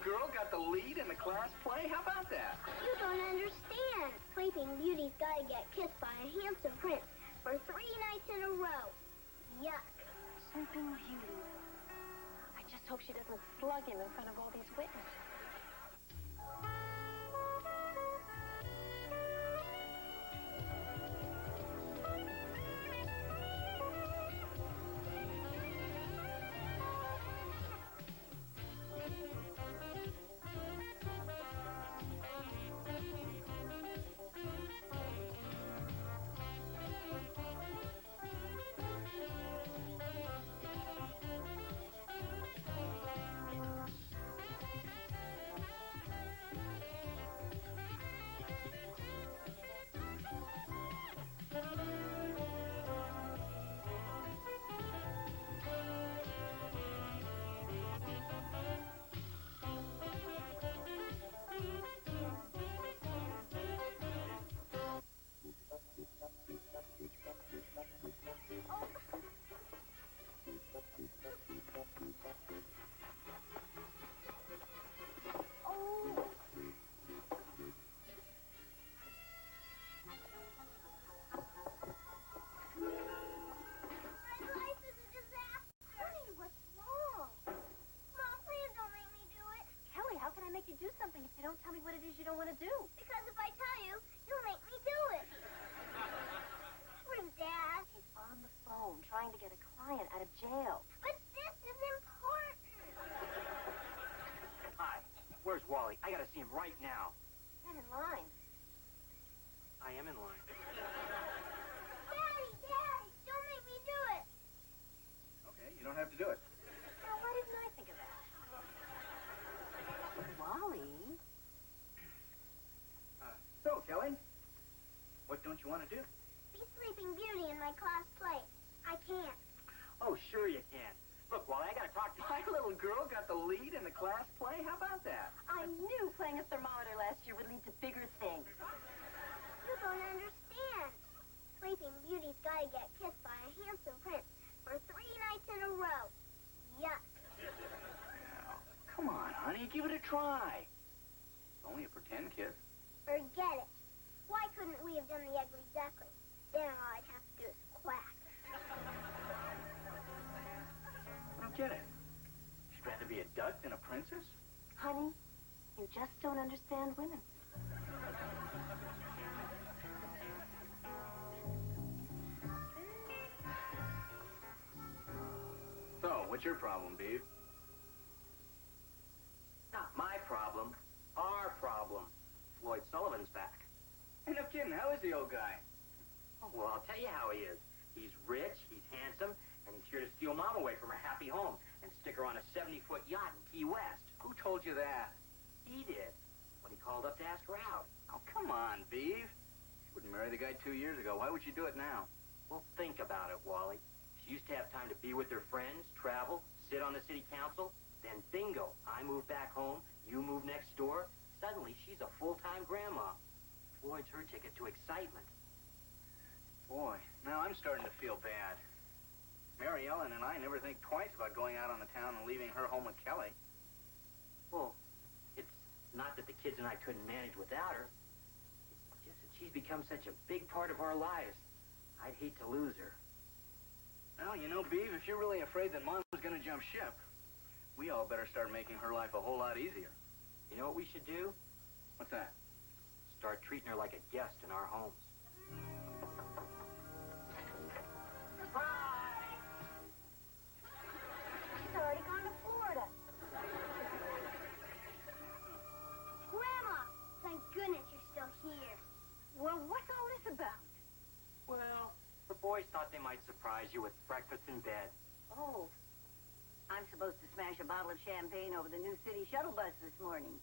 girl got the lead in the class play? How about that? You don't understand. Sleeping Beauty's gotta get kissed by a handsome prince for 3 nights in a row. Yuck. Sleeping Beauty. I just hope she doesn't slug him in front of all these witnesses. Do something if you don't tell me what it is you don't want to do. Because if I tell you, you'll make me do it. Where's Dad? He's on the phone trying to get a client out of jail. But this is important. Hi, where's Wally? I gotta see him right now. Get in line. I am in line. Daddy, don't make me do it. Okay, you don't have to do it. Now, why didn't I think of that? Wally? So, Kelly, what don't you want to do? Be Sleeping Beauty in my class play. I can't. Oh, sure you can. Look, Wally, I gotta talk to you. My little girl got the lead in the class play? How about that? I knew playing a thermometer last year would lead to bigger things. You don't understand. Sleeping Beauty's gotta get kissed by a handsome prince for 3 nights in a row. Yuck. Now, come on, honey, give it a try. It's only a pretend kiss. Forget it. Why couldn't we have done the ugly duckling? Then all I'd have to do is quack. I don't get it. She'd rather be a duck than a princess? Honey, you just don't understand women. So, what's your problem, Beaver? Not my problem. Our problem. Floyd Sullivan's back. Hey, no kidding. How is the old guy? Oh, well, I'll tell you how he is. He's rich, he's handsome, and he's here to steal Mom away from her happy home and stick her on a 70-foot yacht in Key West. Who told you that? He did, when he called up to ask her out. Oh, come on, Beav. She wouldn't marry the guy 2 years ago. Why would she do it now? Well, think about it, Wally. She used to have time to be with her friends, travel, sit on the city council. Then bingo, I move back home, you move next door. Suddenly, she's a full-time grandma. Floyd's her ticket to excitement. Boy, now I'm starting to feel bad. Mary Ellen and I never think twice about going out on the town and leaving her home with Kelly. Well, it's not that the kids and I couldn't manage without her. It's just that she's become such a big part of our lives. I'd hate to lose her. Well, you know, Beav, if you're really afraid that Mom's going to jump ship, we all better start making her life a whole lot easier. You know what we should do? What's that? Start treating her like a guest in our homes. Surprise! She's already gone to Florida. Grandma, thank goodness you're still here. Well, what's all this about? Well, the boys thought they might surprise you with breakfast in bed. Oh, I'm supposed to smash a bottle of champagne over the new city shuttle bus this morning.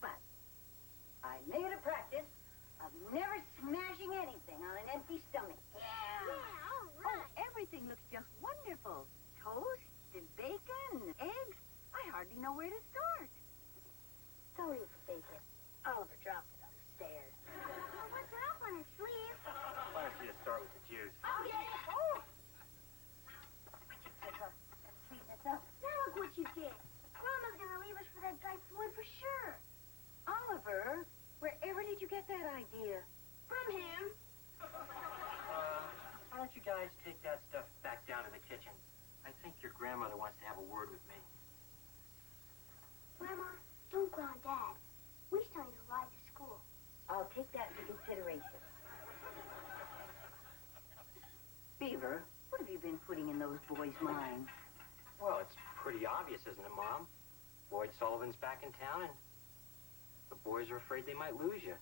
But I made it a practice of never smashing anything on an empty stomach. Yeah, all right. Oh, everything looks just wonderful. Toast and bacon and eggs. I hardly know where to start. So is the bacon. Oliver dropped it on the stairs. Well, what's up on his sleeve? Why don't you just start with the juice? I'll get it. Oh, Let's sweeten this up. now look what you did. get that idea? From him. Why don't you guys take that stuff back down to the kitchen? I think your grandmother wants to have a word with me. Grandma, don't go on Dad. We still need to ride to school. I'll take that into consideration. Beaver, what have you been putting in those boys' minds? Well, it's pretty obvious, isn't it, Mom? Lloyd Sullivan's back in town, and the boys are afraid they might lose you.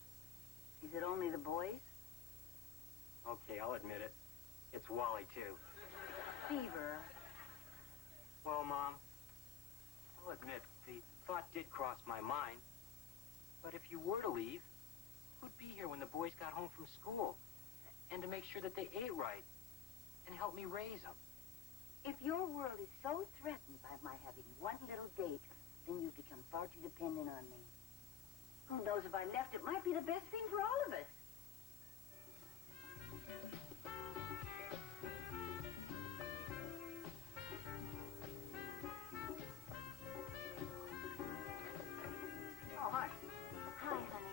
Is it only the boys? Okay, I'll admit it. It's Wally, too. Beaver. Well, Mom, I'll admit, the thought did cross my mind. But if you were to leave, who'd be here when the boys got home from school? And to make sure that they ate right and help me raise them. If your world is so threatened by my having one little date, then you've become far too dependent on me. Who knows, if I left, it might be the best thing for all of us. Oh, hi. Hi, honey.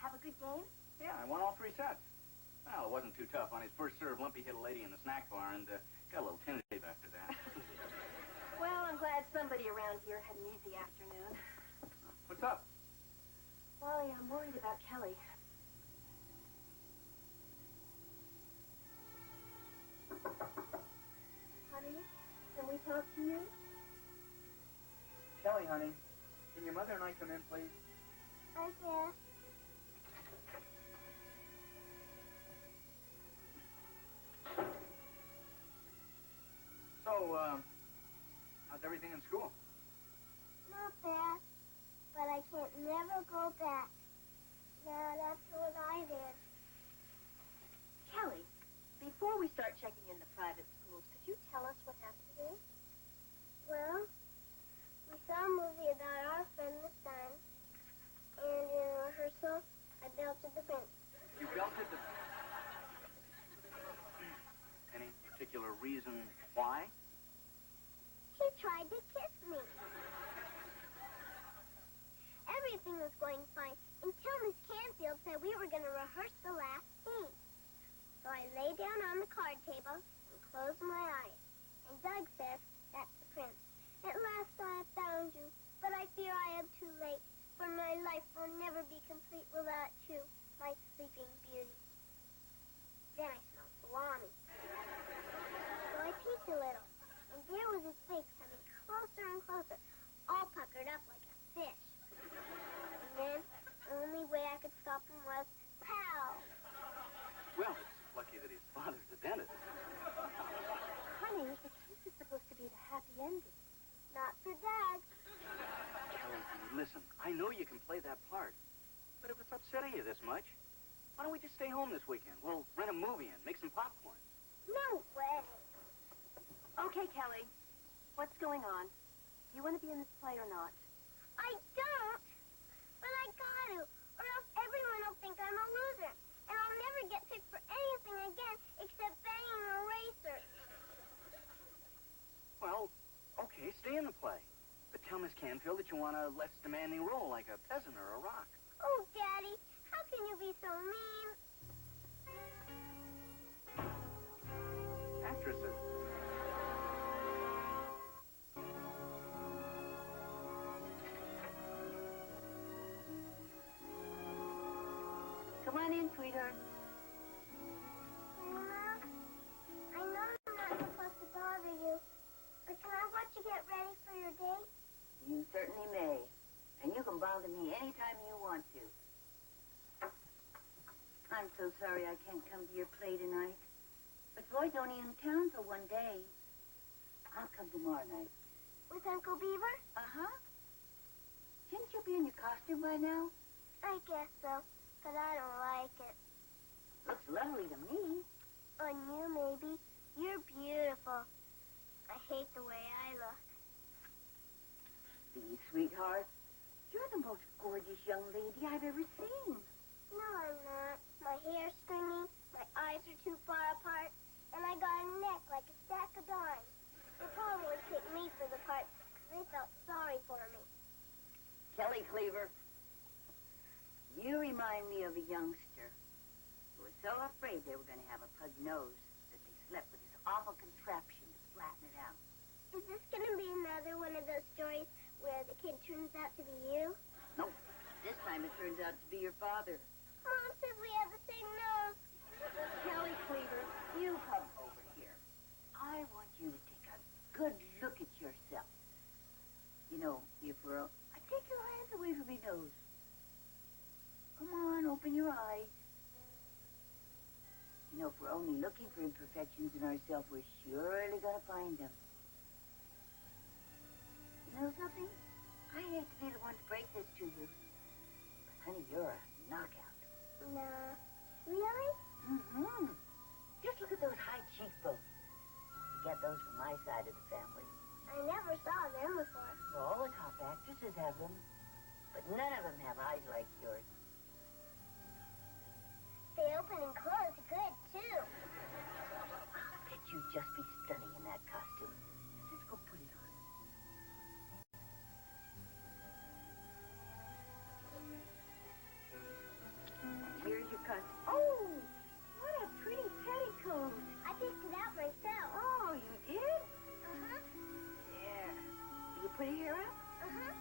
Have a good game? Yeah, I won all 3 sets. Well, it wasn't too tough. On his first serve, Lumpy hit a lady in the snack bar and got a little tentative after that. Well, I'm glad somebody around here had an easy afternoon. What's up? Wally, I'm worried about Kelly. Honey, can we talk to you? Kelly, honey, can your mother and I come in, please? Okay. So, how's everything in school? Not bad, but I can't never go back. Not after what I did. Kelly, before we start checking into private schools, could you tell us what happened today? Well, we saw a movie about our friend the sun, and in rehearsal, I belted the prince. You belted the... Any particular reason why? He tried to kiss me. Everything was going fine until Miss Canfield said we were going to rehearse the last scene. So I lay down on the card table and closed my eyes. And Doug said, "That's the prince. At last I have found you, but I fear I am too late, for my life will never be complete without you, my sleeping beauty." Then I smelled salami. So I peeked a little, and there was his face coming closer and closer, all puckered up like a fish. And then, the only way I could stop him was, pow! Well, it's lucky that his father's a dentist. Honey, the kiss is supposed to be the happy ending. Not for Dad. Kelly, listen, I know you can play that part, but if it's upsetting you this much, why don't we just stay home this weekend? We'll rent a movie and make some popcorn. No way. Okay, Kelly, what's going on? You want to be in this play or not? I don't. But I got to, or else everyone will think I'm a loser. And I'll never get picked for anything again except banging a racer. Well, okay, stay in the play. But tell Miss Canfield that you want a less demanding role, like a peasant or a rock. Oh, Daddy, how can you be so mean? Actresses. Come on in, sweetheart. Grandma, I know I'm not supposed to bother you, but can I watch you get ready for your date? You certainly may. And you can bother me anytime you want to. I'm so sorry I can't come to your play tonight. But Floyd's only in town for one day. I'll come tomorrow night. With Uncle Beaver? Uh-huh. Shouldn't you be in your costume by now? I guess so, but I don't like it. Looks lovely to me. On you, maybe. You're beautiful. I hate the way I look. Please, sweetheart. You're the most gorgeous young lady I've ever seen. No, I'm not. My hair's stringy, my eyes are too far apart, and I got a neck like a stack of dimes. They probably picked me for the part because they felt sorry for me. Kelly Kelly Cleaver. You remind me of a youngster who was so afraid they were going to have a pug nose that they slept with this awful contraption to flatten it out. Is this going to be another one of those stories where the kid turns out to be you? Nope. This time it turns out to be your father. Mom says we have the same nose. Kelly Cleaver, you come over here. I want you to take a good look at yourself. You know, if we're... take your hands away from your nose. Come on, open your eyes. You know, if we're only looking for imperfections in ourselves, we're surely gonna find them. You know something? I hate to be the one to break this to you. But, honey, you're a knockout. No. Really? Mm-hmm. Just look at those high cheekbones. You get those from my side of the family. I never saw them before. Well, all the top actresses have them, but none of them have eyes like yours. They open and close good, too. I bet you'd just be stunning in that costume. Let's go put it on. And here's your costume. Oh, what a pretty petticoat. I picked it out myself. Oh, you did? Uh-huh. Yeah. Did you put your hair up? Uh-huh.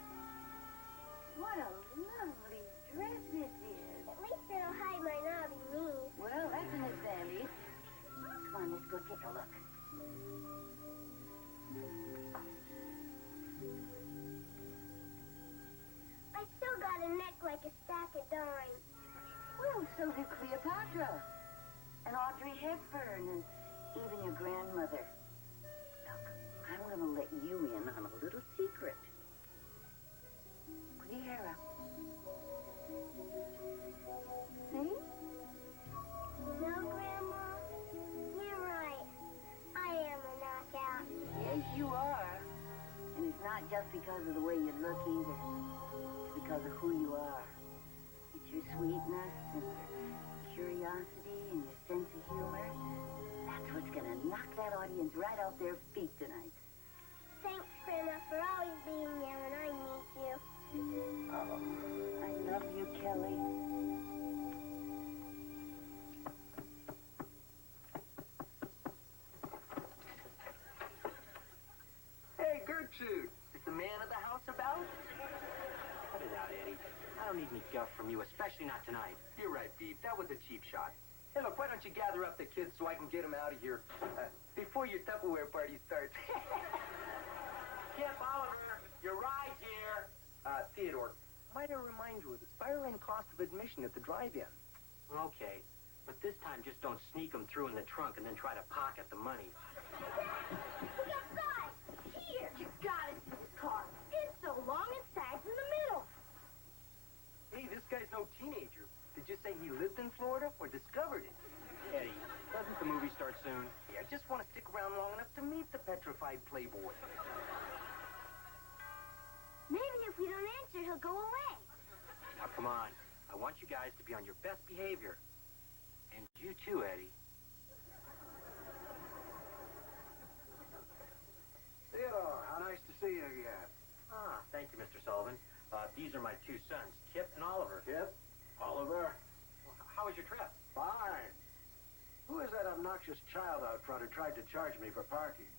What a lovely dress this is. At least it'll hide my knobby knees. Well, that's an advantage. Come on, let's go take a look. I still got a neck like a stack of dimes. Well, so did Cleopatra. And Audrey Hepburn, and even your grandmother. Look, I'm going to let you in on a little secret. Put your hair up. See? No, Grandma. You're right. I am a knockout. Yes, you are. And it's not just because of the way you look either. It's because of who you are. It's your sweetness and your curiosity and your sense of humor. That's what's going to knock that audience right off their feet tonight. Thanks, Grandma, for always being there when I need you. Oh, I love you, Kelly. Hey, Gertrude. Is the man of the house about? Cut it out, Eddie. I don't need any guff from you, especially not tonight. You're right, Beef. That was a cheap shot. Hey, look, why don't you gather up the kids so I can get them out of here before your Tupperware party starts? Kip, Oliver, your ride's here. Theodore, might I remind you of the spiraling cost of admission at the drive-in? Okay, but this time just don't sneak them through in the trunk and then try to pocket the money. We got five. Here, you got it, this car. It's so long it sags in the middle. Hey, this guy's no teenager. Did you say he lived in Florida or discovered it? Eddie, doesn't the movie start soon? Yeah, I just want to stick around long enough to meet the petrified playboy. Maybe if we don't answer, he'll go away. Now, come on. I want you guys to be on your best behavior. And you too, Eddie. Theodore, how nice to see you again. Ah, thank you, Mr. Sullivan. These are my two sons, Kip and Oliver. Kip? Oliver? Well, how was your trip? Fine. Who is that obnoxious child out front who tried to charge me for parking?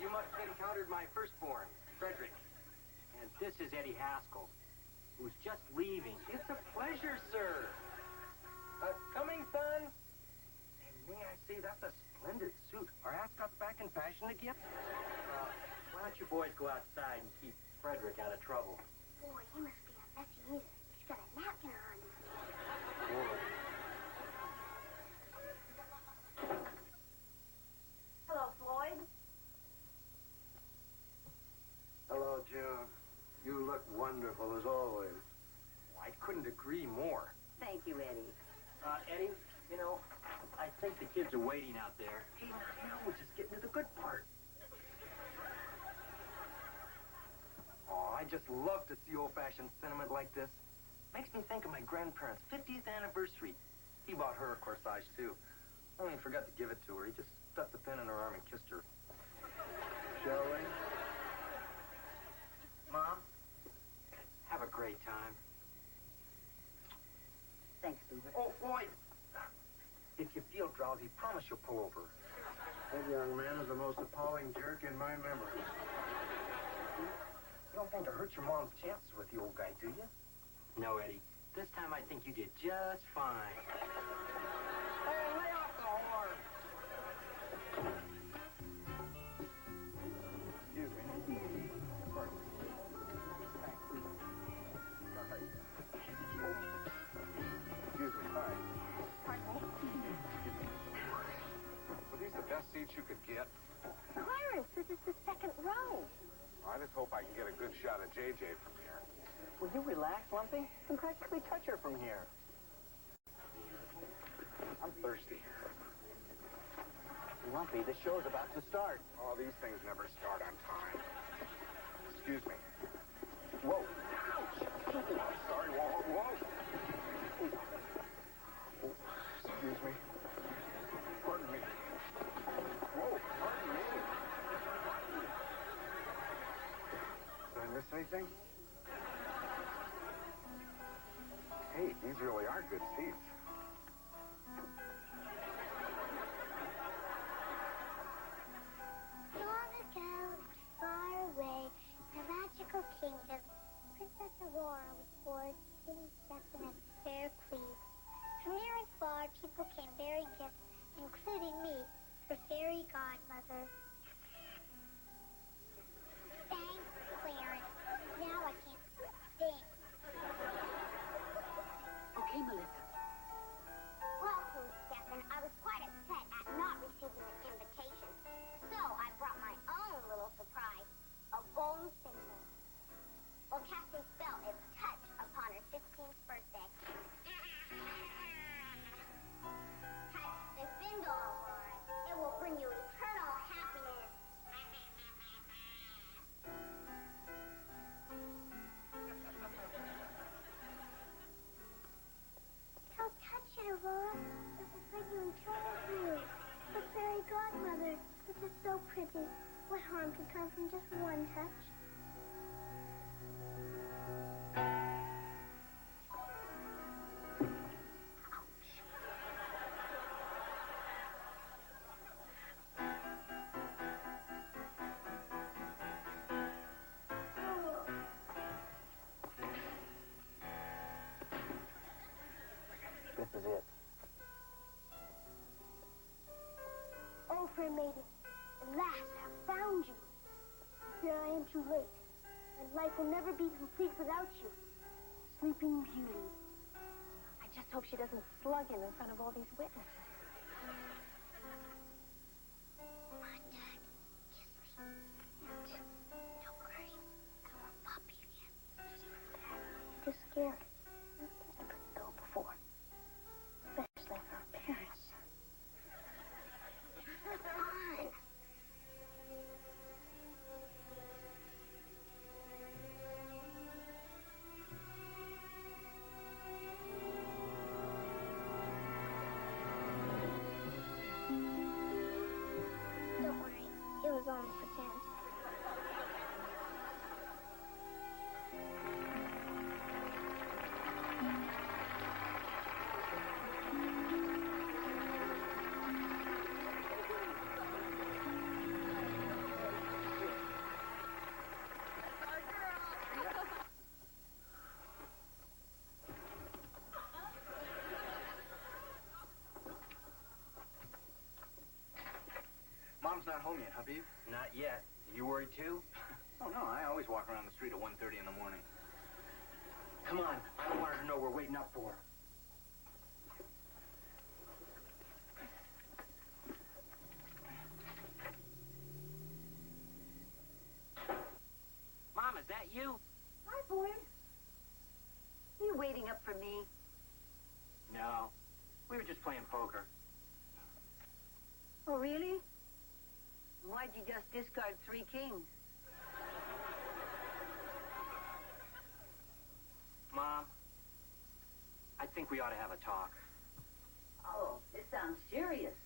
You must have encountered my firstborn, Frederick. And this is Eddie Haskell, who's just leaving. It's a pleasure, sir. Coming, son? And may I say, that's a splendid suit. Are ascots back in fashion again? Why don't you boys go outside and keep Frederick out of trouble? Boy, he must be a messy eater. He's got a napkin on. Hello, Floyd. Hello, June. You look wonderful as always. I couldn't agree more. Thank you, Eddie. Eddie, you know, I think the kids are waiting out there. Hey, now we're just getting to the good part. Oh, I just love to see old-fashioned sentiment like this. Makes me think of my grandparents' 50th anniversary. He bought her a corsage, too. Only forgot to give it to her. He just stuck the pin in her arm and kissed her. Shall we? Mom, Oh, Floyd! If you feel drowsy, promise you'll pull over. That young man is the most appalling jerk in my memory. You don't think to hurt your mom's chances with the old guy, do you? No, Eddie. This time I think you did just fine. Hey, lay off the horn! Excuse me. Excuse me, hi. Were these the best seats you could get? Clarence, this is the second row. I just hope I can get a good shot of JJ from here. Will you relax, Lumpy? You can practically touch her from here. I'm thirsty. Lumpy, the show's about to start. Oh, these things never start on time. Excuse me. Whoa. I'm sorry. Whoa. Excuse me. Pardon me. Whoa, pardon me. Did I miss anything? Hey, these really are good seats. Long ago, far away, in a magical kingdom, Princess Aurora was born, skinny steps and fair queen. From near and far, people came bearing gifts, including me, her fairy godmother. Thanks, Clarence. Now I can't think. Okay, Melissa. Well, Queen Stefan, I was quite upset at not receiving an invitation, so I brought my own little surprise, a golden cinnamon. We'll cast a spell and touch upon her 15th birthday. Touch the spindle, Aurora. It will bring you eternal happiness. Don't touch it, Aurora. It will bring you eternal bliss. The fairy godmother, which is so pretty. What harm could come from just one touch? This is it. Oh, fair maiden, at last I have found you. Here I am too late. My life will never be complete without you. Sleeping Beauty. I just hope she doesn't slug him in front of all these witnesses. Come on, Dad. Kiss me. Don't worry. I won't pop you again. Too scary. I've kissed a pretty girl before. Especially for her parents. Come on. Don't worry. It was only pretend. Mom's not home yet, huh, Beaver? Not yet. You worried too? Oh, no, I always walk around the street at 1:30 in the morning. Come on. I don't want her to know we're waiting up for her. Mom, is that you? Hi, boys. You waiting up for me? No. We were just playing poker. Oh, really? Why'd you just discard 3 kings? Mom, I think we ought to have a talk. Oh, this sounds serious.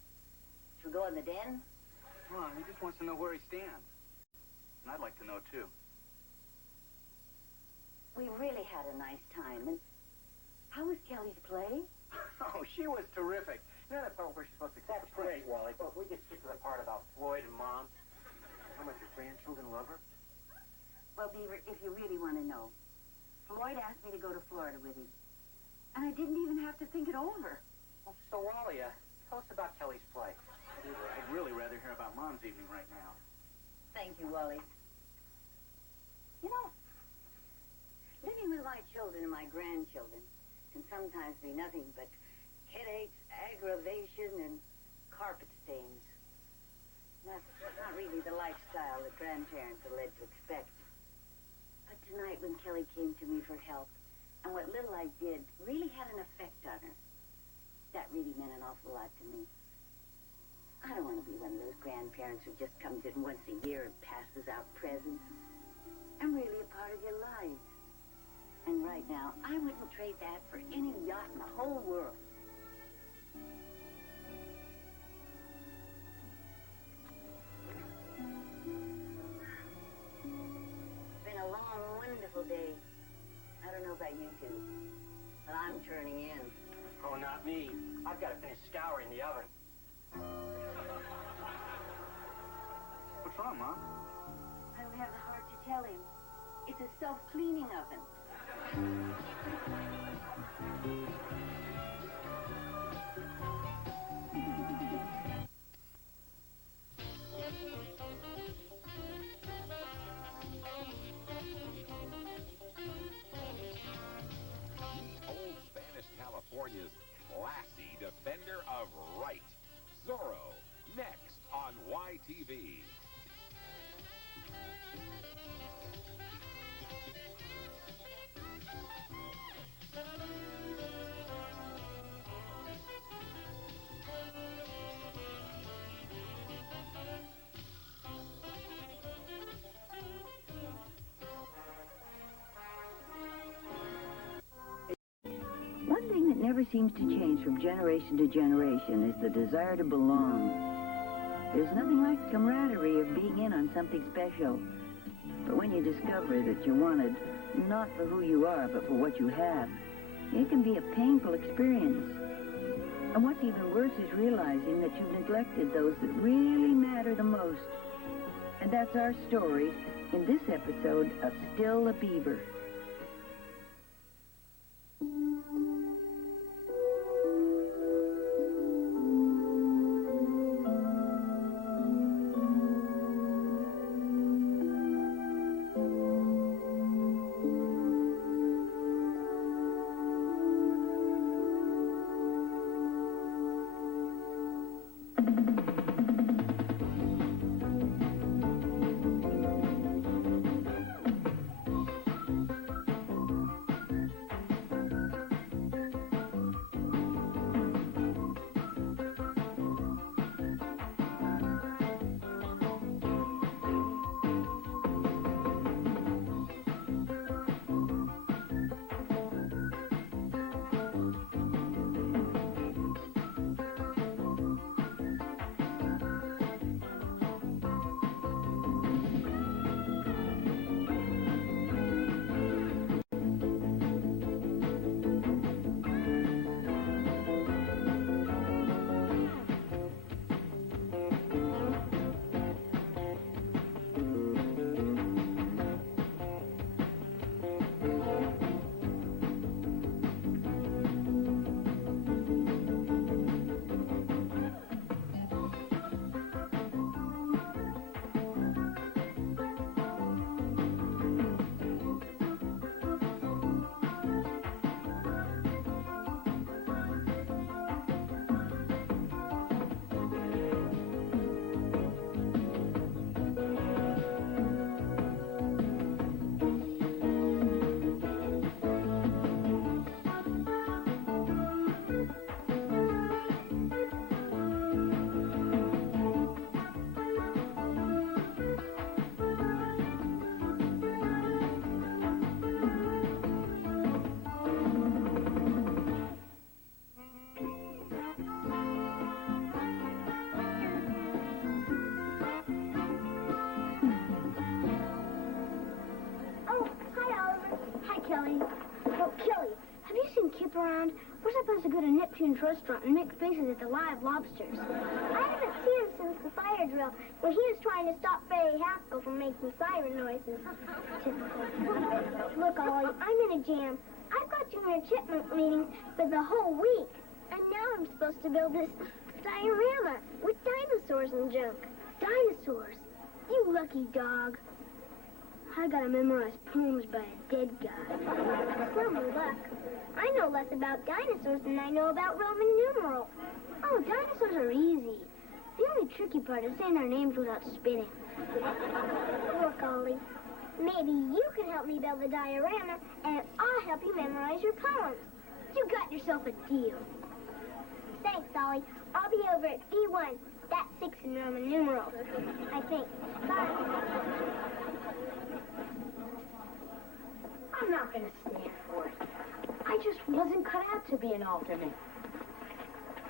Should we go in the den? Come on, he just wants to know where he stands. And I'd like to know, too. We really had a nice time. And how was Kelly's play? Oh, she was terrific. You know that part where she's supposed to kiss That's the prince? great, Wally, but we just get to the part about Floyd and Mom. How much your grandchildren love her? Well, Beaver, if you really want to know, Floyd asked me to go to Florida with him. And I didn't even have to think it over. Well, so, Wally, tell us about Kelly's play. Beaver, I'd really rather hear about Mom's evening right now. Thank you, Wally. You know, living with my children and my grandchildren can sometimes be nothing but headaches, aggravation, and carpet stains. That's not really the lifestyle that grandparents are led to expect. But tonight when Kelly came to me for help, and what little I did really had an effect on her, that really meant an awful lot to me. I don't want to be one of those grandparents who just comes in once a year and passes out presents. I'm really a part of your life. And right now, I wouldn't trade that for any yacht in the whole world. It's been a long, wonderful day. I don't know about you two, but I'm turning in. Oh, not me. I've got to finish scouring the oven. What's wrong, Mom? I don't have the heart to tell him. It's a self-cleaning oven. Old Spanish California's classy defender of right. Zorro, next on YTV. One thing that never seems to change from generation to generation is the desire to belong. There's nothing like the camaraderie of being in on something special. But when you discover that you're wanted, not for who you are, but for what you have, it can be a painful experience. And what's even worse is realizing that you've neglected those that really matter the most. And that's our story in this episode of Still a Beaver. jump around. We're supposed to go to Neptune's restaurant and make faces at the live lobsters. I haven't seen him since the fire drill, when he was trying to stop Barry Haskell from making siren noises. Look, Ollie, I'm in a jam. I've got Junior Chipmunk meetings for the whole week. And now I'm supposed to build this diorama with dinosaurs and junk. Dinosaurs? You lucky dog. I gotta memorize poems by a dead guy. Some luck. I know less about dinosaurs than I know about Roman numerals. Oh, dinosaurs are easy. The only tricky part is saying their names without spitting. Look, Ollie, maybe you can help me build a diorama, and I'll help you memorize your poems. You got yourself a deal. Thanks, Ollie. I'll be over at B1. That's 6 in Roman numerals, I think. Bye. I'm not going to stand for it. I just wasn't cut out to be an alternate.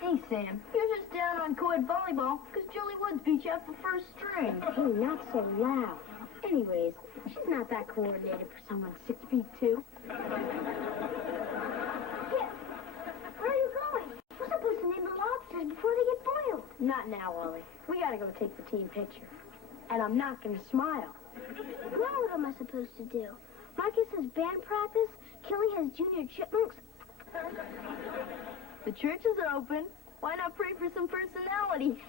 Hey, Sam, you're just down on co-ed volleyball because Julie Woods beat you up for first string. Hey, not so loud. Anyways, she's not that coordinated for someone 6'2". Where are you going? We're supposed to name the lobsters before they get boiled. Not now, Ollie. We gotta go take the team picture. And I'm not gonna smile. Now what am I supposed to do? Marcus has band practice, Kelly has Junior Chipmunks. The churches are open. Why not pray for some personality?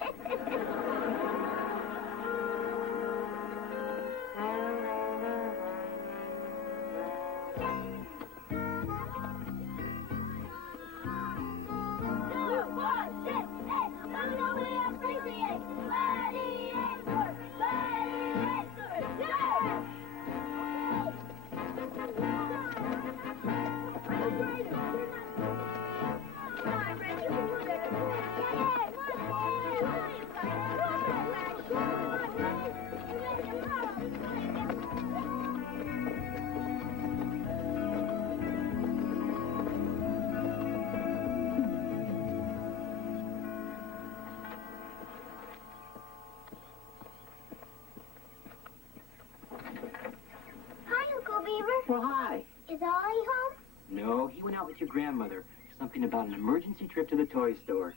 Well, hi. Is Ollie home? No, he went out with your grandmother. Something about an emergency trip to the toy store.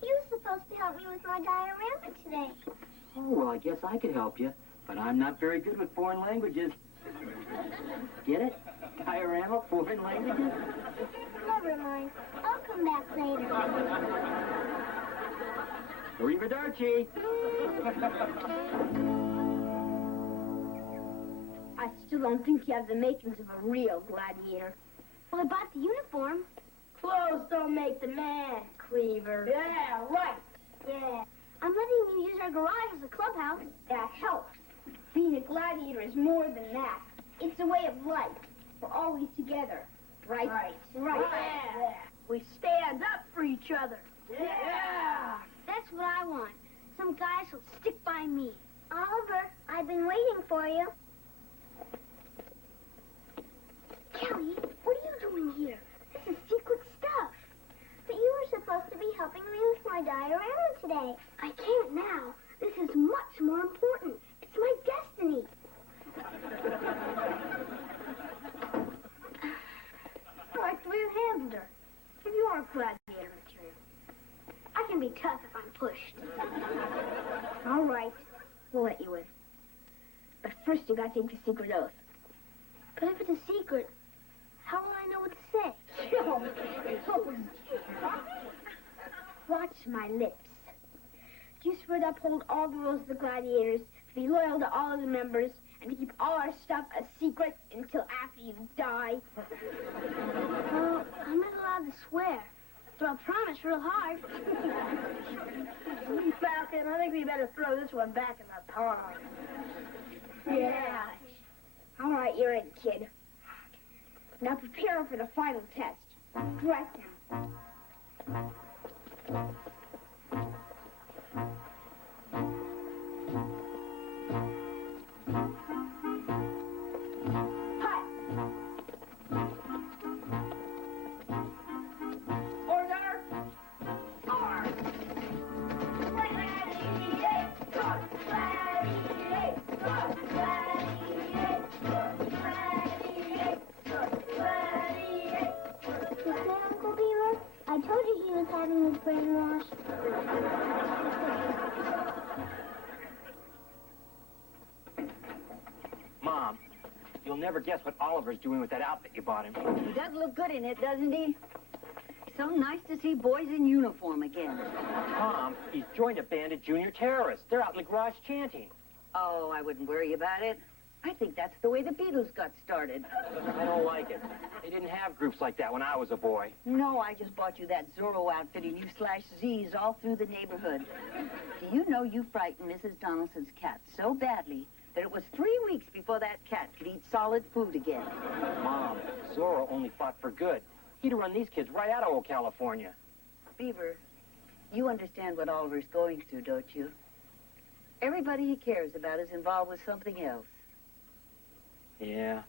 He was supposed to help me with my diorama today. Oh, well, I guess I could help you, but I'm not very good with foreign languages. Get it? Diorama, foreign languages? Never mind. I'll come back later. Arrivederci. I still don't think you have the makings of a real gladiator. Well, I bought the uniform. Clothes don't make the man, Cleaver. Yeah, right. Yeah. I'm letting you use our garage as a clubhouse. That helps. Being a gladiator is more than that. It's a way of life. We're always together. Right? Right. Yeah. We stand up for each other. Yeah. That's what I want. Some guys who'll stick by me. Oliver, I've been waiting for you. Kelly, what are you doing here? This is secret stuff. But you were supposed to be helping me with my diorama today. I can't now. This is much more important. It's my destiny. All right, throw your hands in her. If you are gladiator material. I can be tough if I'm pushed. All right, we'll let you in. But first you gotta take the secret oath. But if it's a secret, how will I know what to say? Watch my lips. Do you swear to uphold all the rules of the gladiators, to be loyal to all of the members, and to keep all our stuff a secret until after you die? Well, I'm not allowed to swear, but I'll promise real hard. Falcon, I think we better throw this one back in the pond. Yeah. All right, you're in, kid. Now prepare for the final test. Dress him. you'll never guess what Oliver's doing with that outfit you bought him. He does look good in it, doesn't he? So nice to see boys in uniform again. Tom, he's joined a band of junior terrorists. They're out in the garage chanting. Oh, I wouldn't worry about it. I think that's the way the Beatles got started. I don't like it. They didn't have groups like that when I was a boy. No, I just bought you that Zorro outfit and you slashed Z's all through the neighborhood. Do you know you frightened Mrs. Donaldson's cat so badly that it was 3 weeks before that cat could eat solid food again? Mom, Zorro only fought for good. He'd have run these kids right out of old California. Beaver, you understand what Oliver's going through, don't you? Everybody he cares about is involved with something else. Yeah,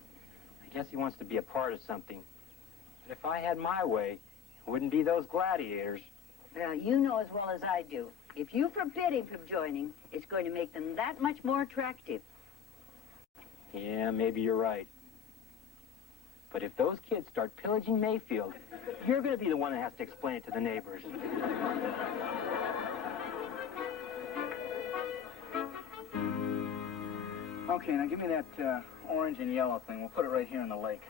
I guess he wants to be a part of something. But if I had my way, it wouldn't be those gladiators. Well, you know as well as I do. If you forbid him from joining, it's going to make them that much more attractive. Yeah, maybe you're right. But if those kids start pillaging Mayfield, you're going to be the one that has to explain it to the neighbors. Okay, now give me that orange and yellow thing. We'll put it right here in the lake.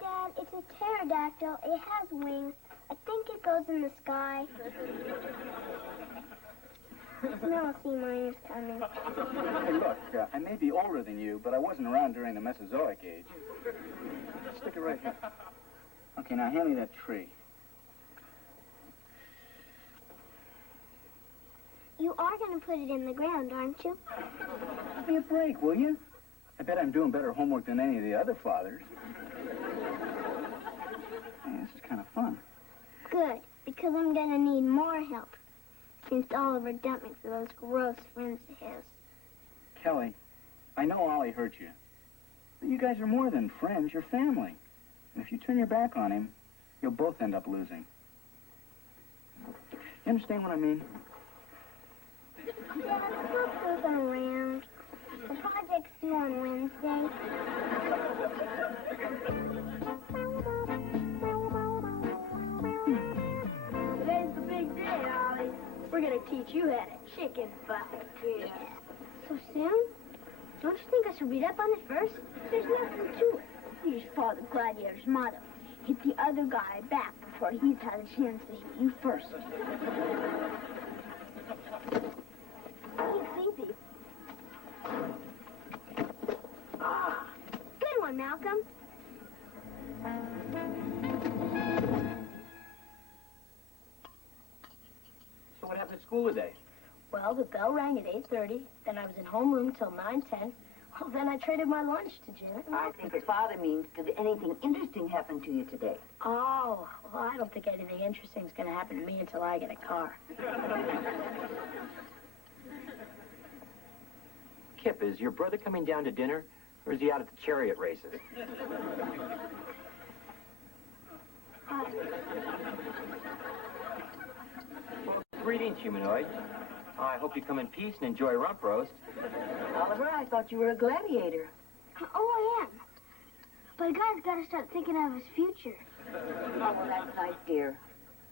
Dad, it's a pterodactyl. It has wings. I think it goes in the sky. Smell sea miners coming. Hey, look, I may be older than you, but I wasn't around during the Mesozoic age. Stick it right here. Okay, now hand me that tree. You are going to put it in the ground, aren't you? Give me a break, will you? I bet I'm doing better homework than any of the other fathers. Hey, this is kind of fun. Good, because I'm going to need more help since Oliver dumped me for those gross friends of his. Kelly, I know Ollie hurt you. But you guys are more than friends. You're family. And if you turn your back on him, you'll both end up losing. You understand what I mean? Yeah, we'll poke around. The project's due on Wednesday. Today's the big day, Ollie. We're gonna teach you how to chicken fight. Yeah. So soon? Don't you think I should read up on it first? There's nothing to it. You just follow the gladiator's motto. Hit the other guy back before he's had a chance to hit you first. Keep easy. Good one, Malcolm. So what happened at school today? Well, the bell rang at 8:30. Then I was in homeroom till 9:10. Well, then I traded my lunch to Janet. I think his father means, did anything interesting happen to you today? Oh, well, I don't think anything interesting is going to happen to me until I get a car. Kip, is your brother coming down to dinner, or is he out at the chariot races? Well, greetings, humanoid. I hope you come in peace and enjoy rump roast. Oliver, I thought you were a gladiator. Oh, I am. But a guy's got to start thinking of his future. Oh, well, that's nice, dear.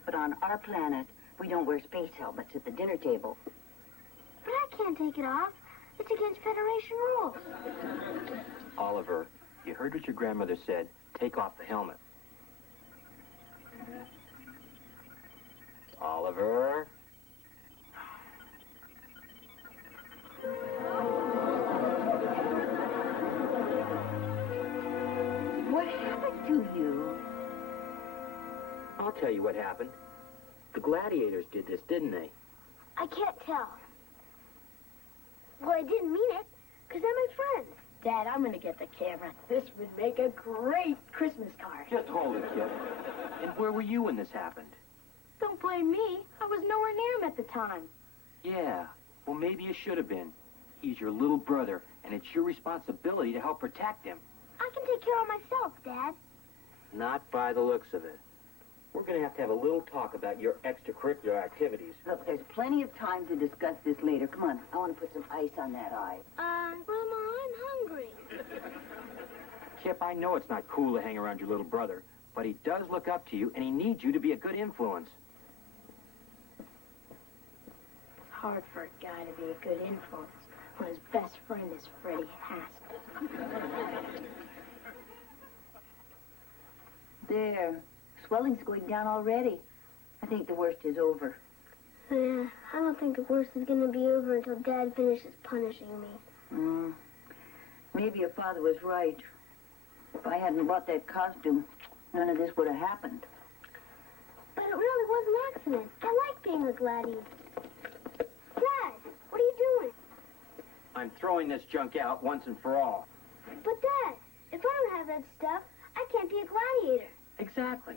But on our planet, we don't wear space helmets at the dinner table. But I can't take it off. It's against Federation rules. Oliver, you heard what your grandmother said. Take off the helmet. Oliver? What happened to you? I'll tell you what happened. The gladiators did this, didn't they? I can't tell. Well, I didn't mean it, because they're my friends. Dad, I'm going to get the camera. This would make a great Christmas card. Just hold it, Kip. And where were you when this happened? Don't blame me. I was nowhere near him at the time. Yeah, well, maybe you should have been. He's your little brother, and it's your responsibility to help protect him. I can take care of myself, Dad. Not by the looks of it. We're going to have a little talk about your extracurricular activities. Look, there's plenty of time to discuss this later. Come on, I want to put some ice on that eye. Grandma, I'm hungry. Kip, I know it's not cool to hang around your little brother, but he does look up to you, and he needs you to be a good influence. It's hard for a guy to be a good influence when his best friend is Freddie Haskell. There. Swelling's going down already. I think the worst is over. Yeah, I don't think the worst is going to be over until Dad finishes punishing me. Maybe your father was right. If I hadn't bought that costume, none of this would have happened. But it really was an accident. I like being a gladiator. Dad, what are you doing? I'm throwing this junk out once and for all. But Dad, if I don't have that stuff, I can't be a gladiator. Exactly.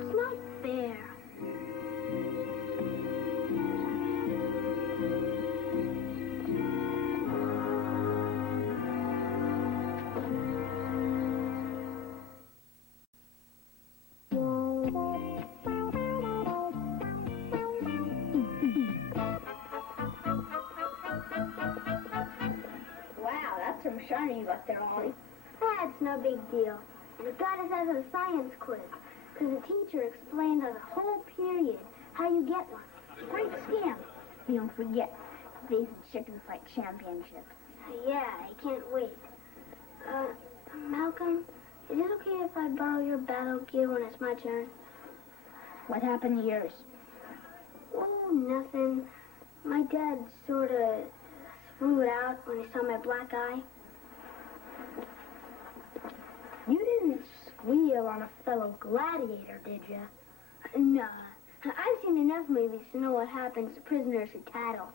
It's not fair. Some shiny you got there, Ollie. That's no big deal. And it got us as a science quiz, because the teacher explained us the whole period how you get one. Great scam. You don't forget, these chicken fight championship. Yeah, I can't wait. Malcolm, is it okay if I borrow your battle gear when it's my turn? What happened to yours? Oh, nothing. My dad sort of threw it out when he saw my black eye. You didn't squeal on a fellow gladiator, did you? Nah. I've seen enough movies to know what happens to prisoners who tattle.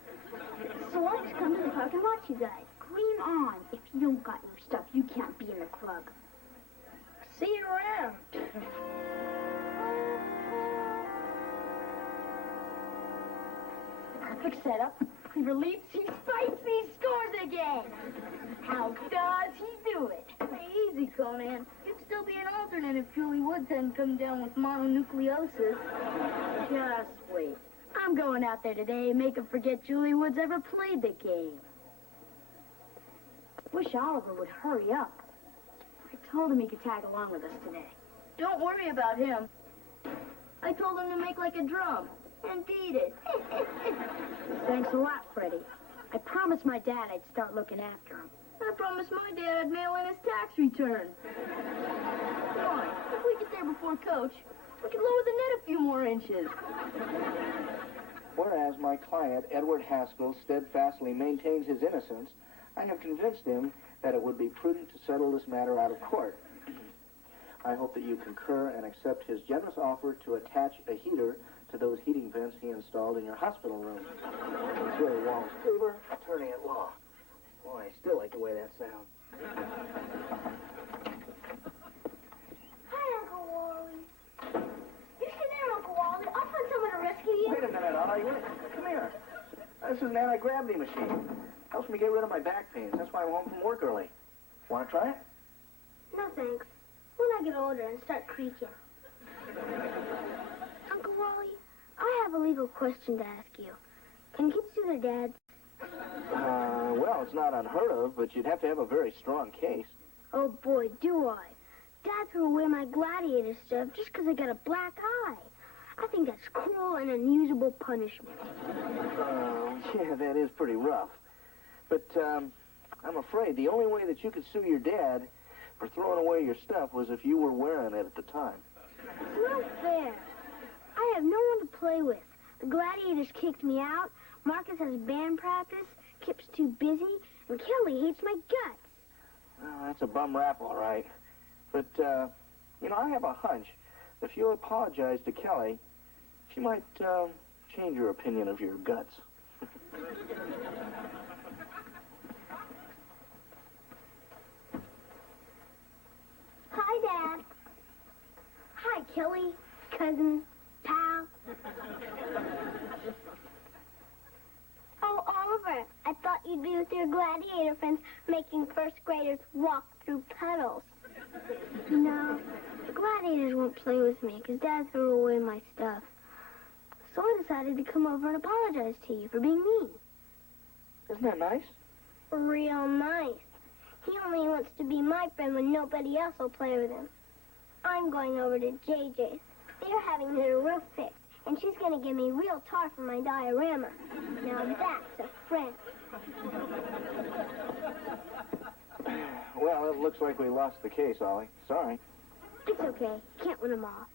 So I'll just come to the park and watch you guys. Green on. If you don't got your stuff, you can't be in the club. See you around. Perfect setup. He leaps, he spikes, he scores again. How does he do it? Easy, Conan. You'd still be an alternate if Julie Woods hadn't come down with mononucleosis. Just wait. I'm going out there today and make him forget Julie Woods ever played the game. Wish Oliver would hurry up. I told him he could tag along with us today. Don't worry about him. I told him to make like a drum and beat it. Thanks a lot, Freddie. I promised my dad I'd start looking after him. I promised my dad I'd mail in his tax return. Come on, if we get there before Coach, we can lower the net a few more inches. Whereas my client, Edward Haskell, steadfastly maintains his innocence, I have convinced him that it would be prudent to settle this matter out of court. I hope that you concur and accept his generous offer to attach a heater to those heating vents he installed in your hospital room. Sincerely, Wallace Beaver, attorney at law. Boy, I still like the way that sounds. Hi, Uncle Wally. You stay there, Uncle Wally. I'll find someone to rescue you. Wait a minute, Ollie. Come here. This is an anti-gravity machine. Helps me get rid of my back pains. That's why I'm home from work early. Want to try it? No, thanks. When I get older and start creaking. Uncle Wally, I have a legal question to ask you. Can kids do their dads? Well, it's not unheard of, but you'd have to have a very strong case. Oh, boy, do I. Dad threw away my gladiator stuff just because I got a black eye. I think that's cruel and unusable punishment. Yeah, that is pretty rough. But, I'm afraid the only way that you could sue your dad for throwing away your stuff was if you were wearing it at the time. It's not fair. I have no one to play with. The gladiators kicked me out. Marcus has band practice. Kip's too busy. And Kelly hates my guts. Well, that's a bum rap, all right. But, I have a hunch that if you apologize to Kelly, she might, change her opinion of your guts. Hi, Dad. Hi, Kelly. Cousin. Pal. Oh, Oliver, I thought you'd be with your gladiator friends making first graders walk through puddles. No, the gladiators won't play with me because Dad threw away my stuff. So I decided to come over and apologize to you for being mean. Isn't that nice? Real nice. He only wants to be my friend when nobody else will play with him. I'm going over to JJ's. They're having their roof fixed, And she's going to give me real tar for my diorama. Now that's a friend. Well, it looks like we lost the case, Ollie. Sorry. It's okay. Can't win them all.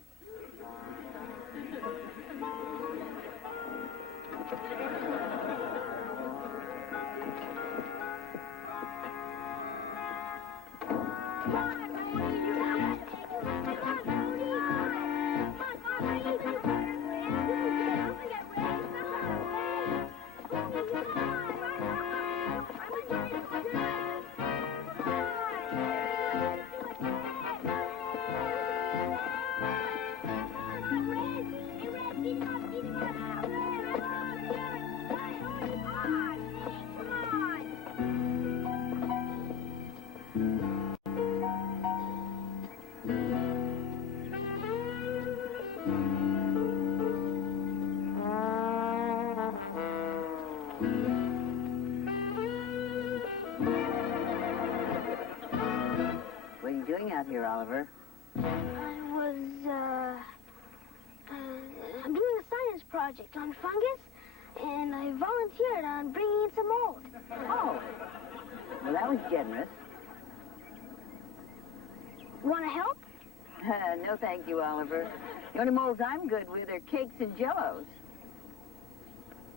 What are you doing out here, Oliver? I'm doing a science project on fungus, and I volunteered on bringing in some mold. Oh. Well, that was generous. Want to help? No, thank you, Oliver. The only molds I'm good with are cakes and jellos.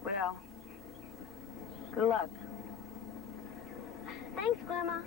Well, good luck. Thanks, Grandma.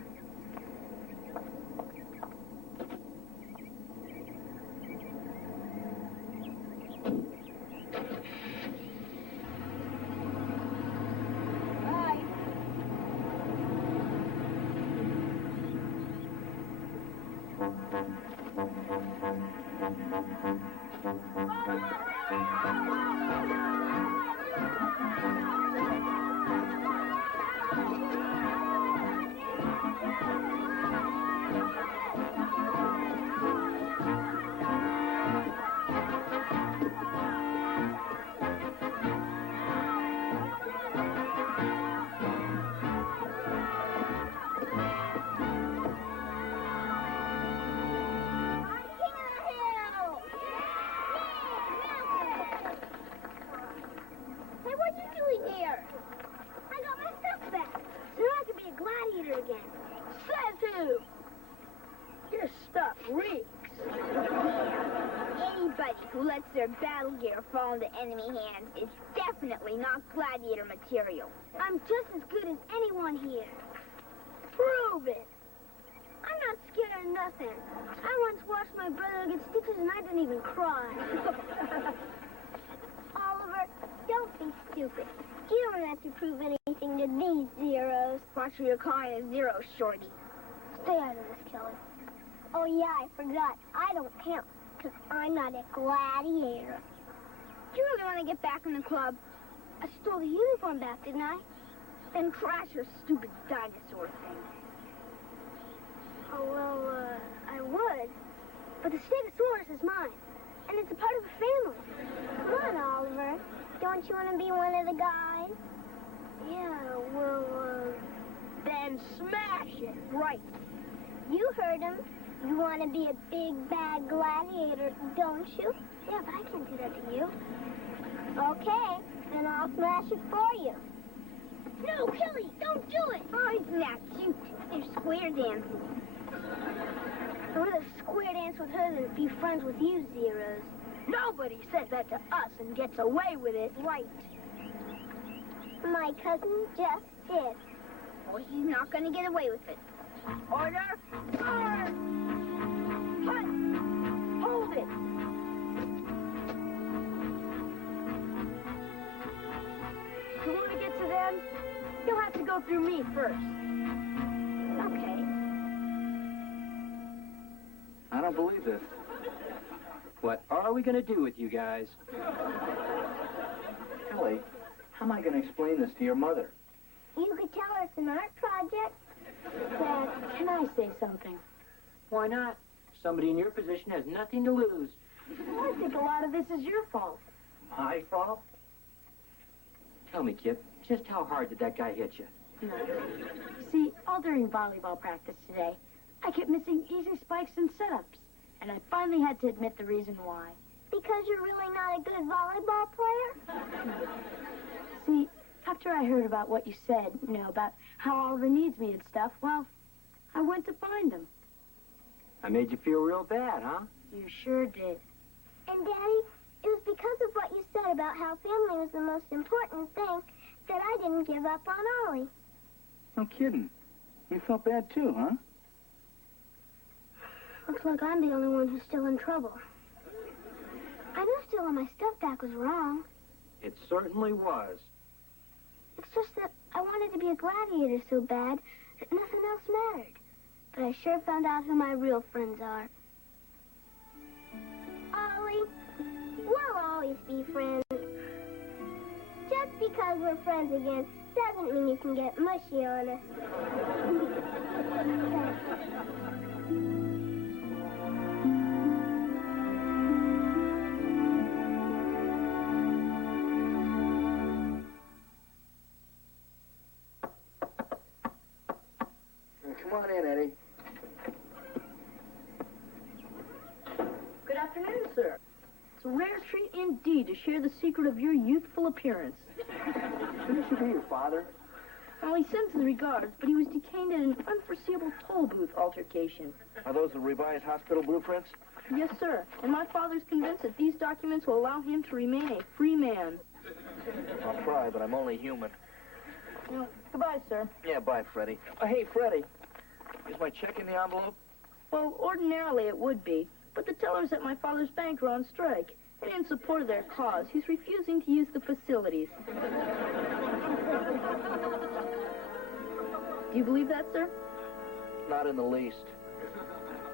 Who lets their battle gear fall into enemy hands is definitely not gladiator material. I'm just as good as anyone here. Prove it! I'm not scared of nothing. I once watched my brother get stitches and I didn't even cry. Oliver, don't be stupid. You don't have to prove anything to these zeros. Watch for your calling a zero, Shorty. Stay out of this, Kelly. Oh, yeah, I forgot. I don't count, because I'm not a gladiator. Do you really want to get back in the club? I stole the uniform back, didn't I? Then crash your stupid dinosaur thing. Oh, well, I would. But the Stegosaurus is mine, and it's a part of the family. Come on, Oliver. Don't you want to be one of the guys? Yeah, well, Then smash it, right? You heard him. You want to be a big, bad gladiator, don't you? Yeah, but I can't do that to you. Okay, then I'll smash it for you. No, Kelly, don't do it! Oh, isn't that cute? They're square dancing. I'd rather square dance with her than be friends with you, Zeros. Nobody says that to us and gets away with it. Right. My cousin just did. Well, he's not going to get away with it. Order! Order! Hut! Hold it! If you want to get to them, you'll have to go through me first. Okay. I don't believe this. What are we going to do with you guys? Kelly, how am I going to explain this to your mother? You could tell her it's an art project. Dad, can I say something? Why not? Somebody in your position has nothing to lose. I think a lot of this is your fault. My fault? Tell me, Kip, just how hard did that guy hit you? No. See, all during volleyball practice today, I kept missing easy spikes and setups. And I finally had to admit the reason why. because you're really not a good volleyball player? See, after I heard about what you said, about how Oliver needs me and stuff, well, I went to find him. I made you feel real bad, huh? You sure did. And, Daddy, it was because of what you said about how family was the most important thing that I didn't give up on Ollie. No kidding. You felt bad too, huh? Looks like I'm the only one who's still in trouble. I knew stealing my stuff back was wrong. It certainly was. It's just that I wanted to be a gladiator so bad that nothing else mattered. But I sure found out who my real friends are. Ollie, we'll always be friends. Just because we're friends again doesn't mean you can get mushy on us. Come on in, Eddie. Good afternoon, sir. It's a rare treat indeed to share the secret of your youthful appearance. Shouldn't you be your father? Well, he sends his regards, but he was detained in an unforeseeable toll booth altercation. Are those the revised hospital blueprints? Yes, sir. And my father's convinced that these documents will allow him to remain a free man. I'll try, but I'm only human. Goodbye, sir. Yeah, bye, Freddie. Hey, Freddie. Is my check in the envelope? Well, ordinarily it would be, but the tellers at my father's bank are on strike. And in support of their cause, he's refusing to use the facilities. Do you believe that, sir? Not in the least.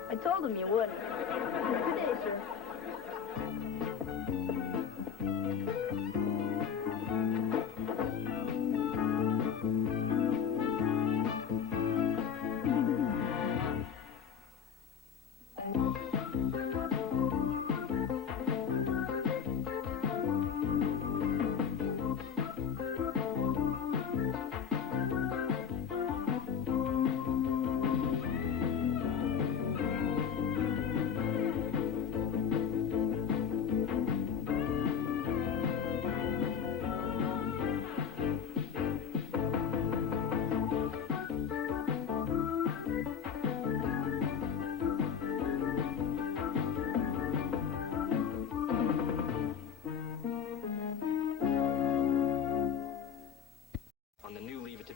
I told him you wouldn't. Good day, sir.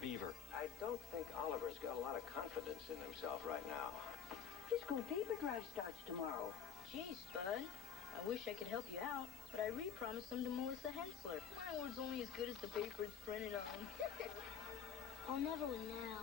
Beaver. I don't think Oliver's got a lot of confidence in himself right now. His school paper drive starts tomorrow. Gee, Spud. I wish I could help you out, but I re-promised them to Melissa Hensler. My word's only as good as the paper it's printed on. I'll never win now.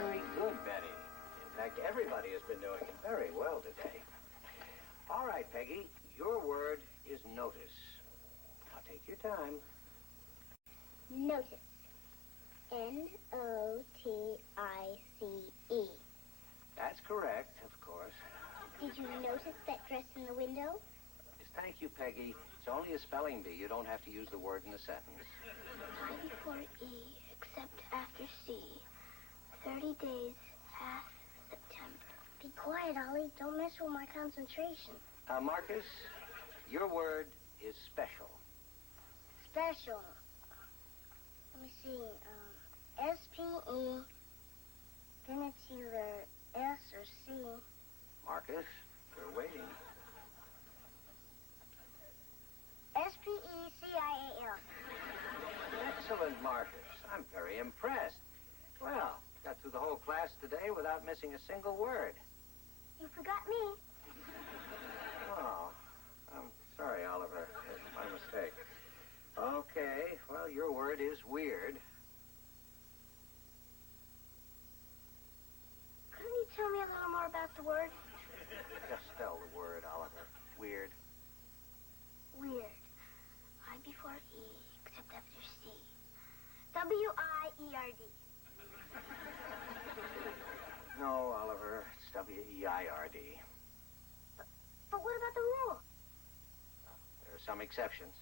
Very good, Betty. In fact, everybody has been doing very well today. All right, Peggy, your word is notice. Now take your time. Notice. N-O-T-I-C-E. That's correct, of course. Did you notice that dress in the window? Thank you, Peggy. It's only a spelling bee. You don't have to use the word in a sentence. Not before E, except after C. 30 days, half September. Be quiet, Ollie. Don't mess with my concentration. Marcus, your word is special. Special. Let me see. S-P-E. Then it's either S or C. Marcus, we're waiting. Excellent, Marcus. I'm very impressed. Well, got through the whole class today without missing a single word. You forgot me. Oh, I'm sorry, Oliver. It's my mistake. Okay, well, your word is weird. Couldn't you tell me a little more about the word? Just spell the word, Oliver. Weird. Weird. I before E, except after C. W-I-E-R-D. No, Oliver. It's W-E-I-R-D. But what about the rule? There are some exceptions.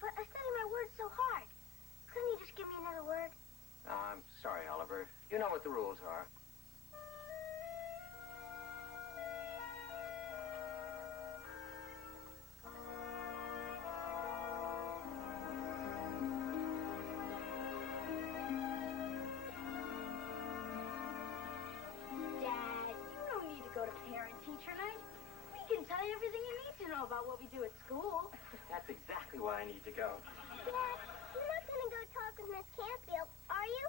But I study my words so hard. Couldn't you just give me another word? I'm sorry, Oliver. You know what the rules are. Dad, you don't need to go to parent-teacher night. We can tell you everything you need to know about what we do at school. That's exactly why I need to go. Dad, you're not going to go talk with Miss Canfield, are you?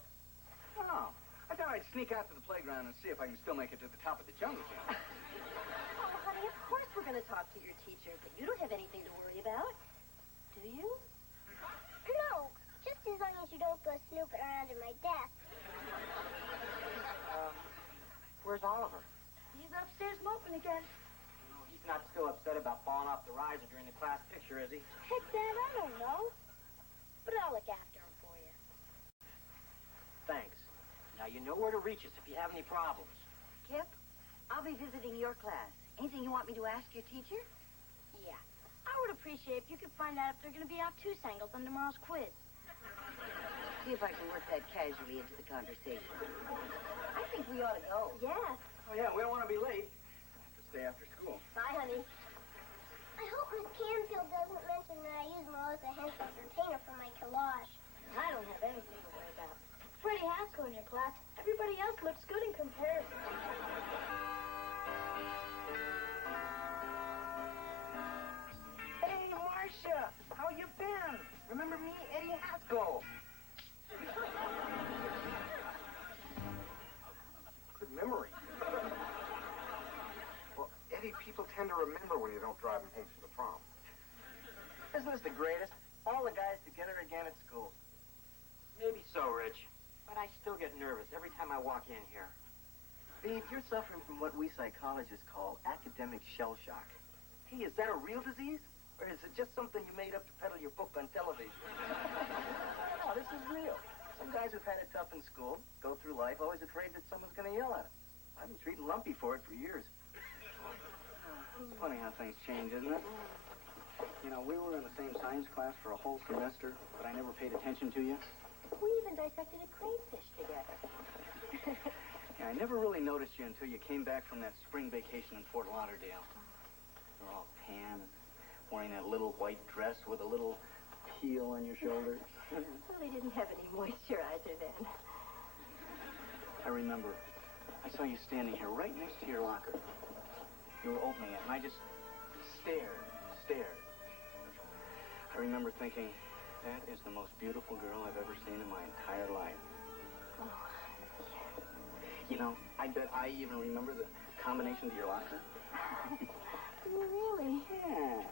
Oh, I thought I'd sneak out to the playground and see if I can still make it to the top of the jungle gym. Oh, honey, of course we're going to talk to your teacher, but you don't have anything to worry about, do you? No, just as long as you don't go snooping around in my desk. Where's Oliver? He's upstairs moping again. No, he's not still upset about falling off the riser during the class picture, is he? Heck, Dad, I don't know. But I'll look after him for you. Thanks. Now you know where to reach us if you have any problems. Kip, I'll be visiting your class. Anything you want me to ask your teacher? Yeah. I would appreciate if you could find out if they're going to be obtuse-angles on tomorrow's quiz. See if I can work that casually into the conversation. I think we ought to go. Yeah. Oh, yeah, we don't want to be late. I have to stay after school. Bye, honey. I hope Miss Canfield doesn't mention that I use Melissa Henson's retainer for my collage. I don't have anything to worry about. Freddie Haskell in your class. Everybody else looks good in comparison. Hey, Marcia, how you been? Remember me, Eddie Haskell? Good memory. Well, Eddie, people tend to remember when you don't drive them home from the prom. Isn't this the greatest? All the guys together again at school. Maybe so, Rich. But I still get nervous every time I walk in here. Beaver, you're suffering from what we psychologists call academic shell shock. Hey, is that a real disease? Or is it just something you made up to peddle your book on television? No, this is real. Some guys who've had it tough in school go through life always afraid that someone's going to yell at them. I've been treating Lumpy for it for years. It's funny how things change, isn't it? You know, we were in the same science class for a whole semester, but I never paid attention to you. We even dissected a crayfish together. Yeah, I never really noticed you until you came back from that spring vacation in Fort Lauderdale. You were all tan and wearing that little white dress with a little heel on your shoulder. Well, he didn't have any moisturizer then. I remember. I saw you standing here right next to your locker. You were opening it, and I just stared. I remember thinking, that is the most beautiful girl I've ever seen in my entire life. Oh. You know, I bet I even remember the combination to your locker. Really? Yeah.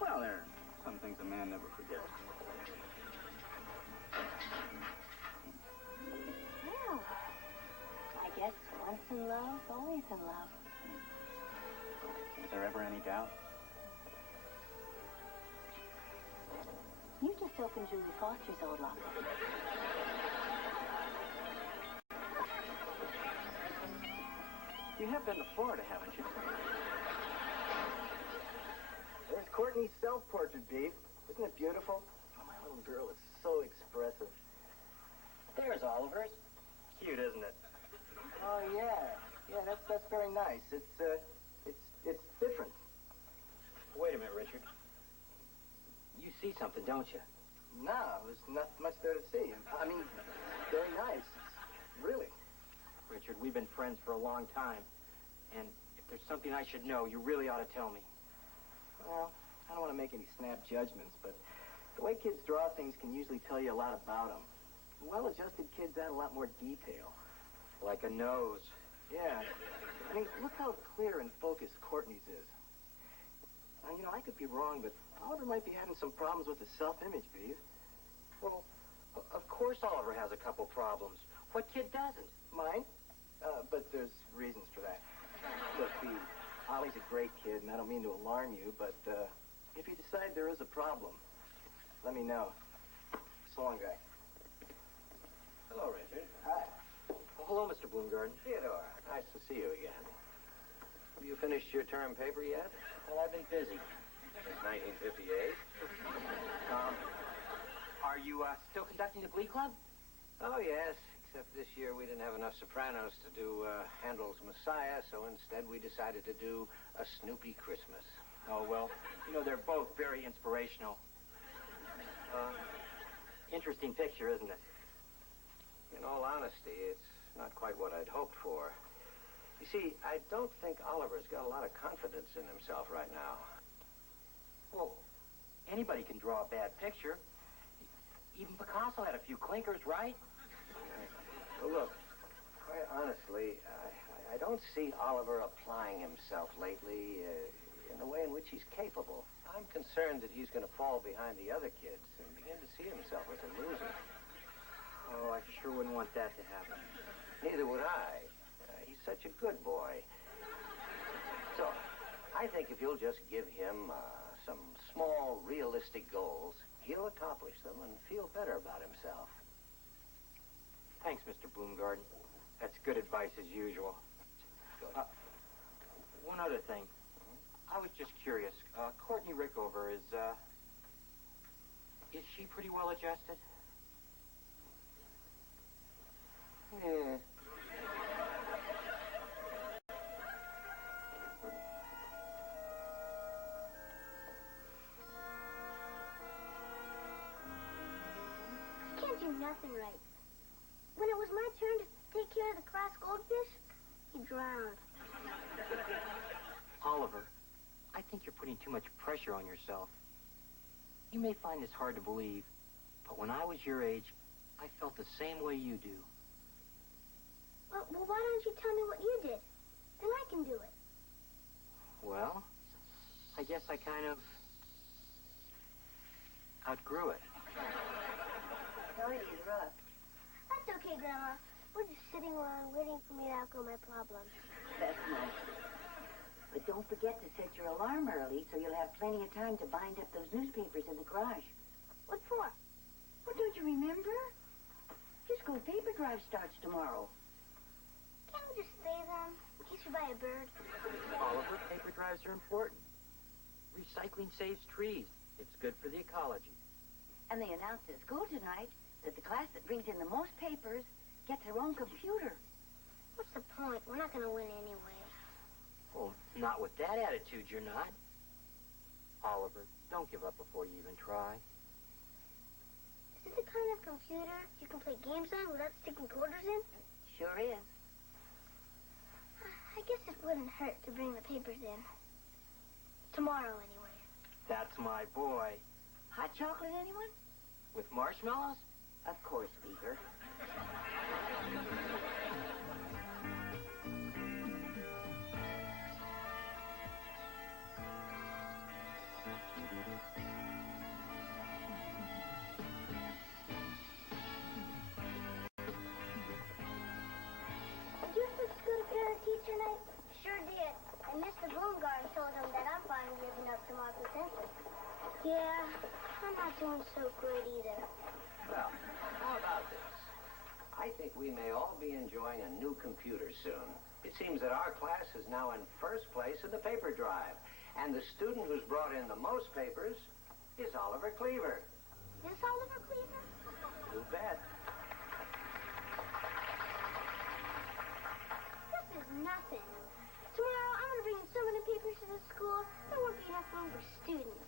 Well, there are some things a man never forgets. Well, I guess once in love, always in love. Is there ever any doubt? You just opened Julie Foster's old locker. You have been to Florida, haven't you? There's Courtney's self-portrait, Dave. Isn't it beautiful? Oh, my little girl is so expressive. There's Oliver's. Cute, isn't it? Oh, yeah. Yeah, that's very nice. It's different. Wait a minute, Richard. You see something, don't you? No, there's not much there to see. I mean, very nice. Really. Richard, we've been friends for a long time. And if there's something I should know, you really ought to tell me. Well, I don't want to make any snap judgments, but The way kids draw things can usually tell you a lot about them. Well-adjusted kids add a lot more detail. Like a nose. Yeah. I mean, look how clear and focused Courtney's is. Now, you know, I could be wrong, but Oliver might be having some problems with his self-image, Beaver. Well, of course Oliver has a couple problems. What kid doesn't? Mine? But there's reasons for that. Look, Beaver, Ollie's a great kid, and I don't mean to alarm you, but if you decide there is a problem, let me know. So long, guy. Hello, Richard. Hi. Oh, hello, Mr. Bloomgarden. Theodore, nice to see you again. Have you finished your term paper yet? Well, I've been busy. Since 1958? Are you still conducting the Glee Club? Oh, yes. Except this year we didn't have enough sopranos to do Handel's Messiah, so instead we decided to do A Snoopy Christmas. Oh, well, you know, they're both very inspirational. Interesting picture, isn't it? In all honesty, it's not quite what I'd hoped for. You see, I don't think Oliver's got a lot of confidence in himself right now. Well, anybody can draw a bad picture. Even Picasso had a few clinkers, right? Well, look, quite honestly, I don't see Oliver applying himself lately in the way in which he's capable. I'm concerned that he's going to fall behind the other kids and begin to see himself as a loser. Oh, I sure wouldn't want that to happen. Neither would I. He's such a good boy. So, I think if you'll just give him some small, realistic goals, he'll accomplish them and feel better about himself. Thanks, Mr. Bloomgarden. That's good advice as usual. Good. One other thing. I was just curious. Courtney Rickover is she pretty well adjusted? Yeah. Can't do nothing right. When it was my turn to take care of the class goldfish, he drowned. Oliver, I think you're putting too much pressure on yourself. You may find this hard to believe, but when I was your age, I felt the same way you do. Well, why don't you tell me what you did? Then I can do it. Well, I guess I kind of outgrew it. Sorry to interrupt. That's okay, Grandma. We're just sitting around waiting for me to outgrow my problems. That's nice. But don't forget to set your alarm early so you'll have plenty of time to bind up those newspapers in the garage. What for? Well, don't you remember? Fiscal paper drive starts tomorrow. Can't we just stay then, in case we buy a bird? Oliver, paper drives are important. Recycling saves trees. It's good for the ecology. And they announced at school tonight that the class that brings in the most papers gets their own computer. What's the point? We're not going to win anyway. Well, not with that attitude, you're not. Oliver, don't give up before you even try. Is this the kind of computer you can play games on without sticking quarters in? Sure is. I guess it wouldn't hurt to bring the papers in. Tomorrow, anyway. That's my boy. Hot chocolate, anyone? With marshmallows? Of course, Beaver. Did you supposed to go to parent-teacher night? Sure did. And Mr. Bloomgarden told him that I'm finally living up to my potential. Yeah, I'm not doing so great either. Well, how about this? I think we may all be enjoying a new computer soon. It seems that our class is now in first place in the paper drive. And the student who's brought in the most papers is Oliver Cleaver. This Oliver Cleaver? You bet. This is nothing. Tomorrow, I'm going to bring in so many papers to the school, there won't be enough room for students.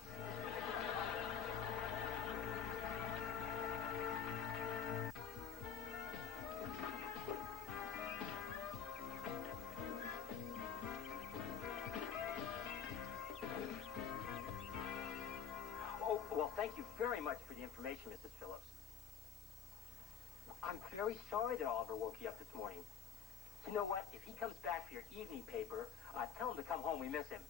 Oh, well, Thank you very much for the information, Mrs. Phillips. I'm very sorry that Oliver woke you up this morning. You know what? If he comes back for your evening paper, tell him to come home. We miss him.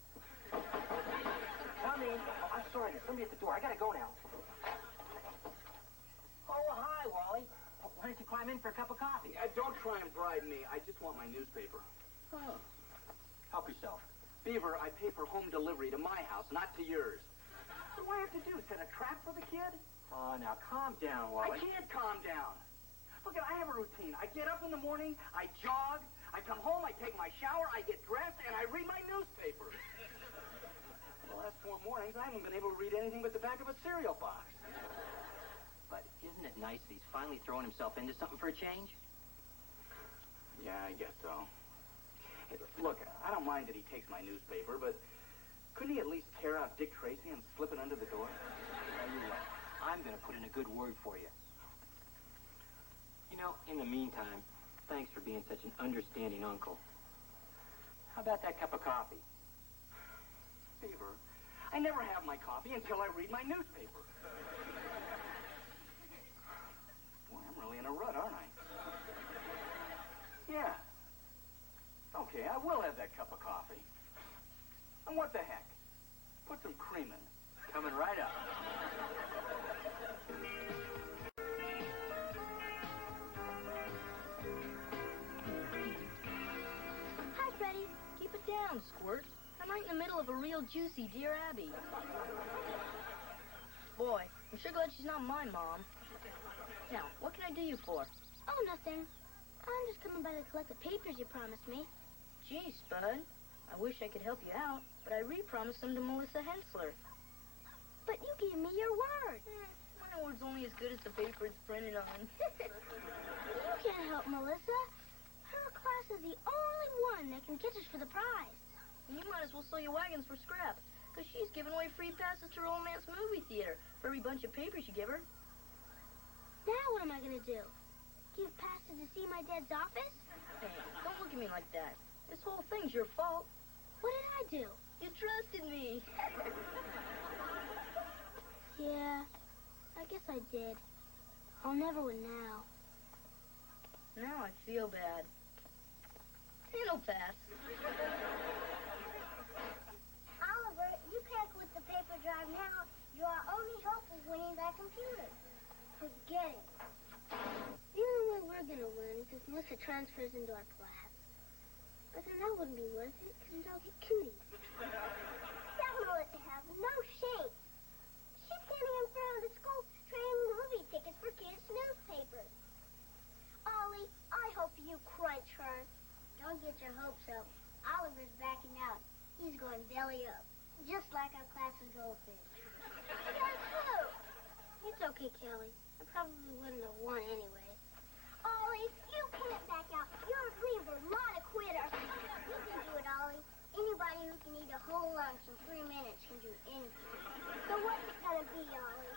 Come in. Oh, I'm sorry. There's somebody at the door. I gotta go now. Oh, hi, Wally. Why don't you climb in for a cup of coffee? Don't try and bribe me. I just want my newspaper. Oh. Help yourself. Beaver, I pay for home delivery to my house, not to yours. What do I have to do? Set a trap for the kid? Oh, now calm down, Wally. I can't calm down. Look, I have a routine. I get up in the morning, I jog, I come home, I take my shower, I get dressed, and I read my newspaper. For the last 4 mornings, I haven't been able to read anything but the back of a cereal box. But isn't it nice that he's finally throwing himself into something for a change? Yeah, I guess so. Hey, look, I don't mind that he takes my newspaper, but couldn't he at least tear out Dick Tracy and slip it under the door? Tell you what, I'm going to put in a good word for you. You know, in the meantime, thanks for being such an understanding uncle. How about that cup of coffee? Beaver, I never have my coffee until I read my newspaper. Boy, I'm really in a rut, aren't I? Yeah. Okay, I will have that cup of coffee. And what the heck? Put some cream in it. Coming right up. Hi, Freddie. Keep it down, Squirt. I'm right in the middle of a real juicy Dear Abby. Boy, I'm sure glad she's not my mom. Now, what can I do you for? Oh, nothing. I'm just coming by to collect the papers you promised me. Gee, Spud. I wish I could help you out, but I re-promised them to Melissa Hensler. But you gave me your word. My word's only as good as the paper it's printed on. You can't help Melissa. Her class is the only one that can catch us for the prize. And you might as well sell your wagons for scrap, because she's giving away free passes to Romance Movie Theater for every bunch of papers you give her. Now what am I going to do? Give passes to see my dad's office? Hey, don't look at me like that. This whole thing's your fault. What did I do? You trusted me. Yeah, I guess I did. I'll never win now. Now I feel bad. It'll pass. Oliver, you can't quit the paper drive now. Your only hope is winning that computer. Forget it. The only way we're going to win is if Melissa transfers into our class. But then that wouldn't be worth it, because we'd all get cooties. That Melissa has no shame. She's standing in front of the school trading movie tickets for kids' newspapers. Ollie, I hope you crunch her. Don't get your hopes up. Oliver's backing out. He's going belly up, just like our class's goldfish. That's true. It's okay, Kelly. I probably wouldn't have won anyway. Ollie, you can't back out. You're a Beaver, not a quitter. You can do it, Ollie. Anybody who can eat a whole lunch in 3 minutes can do anything. So what's it gonna be, Ollie?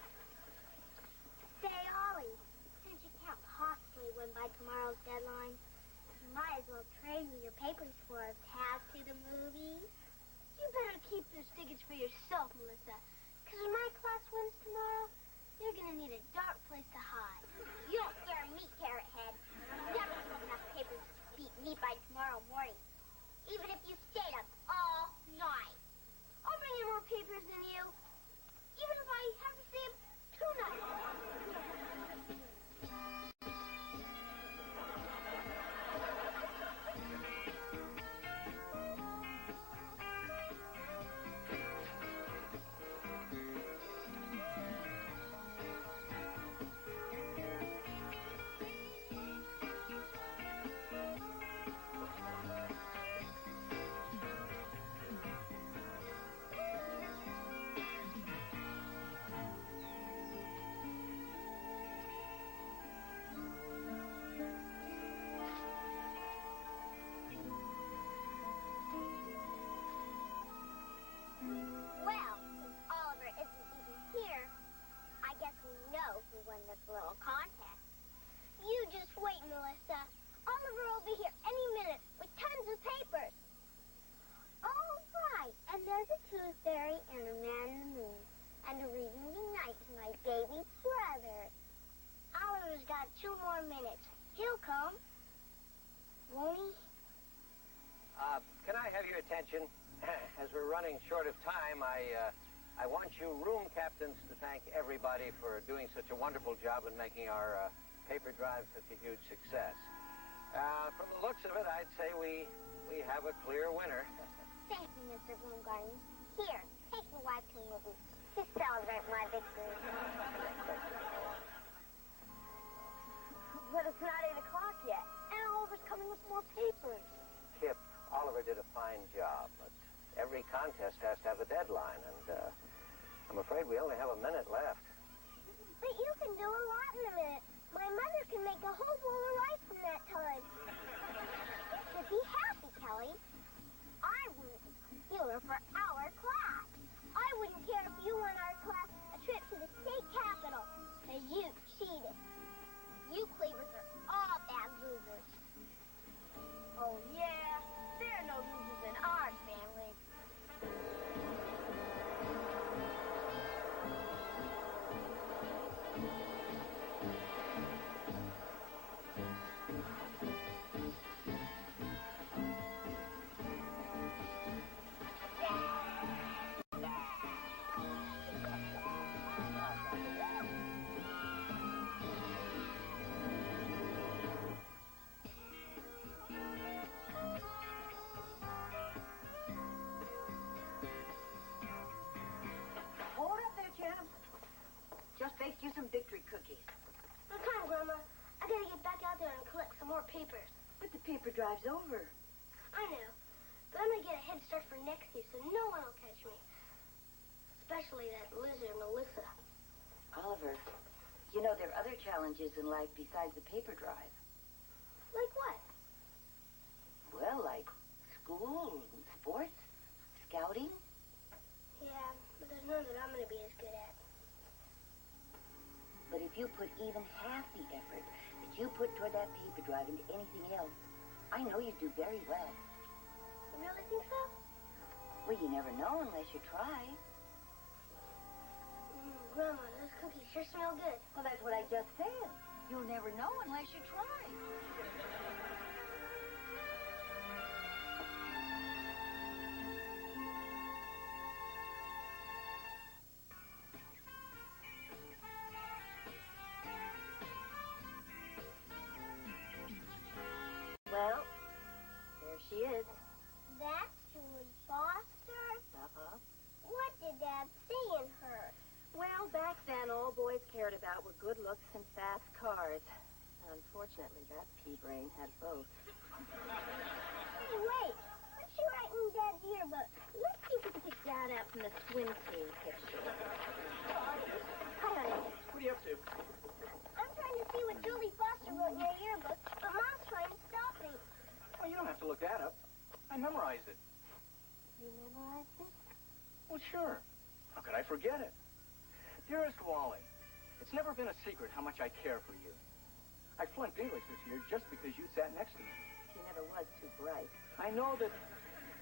Say, Ollie, since you can't possibly win by tomorrow's deadline, you might as well trade me your papers for a pass to the movies. You better keep those tickets for yourself, Melissa. Because when my class wins tomorrow, you're gonna need a dark place to hide. You don't scare me, Carrot Head. Never have enough papers to beat me by tomorrow morning. Even if you stayed up all night. I'll bring in more papers than you. Even if I have to stay up 2 nights. baby brother. Oliver's got 2 more minutes. He'll come. Won't he? Can I have your attention? As we're running short of time, I want you room captains to thank everybody for doing such a wonderful job in making our paper drive such a huge success. From the looks of it, I'd say we have a clear winner. Thank you, Mr. Bloomgarden. Here, take the wiping movie to celebrate my victory. But it's not 8 o'clock yet, and Oliver's coming with more papers. Kip, Oliver did a fine job, but every contest has to have a deadline, and I'm afraid we only have a minute left. But you can do a lot in a minute. My mother can make a whole bowl of rice in that time. You should be happy, Kelly. I wouldn't be computer for our class. I wouldn't care if you won our class a trip to the state capitol. Because you cheated. You Cleavers are all bad losers. Oh, yeah? There are no losers in our family. Hold up there, champ. Just baked you some victory cookies. No time, Grandma. I gotta get back out there and collect some more papers. But the paper drive's over. I know. But I'm gonna get a head start for next year so no one will catch me. Especially that loser, Melissa. Oliver, you know there are other challenges in life besides the paper drive. Like what? Well, like school, sports, scouting. Yeah, but there's none that I'm gonna be as good at. But if you put even half the effort that you put toward that paper drive into anything else, I know you'd do very well. You really think so? Well, you never know unless you try. Grandma, those cookies sure smell good. Well, that's what I just said. You'll never know unless you try. Well, there she is. That's Julie Foster? Uh-huh. What did Dad see in her? Well, back then, all boys cared about were good looks and fast cars. Unfortunately, that pea-brain had both. Hey, wait. What's she writing in Dad's yearbook? Let's see if we can pick that out from the swim team picture. Hi, honey. What are you up to? I'm trying to see what Julie Foster wrote in her yearbook, but Mom's trying to stop me. Well, you don't have to look that up. I memorized it. You memorized it? Well, sure. How could I forget it? Dearest Wally, it's never been a secret how much I care for you. I flunked English this year just because you sat next to me. She never was too bright. I know that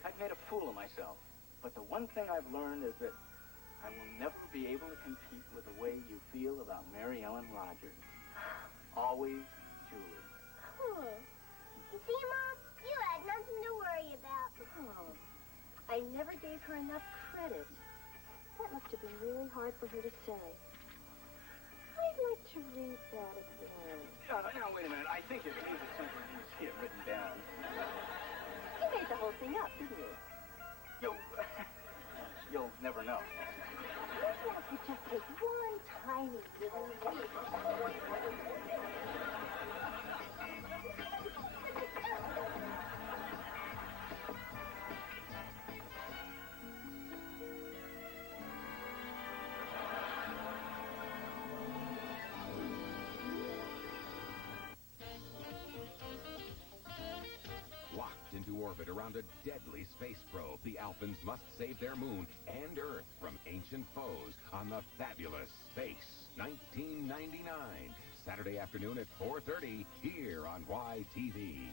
I've made a fool of myself, but the one thing I've learned is that I will never be able to compete with the way you feel about Mary Ellen Rogers. Always, Julie. You see, Mom? You had nothing to worry about. Oh, I never gave her enough credit. That must have been really hard for her to say. I'd like to read that again. Now, wait a minute. I think it's simply here written down. You made the whole thing up, didn't you? You'll never know. What if you just take one tiny little leap? Into orbit around a deadly space probe, the Alphans must save their moon and Earth from ancient foes on the fabulous Space 1999. Saturday afternoon at 4:30 here on YTV.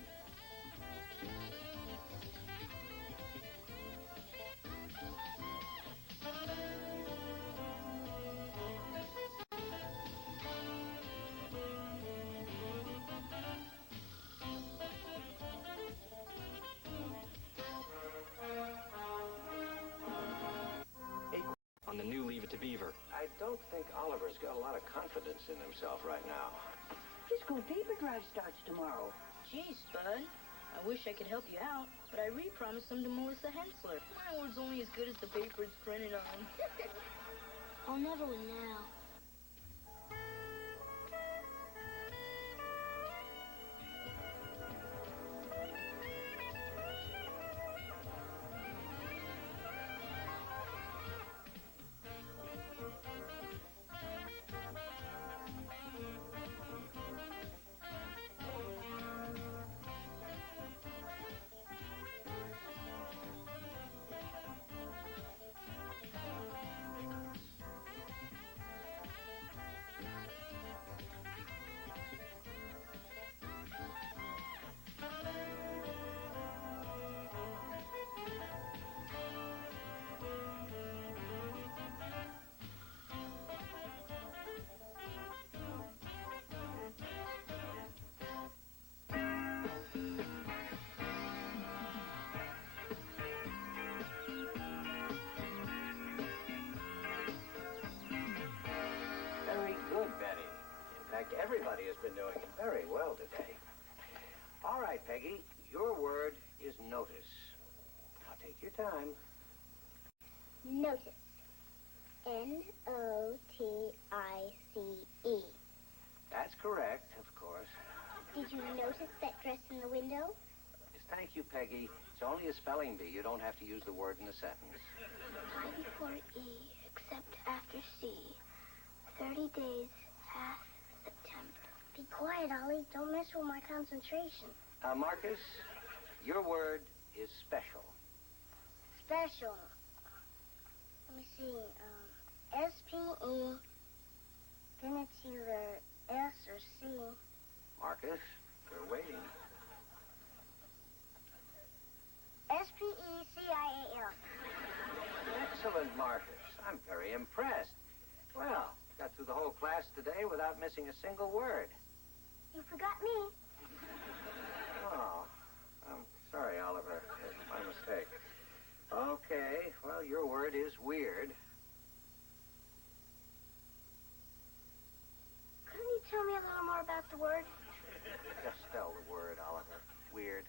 don't think Oliver's got a lot of confidence in himself right now. His school paper drive starts tomorrow. Gee, Spud. I wish I could help you out, but I re-promised them to Melissa Hensler. My word's only as good as the paper it's printed on. I'll never win now. Very good, Betty. In fact, everybody has been doing very well today. All right, Peggy, your word is notice. Now take your time. Notice. N-O-T-I-C-E. That's correct, of course. Did you notice that dress in the window? Yes, thank you, Peggy. It's only a spelling bee. You don't have to use the word in a sentence. I before E, except after C. 30 days, half September. Be quiet, Ollie. Don't mess with my concentration. Marcus, your word is special. Special. Let me see. S-P-E. Then it's either S or C. Marcus, we're waiting. S-P-E-C-I-A-L. Excellent, Marcus. I'm very impressed. Well, got through the whole class today without missing a single word. You forgot me. Oh, I'm sorry, Oliver. It's my mistake. Okay, well, your word is weird. Couldn't you tell me a little more about the word? Just spell the word, Oliver. Weird.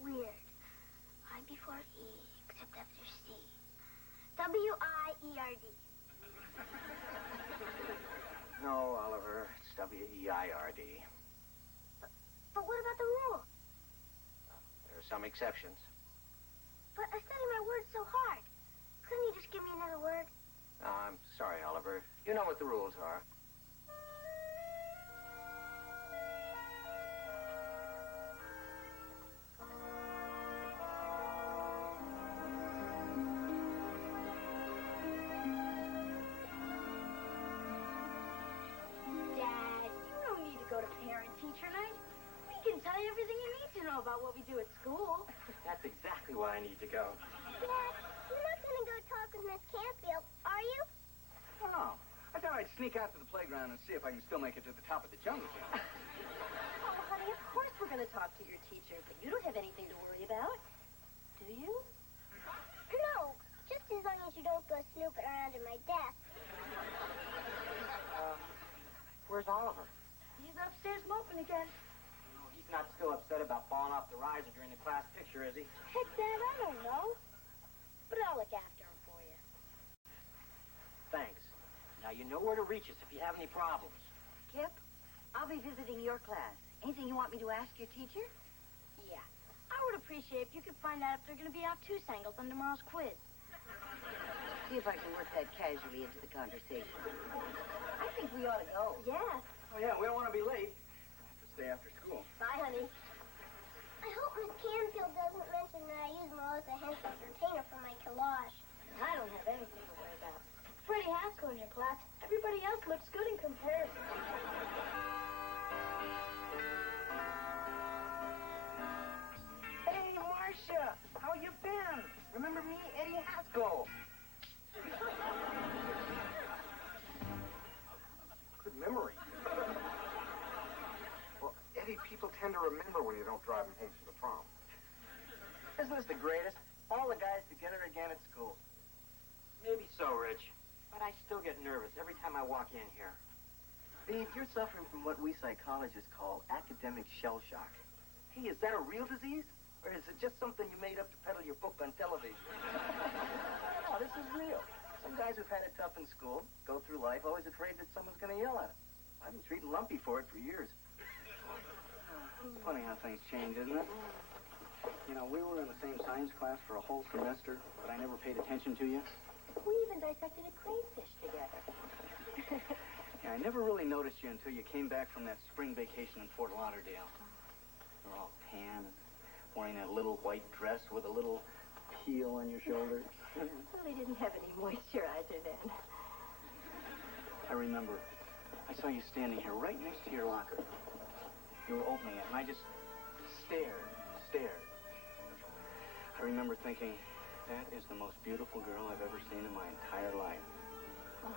Weird. I before E, except after C. W-I-E-R-D. No, Oliver. It's W-E-I-R-D. But what about the rule? There are some exceptions. But I study my words so hard. Couldn't you just give me another word? I'm sorry, Oliver. You know what the rules are. Dad, you don't need to go to parent-teacher night. We can tell you everything you need to know about what we do at school. That's exactly why I need to go. Dad, you're not going to go talk with Miss Canfield, are you? Oh, I thought I'd sneak out to the playground and see if I can still make it to the top of the jungle gym. Oh, honey, of course we're going to talk to your teacher, but you don't have anything to worry about, do you? No, just as long as you don't go snooping around in my desk. Where's Oliver? He's upstairs moping again. He's not still upset about falling off the riser during the class picture, is he? Heck, Dad, I don't know. But I'll look after him for you. Thanks. Now you know where to reach us if you have any problems. Kip, I'll be visiting your class. Anything you want me to ask your teacher? Yeah. I would appreciate if you could find out if they're going to be obtuse angles on tomorrow's quiz. See if I can work that casually into the conversation. I think we ought to go. Yeah. Oh, yeah, we don't want to be late. I have to stay after school. Bye, honey. I hope Miss Canfield doesn't mention that I use Melissa Hensler's retainer for my collage. I don't have anything to worry about. Freddie Haskell in your class. Everybody else looks good in comparison. Hey, Marcia! How you been? Remember me, Eddie Haskell? Good memory. Well, Eddie, people tend to remember when you don't drive them home from the prom. Isn't this the greatest? All the guys together again at school. Maybe so, Rich. But I still still get nervous every time I walk in here. Steve, you're suffering from what we psychologists call academic shell shock. Hey, is that a real disease? Or is it just something you made up to peddle your book on television? No, this is real. Some guys who've had it tough in school go through life always afraid that someone's going to yell at them. I've been treating Lumpy for it for years. It's funny how things change, isn't it? You know, we were in the same science class for a whole semester, but I never paid attention to you. We even dissected a crayfish together. Yeah, I never really noticed you until you came back from that spring vacation in Fort Lauderdale. You were all tan and wearing that little white dress with a little peel on your shoulders. Well, they didn't have any moisturizer then. I remember. I saw you standing here right next to your locker. You were opening it, and I just stared. I remember thinking, that is the most beautiful girl I've ever seen in my entire life. Oh.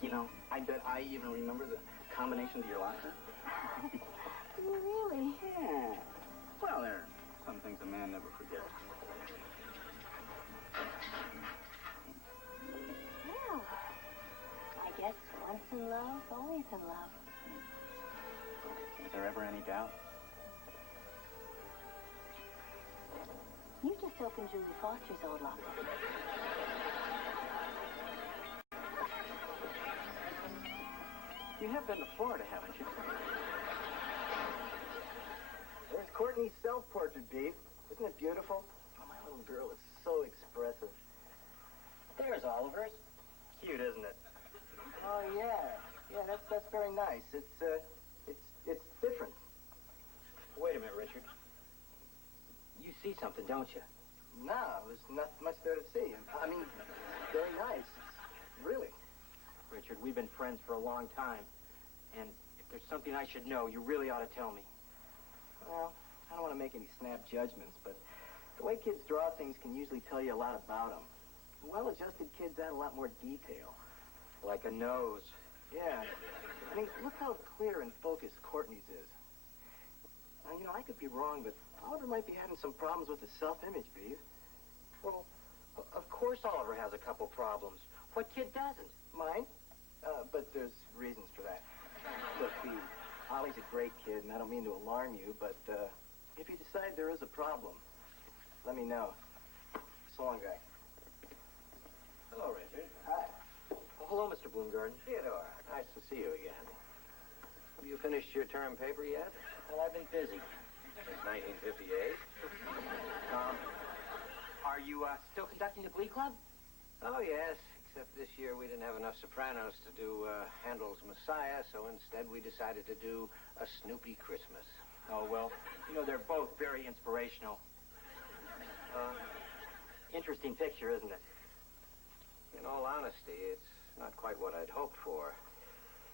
You know, I bet I even remember the combination to your locker. Really? Yeah. Well, there are some things a man never forgets. Well, I guess once in love, always in love. Is there ever any doubt? You just opened Julie Foster's old locker. You have been to Florida, haven't you? There's Courtney's self-portrait, Beaver. Isn't it beautiful? Oh, my little girl is so expressive. There's Oliver's. Cute, isn't it? Oh, yeah. Yeah, that's very nice. It's different. Wait a minute, Richard. You see something, don't you? No, there's not much there to see. I mean, very nice. Really. Richard, we've been friends for a long time. And if there's something I should know, you really ought to tell me. Well, I don't want to make any snap judgments, but the way kids draw things can usually tell you a lot about them. Well-adjusted kids add a lot more detail. Like a nose. Yeah. I mean, look how clear and focused Courtney's is. Now, you know, I could be wrong, but Oliver might be having some problems with his self-image, Beaver. Well, of course Oliver has a couple problems. What kid doesn't? Mine? But there's reasons for that. Look, Beaver, Ollie's a great kid, and I don't mean to alarm you, but if you decide there is a problem, let me know. So long, guy. Hello, Richard. Hi. Well, hello, Mr. Bloomgarden. Theodore, nice to see you again. Have you finished your term paper yet? Well, I've been busy. Since 1958? Are you still conducting the Glee Club? Oh, yes. Except this year we didn't have enough sopranos to do Handel's Messiah, so instead we decided to do A Snoopy Christmas. Oh, well, you know, they're both very inspirational. Interesting picture, isn't it? In all honesty, it's not quite what I'd hoped for.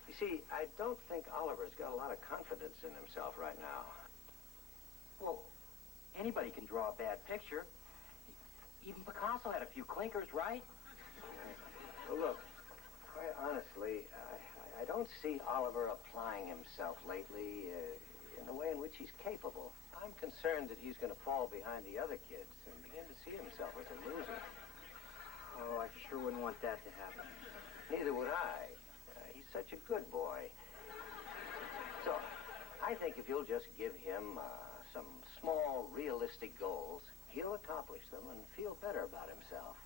You see, I don't think Oliver's got a lot of confidence in himself right now. Well, anybody can draw a bad picture. Even Picasso had a few clinkers, right? Well, look, quite honestly, I don't see Oliver applying himself lately in the way in which he's capable. I'm concerned that he's going to fall behind the other kids and begin to see himself as a loser. Oh, I sure wouldn't want that to happen. Neither would I. He's such a good boy. So, I think if you'll just give him some small, realistic goals, he'll accomplish them and feel better about himself.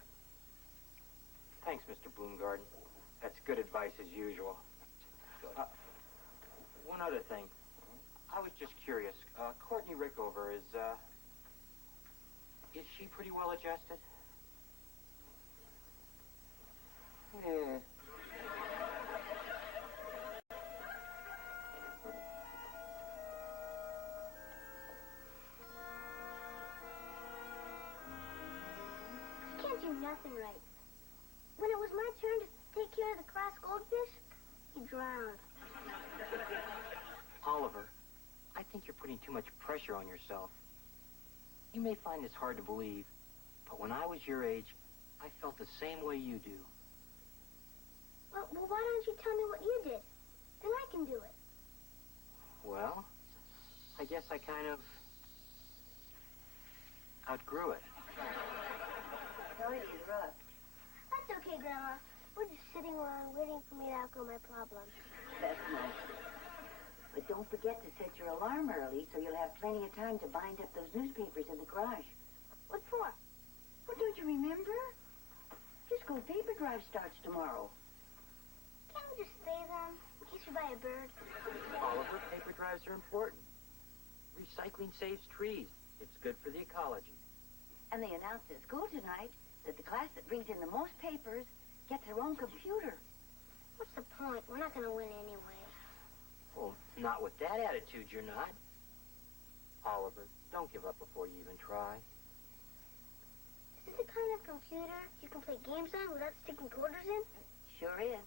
Thanks, Mr. Bloomgarden. That's good advice as usual. One other thing. I was just curious. Courtney Rickover is she pretty well adjusted? Yeah. I can't do nothing right. When it was my turn to take care of the class goldfish, he drowned. Oliver, I think you're putting too much pressure on yourself. You may find this hard to believe, but when I was your age, I felt the same way you do. Well, why don't you tell me what you did? Then I can do it. Well, I guess I kind of outgrew it. No, it is rough. That's okay, Grandma. We're just sitting around waiting for me to outgrow my problems. That's nice. But don't forget to set your alarm early so you'll have plenty of time to bind up those newspapers in the garage. What for? Well, don't you remember? School paper drive starts tomorrow. Can't we just stay then, in case we buy a bird? Oliver, paper drives are important. Recycling saves trees. It's good for the ecology. And they announced at school tonight that the class that brings in the most papers gets their own computer. What's the point? We're not going to win anyway. Well, not with that attitude, you're not. Oliver, don't give up before you even try. Is it the kind of computer you can play games on without sticking quarters in? Sure is.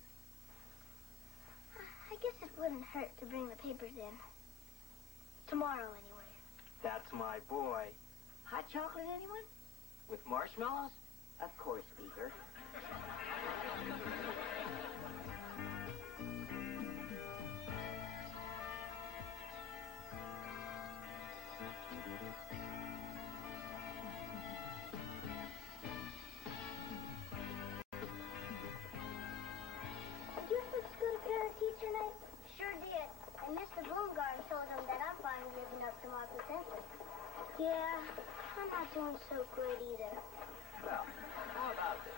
I guess it wouldn't hurt to bring the papers in. Tomorrow, anyway. That's my boy. Hot chocolate, anyone? With marshmallows? Of course, Beaver. Did your folks go to parent-teacher night? Sure did. And Mr. Bloomgarden told them that I'm finally living up to my potential. Yeah, I'm not doing so great either. Well, how about this?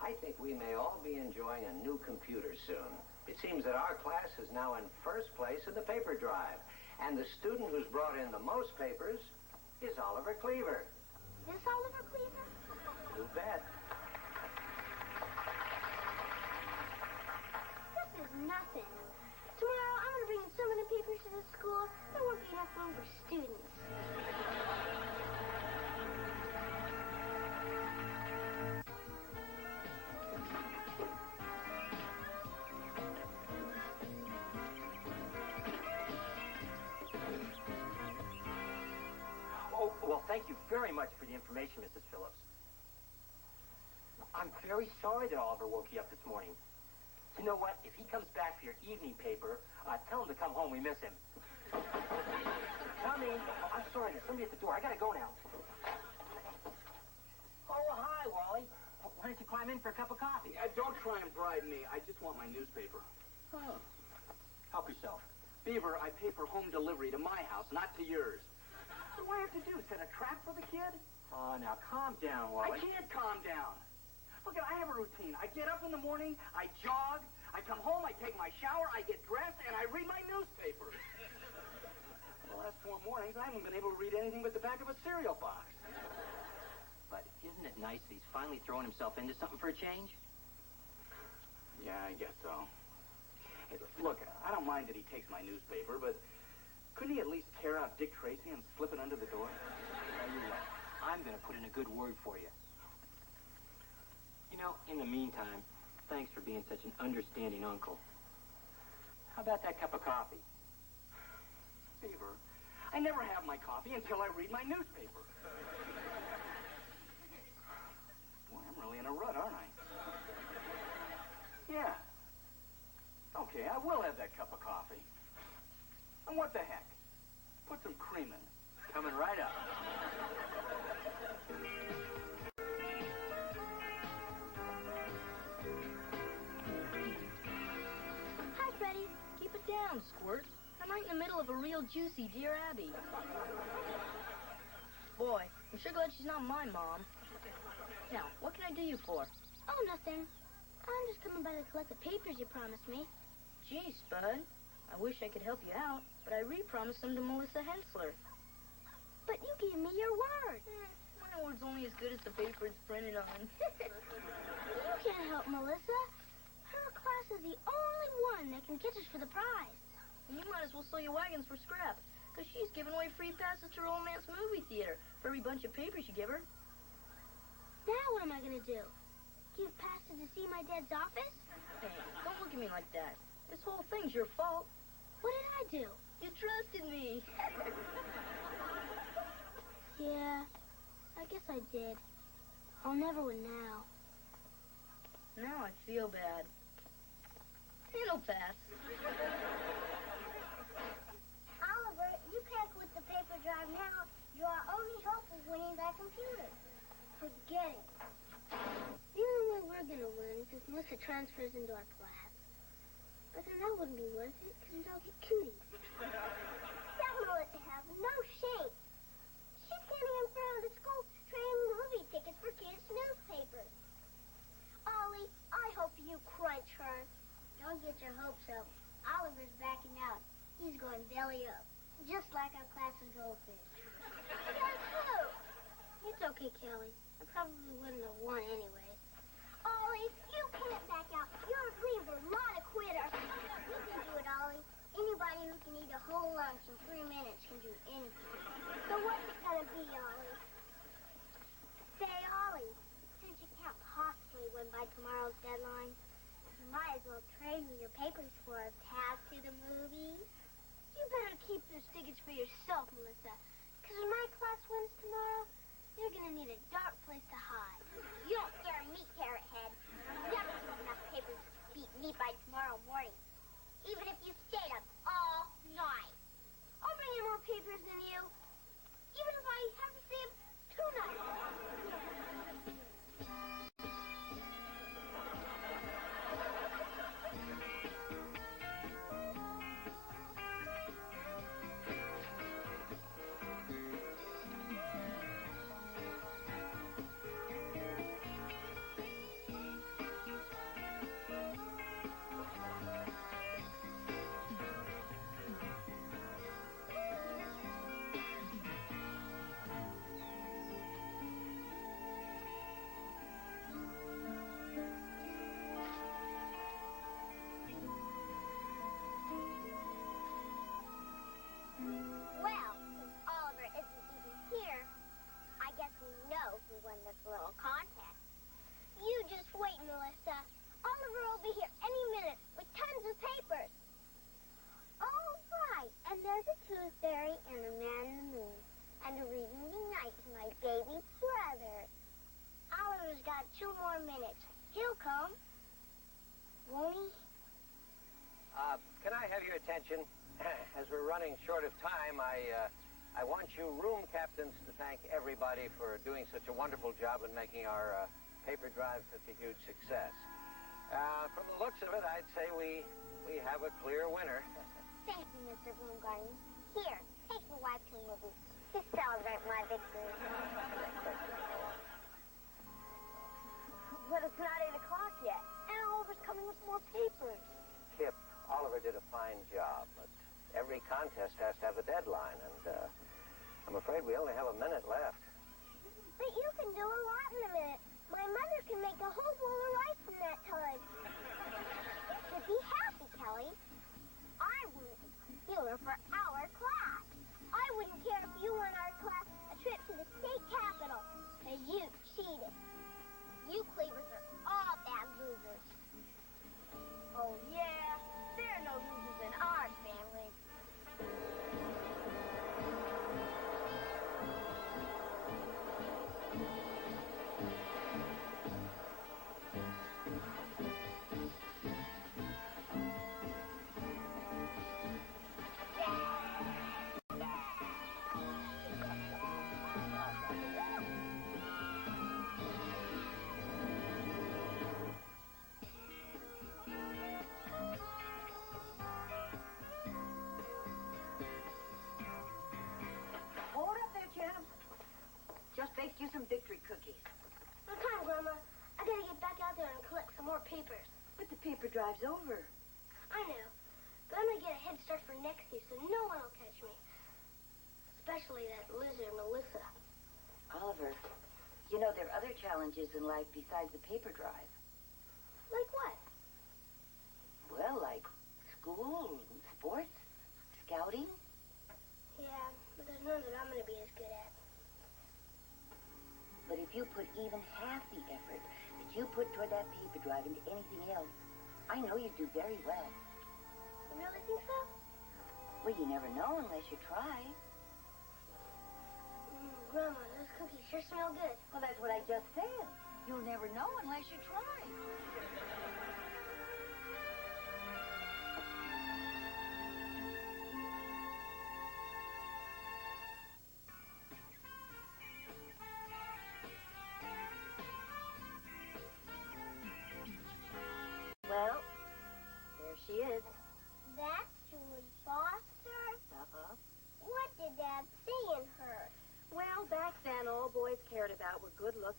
I think we may all be enjoying a new computer soon. It seems that our class is now in first place in the paper drive. And the student who's brought in the most papers is Oliver Cleaver. This Oliver Cleaver? You bet. This is nothing. Tomorrow, I'm going to bring in so many papers to the school, there won't be enough room for students. Oh, well, thank you very much for the information, Mrs. Phillips. I'm very sorry that Oliver woke you up this morning. You know what? If he comes back for your evening paper, tell him to come home. We miss him. Coming. Oh, I'm sorry. There's somebody at the door. I gotta go now. Oh, hi, Wally. Why don't you climb in for a cup of coffee? Don't try and bribe me. I just want my newspaper. Oh. Help yourself. Beaver, I pay for home delivery to my house, not to yours. What do I have to do? Set a trap for the kid? Oh, now calm down, I Wally. can't calm down. Look, I have a routine. I get up in the morning, I jog, I come home, I take my shower, I get dressed, and I read my newspaper. The last 4 mornings, I haven't been able to read anything but the back of a cereal box. But isn't it nice that he's finally throwing himself into something for a change? Yeah, I guess so. Hey, look, I don't mind that he takes my newspaper, but couldn't he at least tear out Dick Tracy and slip it under the door? Tell you what, I'm going to put in a good word for you. You know, in the meantime, thanks for being such an understanding uncle. How about that cup of coffee? Beaver, I never have my coffee until I read my newspaper. Boy, I'm really in a rut, aren't I? Yeah. Okay, I will have that cup of coffee. And what the heck? Put some cream in it. Coming right up. Hi, Freddie. Keep it down, Squirt. I'm right in the middle of a real juicy Dear Abby. Boy, I'm sure glad she's not my mom. Now, what can I do you for? Oh, nothing. I'm just coming by to collect the papers you promised me. Gee, Spud. I wish I could help you out, but I re-promised them to Melissa Hensler. But you gave me your word. My word's only as good as the paper it's printed on. You can't help Melissa. Her class is the only one that can catch us for the prize. You might as well sell your wagons for scraps, because she's giving away free passes to Romance Movie Theater for every bunch of papers you give her. Now what am I going to do? Give passes to see my dad's office? Hey, don't look at me like that. This whole thing's your fault. What did I do? You trusted me. Yeah, I guess I did. I'll never win now. Now I feel bad. It'll pass. Oliver, you can't quit the paper drive now. Your only hope is winning that computer. Forget it. The only way we're going to win is if Melissa transfers into our class. But then that wouldn't be worth it, because we'd all get cooties. That Melissa has no shame. She's standing in front of the school trading movie tickets for kids' newspapers. Ollie, I hope you crunch her. Don't get your hopes up. Oliver's backing out. He's going belly up. Just like our class's goldfish. That's true. It's okay, Kelly. I probably wouldn't have won anyway. Ollie, you can't back out. You're a believer, not a quitter. You can do it, Ollie. Anybody who can eat a whole lunch in 3 minutes can do anything. So what's it gonna be, Ollie? Say, Ollie, since you can't possibly win by tomorrow's deadline, you might as well trade me your papers for a pass to the movies. You better keep those tickets for yourself, Melissa. Because when my class wins tomorrow, you're gonna need a dark place to hide. You don't scare me, Carrot Head. You never have enough papers to beat me by tomorrow morning. Even if you stayed up all night. I'll bring in more papers than you. Even if I have to stay up 2 nights. Well, since Oliver isn't even here, I guess we know who won this little contest. You just wait, Melissa. Oliver will be here any minute with tons of papers. Oh, right. And there's a tooth fairy and a man in the moon. And a reading goodnight to my baby brother. Oliver's got 2 more minutes. He'll come. Won't he? Can I have your attention? As we're running short of time, I want you room captains to thank everybody for doing such a wonderful job in making our paper drive such a huge success. From the looks of it, I'd say we have a clear winner. Thank you, Mr. Bloomgarden. Here, take your wife to a movie to celebrate my victory. But it's not 8 o'clock yet, and Oliver's coming with more papers. Kip, Oliver did a fine job, but every contest has to have a deadline, and I'm afraid we only have a minute left. But you can do a lot in a minute. My mother can make a whole bowl of rice in that time. You should be happy, Kelly. I wouldn't be concealer for our class. I wouldn't care if you won our class a trip to the state capitol. Because you cheated. You Cleavers are all bad losers. Oh, yeah? There are no losers in our family. Hold up there, Jim. Just baked you some victory cookies. No time, Grandma. I gotta get back out there and collect some more papers. But the paper drive's over. I know. But I'm gonna get a head start for next year so no one will catch me. Especially that loser, Melissa. Oliver, you know there are other challenges in life besides the paper drive. Like what? Well, like school, sports, scouting. Yeah, but there's none that I'm gonna be as good at. But if you put even half the effort that you put toward that paper drive into anything else, I know you'd do very well. You really think so? Well, you never know unless you try. Grandma, those cookies sure smell good. Well, that's what I just said. You'll never know unless you try.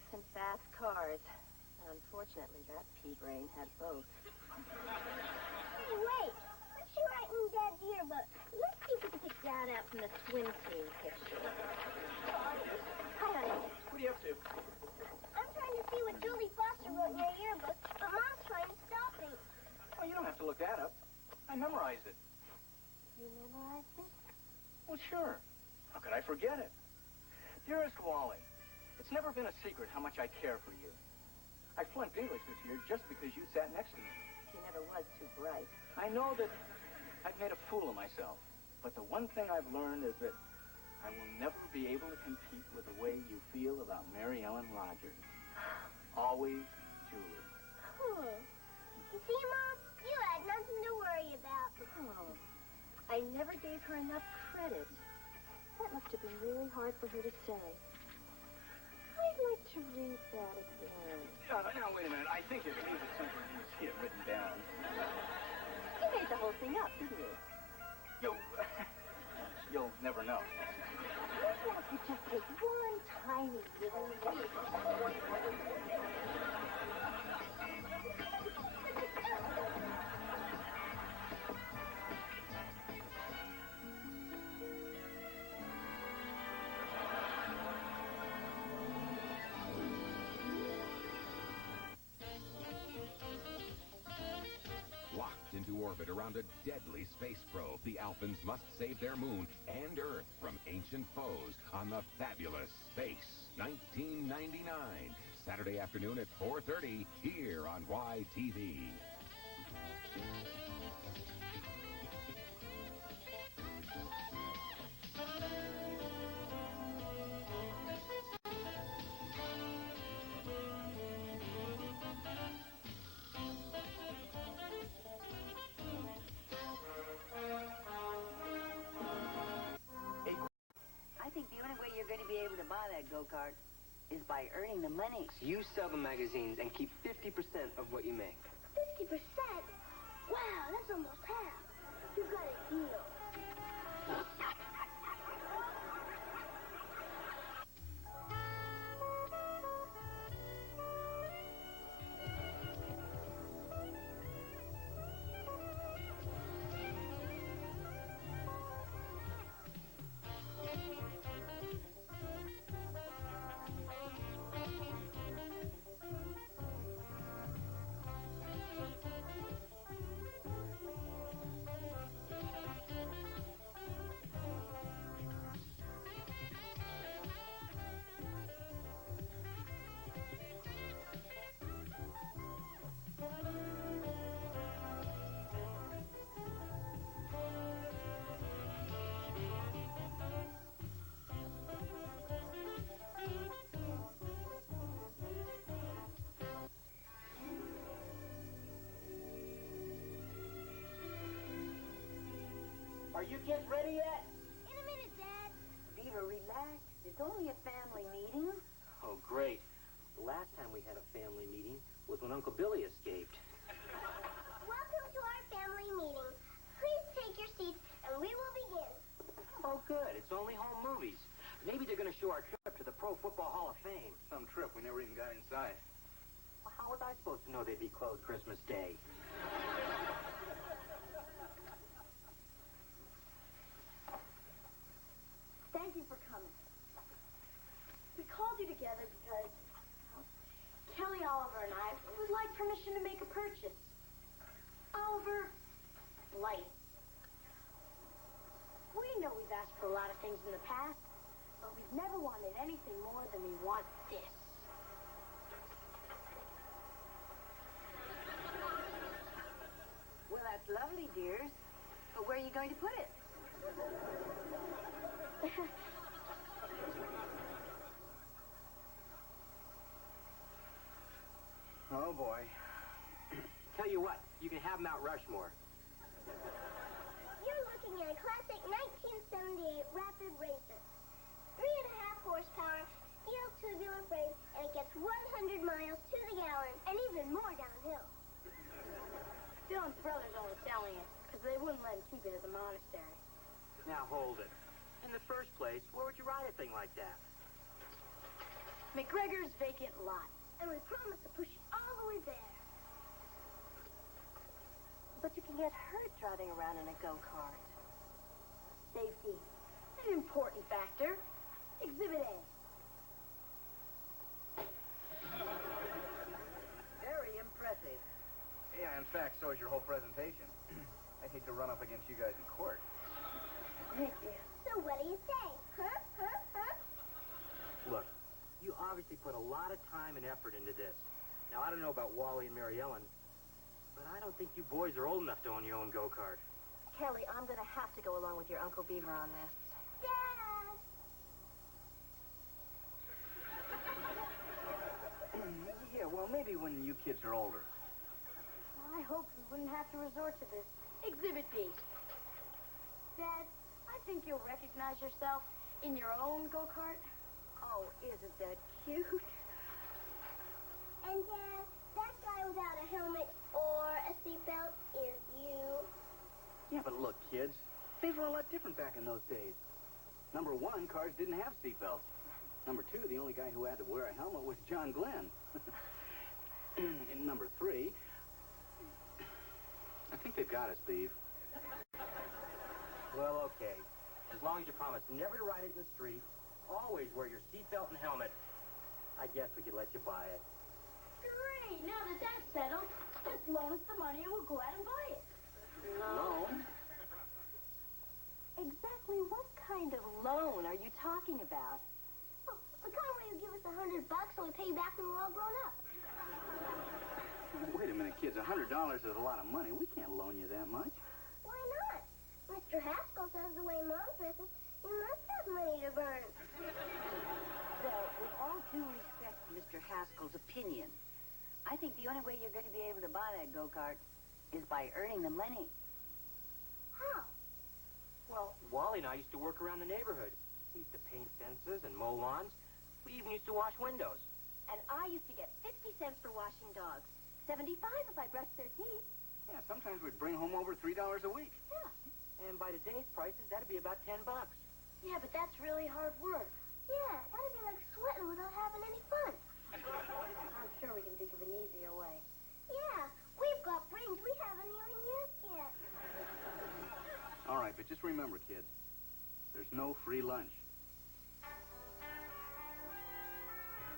yearbooks and fast cars. Unfortunately, that pea-brain had both. Hey, wait! What's she writing in Dad's yearbook? Let's see if we can pick that out from the swim team picture. Hi, honey. What are you up to? I'm trying to see what Julie Foster wrote in your yearbook, but Mom's trying to stop me. Well, you don't have to look that up. I memorized it. You memorized it? Well, sure. How could I forget it? Dearest Wally, it's never been a secret how much I care for you. I flunked English this year just because you sat next to me. She never was too bright. I know that I've made a fool of myself, but the one thing I've learned is that I will never be able to compete with the way you feel about Mary Ellen Rogers. Always, Julie. You see, Mom? You had nothing to worry about. Oh, I never gave her enough credit. That must have been really hard for her to say. I'd like to read that again. Now, wait a minute. I think it's even simpler than you see it written down. You made the whole thing up, didn't you? You'll never know. What if you just take one tiny little leap? Locked into orbit around a deadly space probe, the Alphans must save their moon and Earth from ancient foes on the fabulous Space 1999. Saturday afternoon at 4:30 here on YTV. I think the only way you're going to be able to buy that go-kart is by earning the money. So you sell the magazines and keep 50% of what you make. 50%? Wow, that's almost half. You got a deal. Are you kids ready yet? In a minute, Dad. Beaver, relax. It's only a family meeting. Oh, great. The last time we had a family meeting was when Uncle Billy escaped. Welcome to our family meeting. Please take your seats and we will begin. Oh, good. It's only home movies. Maybe they're going to show our trip to the Pro Football Hall of Fame. Some trip. We never even got inside. Well, how was I supposed to know they'd be closed Christmas Day? Thank you for coming. We called you together because Kelly, Oliver, and I would like permission to make a purchase. Oliver, light. We know we've asked for a lot of things in the past, but we've never wanted anything more than we want this. Well, that's lovely, dears. But where are you going to put it? Oh, boy. Tell you what, you can have Mount Rushmore. You're looking at a classic 1978 Rapid Racer. 3.5 horsepower, steel tubular frame, and it gets 100 miles to the gallon, and even more downhill. Dylan's brother's only selling it because they wouldn't let him keep it at the monastery. Now, hold it. In the first place, where would you ride a thing like that? McGregor's vacant lot. And we promised to push it all the way there. But you can get hurt driving around in a go-kart. Safety, an important factor. Exhibit A. Very impressive. Yeah, in fact, so is your whole presentation. I'd hate to run up against you guys in court. Thank you. So what do you say? Huh? Huh? Huh? Look, you obviously put a lot of time and effort into this. Now, I don't know about Wally and Mary Ellen, but I don't think you boys are old enough to own your own go-kart. Kelly, I'm going to have to go along with your Uncle Beaver on this. Dad! Yeah, well, maybe when you kids are older. I hope we wouldn't have to resort to this. Exhibit B. Dad, I think you'll recognize yourself in your own go-kart. Oh, isn't that cute? And Dad, that guy without a helmet or a seatbelt is you. Yeah, but look, kids, things were a lot different back in those days. Number one, cars didn't have seatbelts. Number two, the only guy who had to wear a helmet was John Glenn. And number three, I think they've got us, Beav. Well, okay. As long as you promise never to ride it in the street, always wear your seatbelt and helmet, I guess we could let you buy it. Great! Now that that's settled, just loan us the money and we'll go out and buy it. Loan? Exactly what kind of loan are you talking about? Oh, the kind where you give us $100 and we pay you back when we're all grown up. Wait a minute, kids. $100 is a lot of money. We can't loan you that much. Why not? Mr. Haskell says the way Mom dresses, you must have money to burn. Well, with all due respect to Mr. Haskell's opinion, I think the only way you're going to be able to buy that go-kart is by earning the money. How? Well, Wally and I used to work around the neighborhood. We used to paint fences and mow lawns. We even used to wash windows. And I used to get 50 cents for washing dogs. 75 if I brushed their teeth. Yeah, sometimes we'd bring home over $3 a week. Yeah. And by today's prices, that'd be about $10. Yeah, but that's really hard work. Yeah, that'd be like sweating without having any fun. I'm sure we can think of an easier way. Yeah, we've got brains we haven't even used yet. All right, but just remember, kids, there's no free lunch.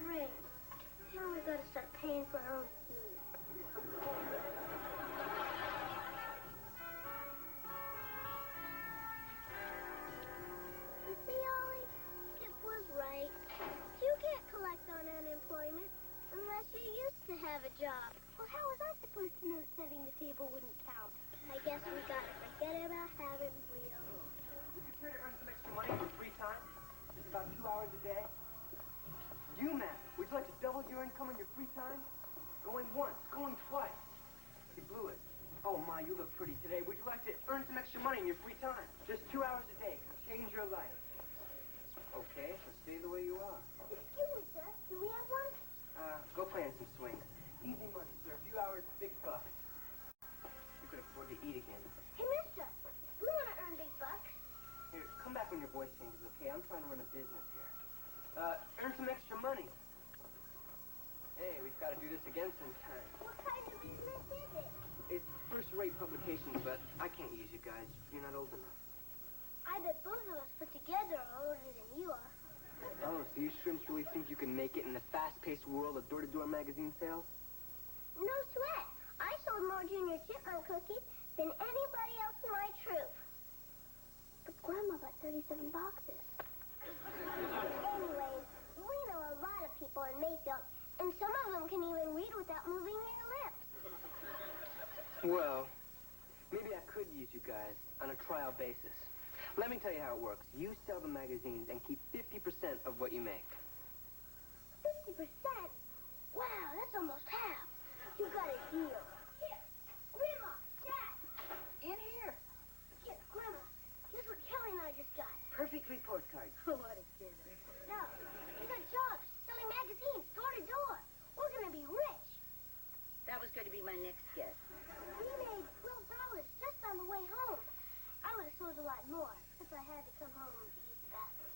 Great. Now we gotta start paying for our own food. You see, Ollie? Kip was right. You can't collect on unemployment unless you used to have a job. Well, how was I supposed to know setting the table wouldn't count? I guess we gotta forget about having real. Would you care to earn some extra money for free time? Just about 2 hours a day? You, man, would you like to double your income in your free time? Going once, going twice. You blew it. Oh, my, you look pretty today. Would you like to earn some extra money in your free time? Just 2 hours a day can change your life. Okay, so stay the way you are. Excuse me, sir. Can we have one? Go play in some swings. Easy money, sir. A few hours, big bucks. You could afford to eat again. Hey, mister. We want to earn big bucks. Here, come back when your voice changes, okay? I'm trying to run a business here. Earn some extra money. Hey, we've got to do this again sometime. What kind of business is it? It's first-rate publications, but I can't use you guys. You're not old enough. I bet both of us put together are older than you are. Oh, so you shrimps really think you can make it in the fast-paced world of door-to-door magazine sales? No sweat. I sold more Junior Chipmunk cookies than anybody else in my troop. But Grandma bought 37 boxes. Anyways, we know a lot of people in Mayfield, and some of them can even read without moving their lips. Well, maybe I could use you guys on a trial basis. Let me tell you how it works. You sell the magazines and keep 50% of what you make. 50%? Wow, that's almost half. You got a deal. Here, Grandma, Dad. In here. Here, Grandma, guess what Kelly and I just got? Perfect report card. What a kid. No, we got jobs selling magazines door to door. We're gonna be rich. That was going to be my next guess. We made $12 just on the way home. I would have sold a lot more if I had to come home to use the bathroom.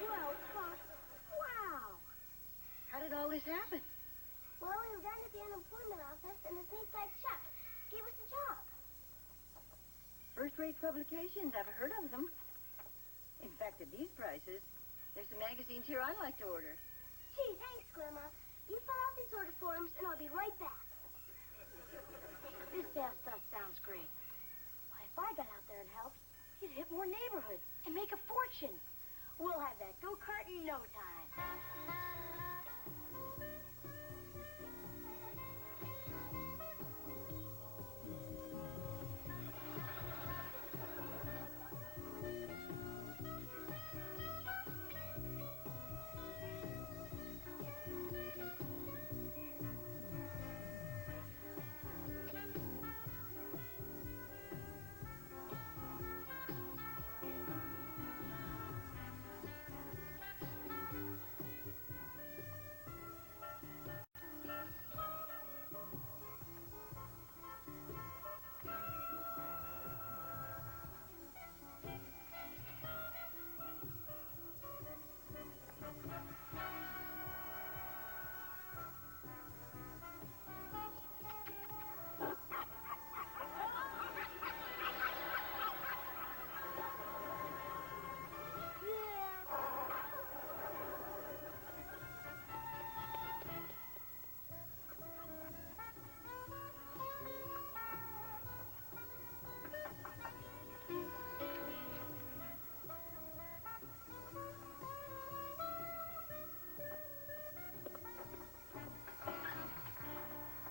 $12? Wow. did all this happen? Well, we were down at the unemployment office, and this neat guy Chuck gave us a job. First-rate publications. I've heard of them. In fact, at these prices, there's some magazines here I'd like to order. Gee, thanks, Grandma. You fill out these order forms, and I'll be right back. This sales stuff sounds great. Why, if I got out there and helped, you'd hit more neighborhoods and make a fortune. We'll have that go-kart in no time.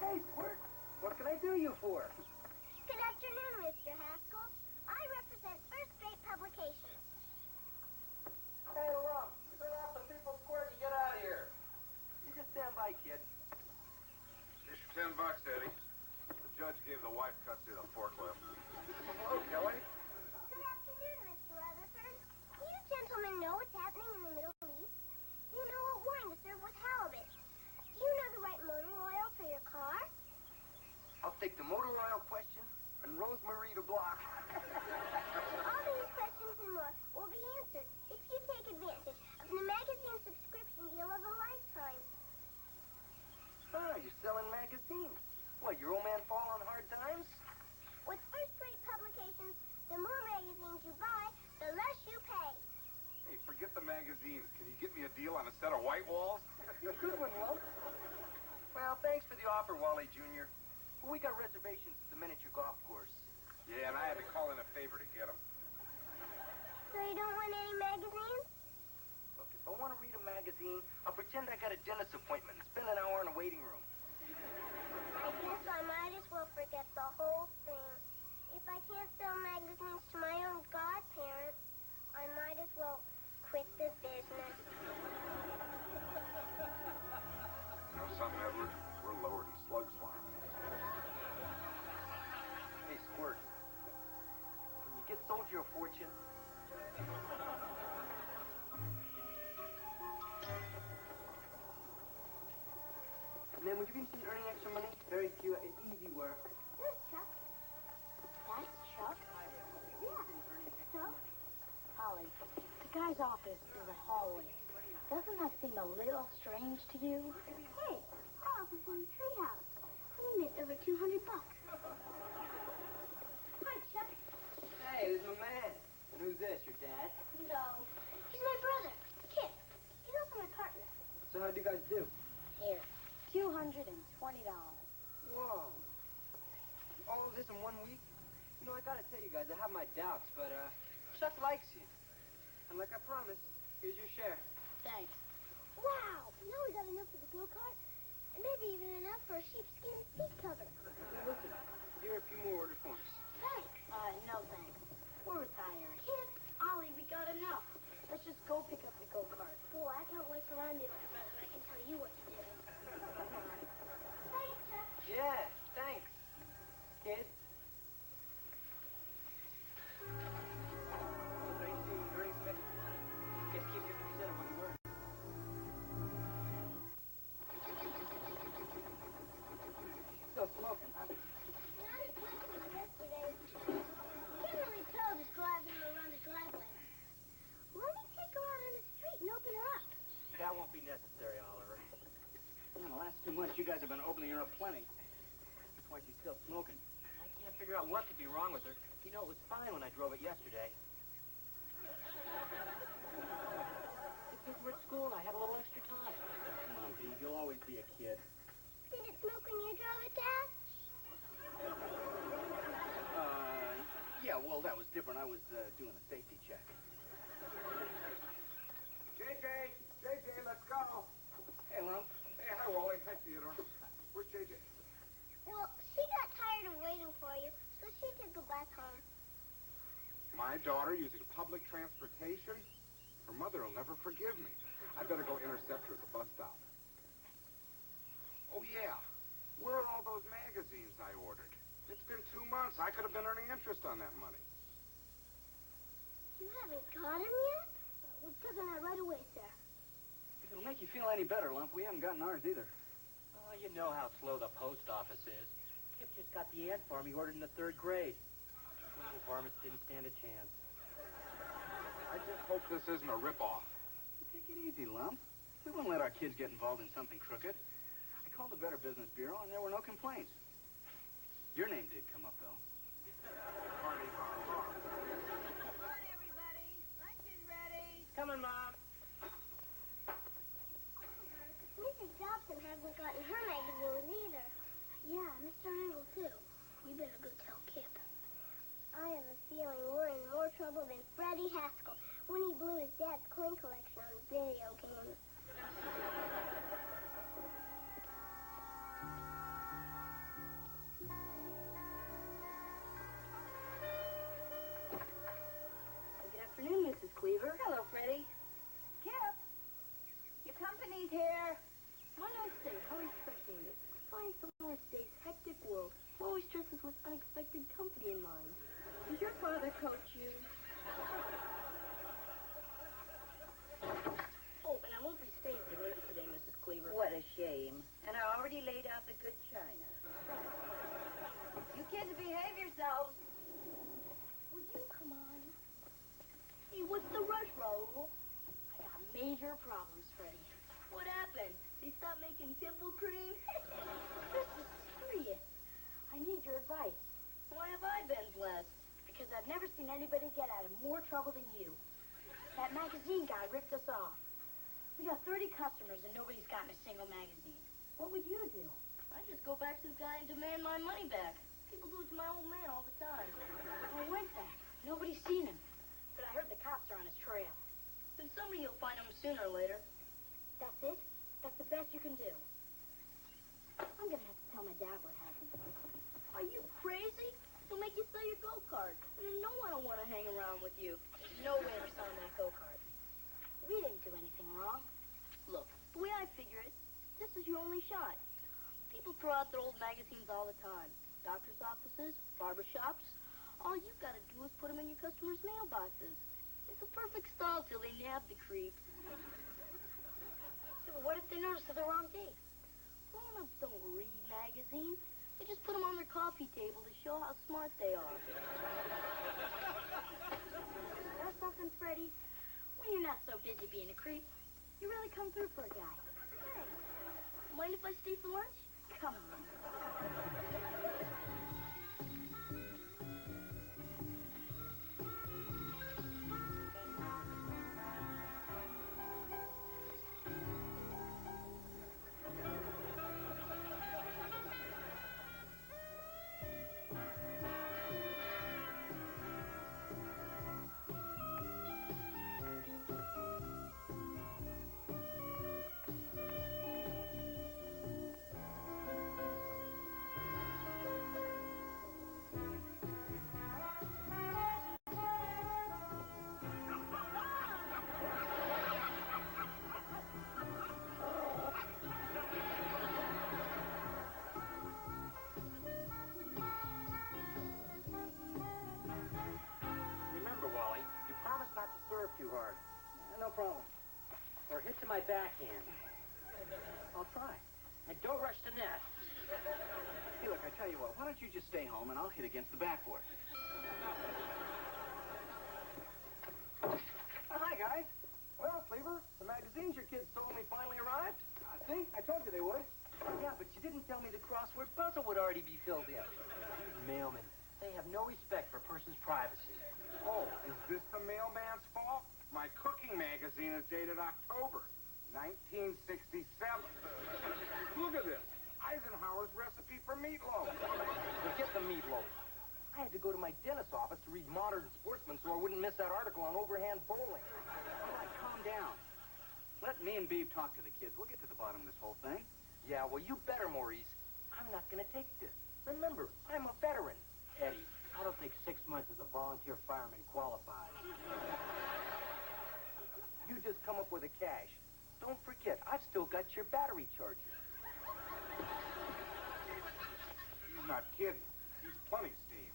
Hey, Squirt. What can I do you for? Good afternoon, Mr. Haskell. I represent First Rate Publications. Hey, Lum. Turn off the People's Squirt and get out of here. You just stand by, kid. Here's your $10, Eddie. The judge gave the wife custody of the forklift. Hello, Kelly. Good afternoon, Mr. Rutherford. Do you gentlemen know what's happening in the Middle East? Do you know what wine to serve with halibut? Do you know the right motor oil for your car? I'll take the motor oil question and Rosemary to block. All these questions and more will be answered if you take advantage of the magazine subscription deal of a lifetime. Oh, you're selling magazines. What, your old man fall on hard times? With first-rate publications, the more magazines you buy, the less you pay. Hey, forget the magazines. Can you get me a deal on a set of white walls? Good one, Will. Well, thanks for the offer, Wally Jr. We got reservations at the miniature golf course. Yeah, and I had to call in a favor to get them. So you don't want any magazines? Look, if I want to read a magazine, I'll pretend I got a dentist appointment and spend an hour in a waiting room. I guess I might as well forget the whole thing. If I can't sell magazines to my own godparents, I might as well quit the business. You know something, Edward? We're lower than slug slime. Hey, Squirt. Can you get Soldier a fortune? And then would you be interested in earning extra money? Very few, easy work. There's Chuck. That's Chuck? So? Holly, the guy's office is a hallway. Doesn't that seem a little strange to you? Hey, our office is in the treehouse. We made over $200. Hi, Chuck. Hey, this is my man. And who's this, your dad? No. He's my brother, Kip. He's also my partner. So how'd you guys do? Here, $220. Whoa. All of this in 1 week? You know, I gotta tell you guys, I have my doubts, but, Chuck likes you. And like I promised, here's your share. Thanks. Wow. Now we got enough for the go-kart, and maybe even enough for a sheepskin seat cover. Listen, here are a few more order forms. Thanks. No thanks. We're retiring. Kip. Ollie, we got enough. Let's just go pick up the go-kart. Well, I can't wait till I'm the old man and I can tell you what to do. Thanks, Chuck. Yeah, thanks. Kid? Still smoking, huh? Not as much as yesterday. Can't really tell just driving around the driveway. Let me take her out on the street and open her up. That won't be necessary, Oliver. last 2 months, you guys have been opening her up plenty. That's why she's still smoking. I can't figure out what could be wrong with her. You know, it was fine when I drove it yesterday. The kids were at school and I had a little extra time. Come on, B. You'll always be a kid. Did it smoke when you drove it, Dad? Yeah, well, that was different. I was doing a safety check. JJ, let's go. Hey, Lump. Hey, hi, Wally. Hi, Theodore. Where's JJ? Well, she got tired of waiting for you, so she took go back home. My daughter using public transportation? Her mother will never forgive me. I better go intercept her at the bus stop. Oh, yeah. Where are all those magazines I ordered? It's been 2 months. I could have been earning interest on that money. You haven't got him yet? We're taking that right away, sir. If it'll make you feel any better, Lump, we haven't gotten ours either. Oh, you know how slow the post office is. Kip just got the ant farm he ordered in the 3rd grade. The varmints didn't stand a chance. I just hope this isn't a ripoff. Take it easy, Lump. We wouldn't let our kids get involved in something crooked. I called the Better Business Bureau, and there were no complaints. Your name did come up, though. Party hard. Come on, everybody. Lunch is ready. Coming, Mom. Mrs. Dobson hasn't gotten her magazines either. Yeah, Mr. Angle, too. We better go tell Kip. I have a feeling we're in more trouble than Freddie Haskell when he blew his dad's coin collection on video games. Good afternoon, Mrs. Cleaver. Hello, Freddie. Kip, your company's here. Why not say how refreshing it is to find someone in today's hectic world who always dresses with unexpected company in mind. Did your father coach you? Oh, and I won't be staying for later today, Mrs. Cleaver. What a shame. And I already laid out the good china. You kids behave yourselves. Would you come on? Hey, what's the rush, Raoul? I got major problems, Freddie. What happened? They stopped making pimple cream? This is serious. I need your advice. Why have I been blessed? Because I've never seen anybody get out of more trouble than you. That magazine guy ripped us off. We got 30 customers and nobody's gotten a single magazine. What would you do? I'd just go back to the guy and demand my money back. People do it to my old man all the time. I went back. Nobody's seen him. But I heard the cops are on his trail. Then somebody will find him sooner or later. That's it? That's the best you can do. I'm gonna have to tell my dad what happened. Are you crazy? He'll make you sell your go-kart. And then no one will want to hang around with you. There's no way we're selling that go-kart. We didn't do anything wrong. Look, the way I figure it, this is your only shot. People throw out their old magazines all the time. Doctor's offices, barber shops. All you've got to do is put them in your customers' mailboxes. It's a perfect stall till they nab the creep. So what if they notice the wrong date? Grown-ups don't read magazines. They just put them on their coffee table to show how smart they are. That's something, Freddie. When you're not so busy being a creep, you really come through for a guy. Hey, mind if I stay for lunch? Come on. too hard. No problem. Or hit to my backhand. I'll try. And don't rush the net. Hey, look, I tell you what, why don't you just stay home and I'll hit against the backboard. Hi, guys. Well, Cleaver, the magazines your kids told me finally arrived. See, I told you they would. crossword puzzle would already be filled in. These mailmen, they have no respect for a person's privacy. Oh, is this the mailman's fault? My cooking magazine is dated October 1967. Look at this. Eisenhower's recipe for meatloaf. Forget the meatloaf. I had to go to my dentist's office to read Modern Sportsman so I wouldn't miss that article on overhand bowling. All right, calm down. Let me and Beaver talk to the kids. We'll get to the bottom of this whole thing. Yeah, well, you better, Maurice. I'm not going to take this. Remember, I'm a veteran. Eddie, I don't think 6 months as a volunteer fireman qualifies. You just come up with the cash. Don't forget, I've still got your battery charger. He's not kidding. He's plenty steam.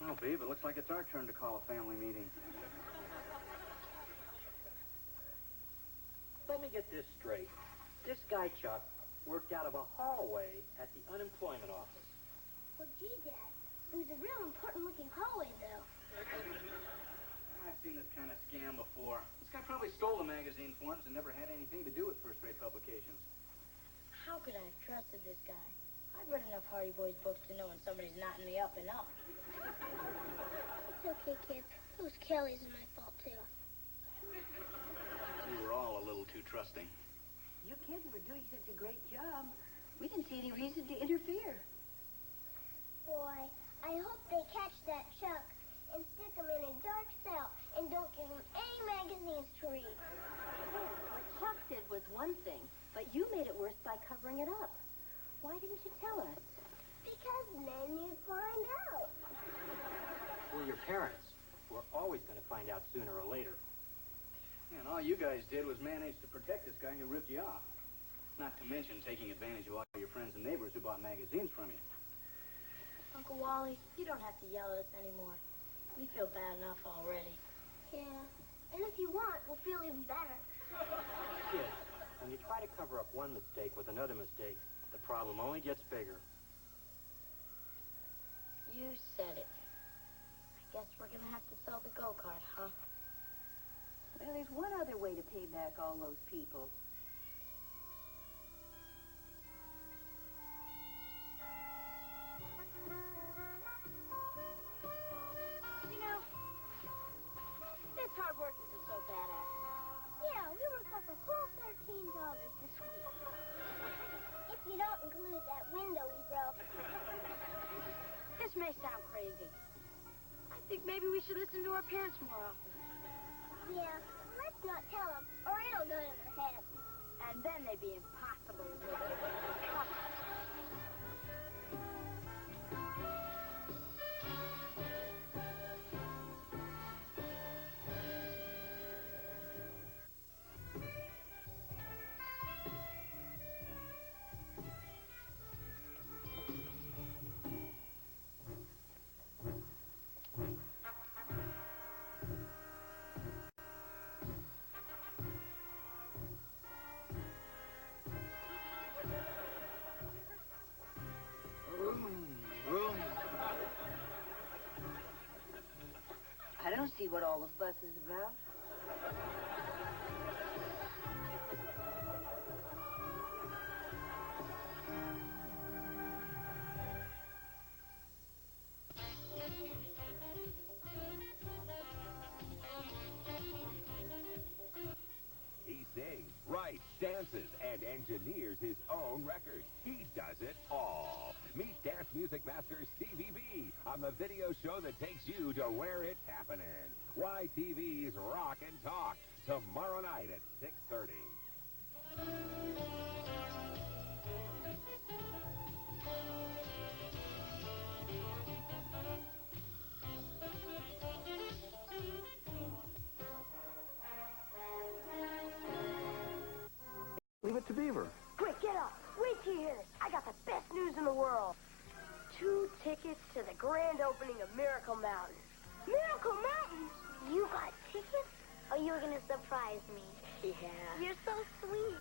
Well, Beaver, it looks like it's our turn to call a family meeting. Let me get this straight. This guy, Chuck, worked out of a hallway at the unemployment office. Well, gee, Dad, it was a real important-looking hallway, though. I've seen this kind of scam before. This guy probably stole the magazine forms and never had anything to do with first-rate publications. How could I have trusted this guy? I've read enough Hardy Boys books to know when somebody's not in the up and up. It's okay, kids. It was Kelly's and my fault, too. We were all a little too trusting. You kids were doing such a great job. We didn't see any reason to interfere. Boy, I hope they catch that Chuck and stick him in a dark cell and don't give him any magazines to read. What Chuck did was one thing, but you made it worse by covering it up. Why didn't you tell us? Because then you'd find out. Well, your parents were always going to find out sooner or later. And all you guys did was manage to protect this guy who ripped you off. Not to mention taking advantage of all your friends and neighbors who bought magazines from you. Uncle Wally, you don't have to yell at us anymore. We feel bad enough already. Yeah. And if you want, we'll feel even better. Kids, when you try to cover up one mistake with another mistake, the problem only gets bigger. You said it. I guess we're gonna have to sell the go-kart, huh? Well, there's one other way to pay back all those people. You know, this hard work isn't so bad after all. Yeah, we worked up a whole $13 this week. If you don't include that window we broke. This may sound crazy. I think maybe we should listen to our parents more often. Yeah, let's not tell them, or it'll go to their heads. And then they'd be impossible to live. I don't see what all the fuss is about. He sings, writes, dances, and engineers his own records. He does it all. Meet dance music master Stevie B on the video show that takes you to where it's happening. YTV's Rock and Talk, tomorrow night at 6:30. Leave it to Beaver. Quick, get up. Wait till you hear this. I got the best news in the world. 2 tickets to the grand opening of Miracle Mountain. Miracle Mountain? You got tickets? Or you're gonna surprise me? Yeah. You're so sweet.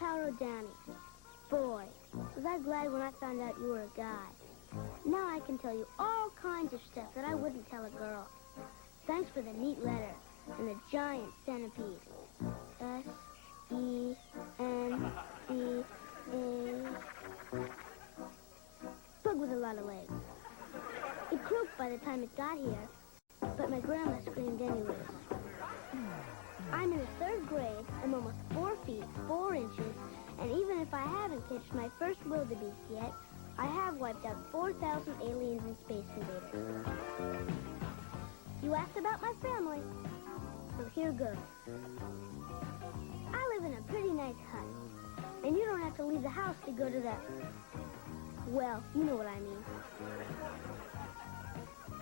gunpowder Downy. Boy, was I glad when I found out you were a guy. Now I can tell you all kinds of stuff that I wouldn't tell a girl. Thanks for the neat letter and the giant centipede. S-E-N-C-A. Bug with a lot of legs. It croaked by the time it got here, but my grandma screamed anyways. I'm in the 3rd grade. I'm almost 4 feet, 4 inches, and even if I haven't catched my first wildebeest yet, I have wiped out 4,000 aliens and space invaders. You asked about my family, so here goes. I live in a pretty nice hut, and you don't have to leave the house to go to the... Well, you know what I mean.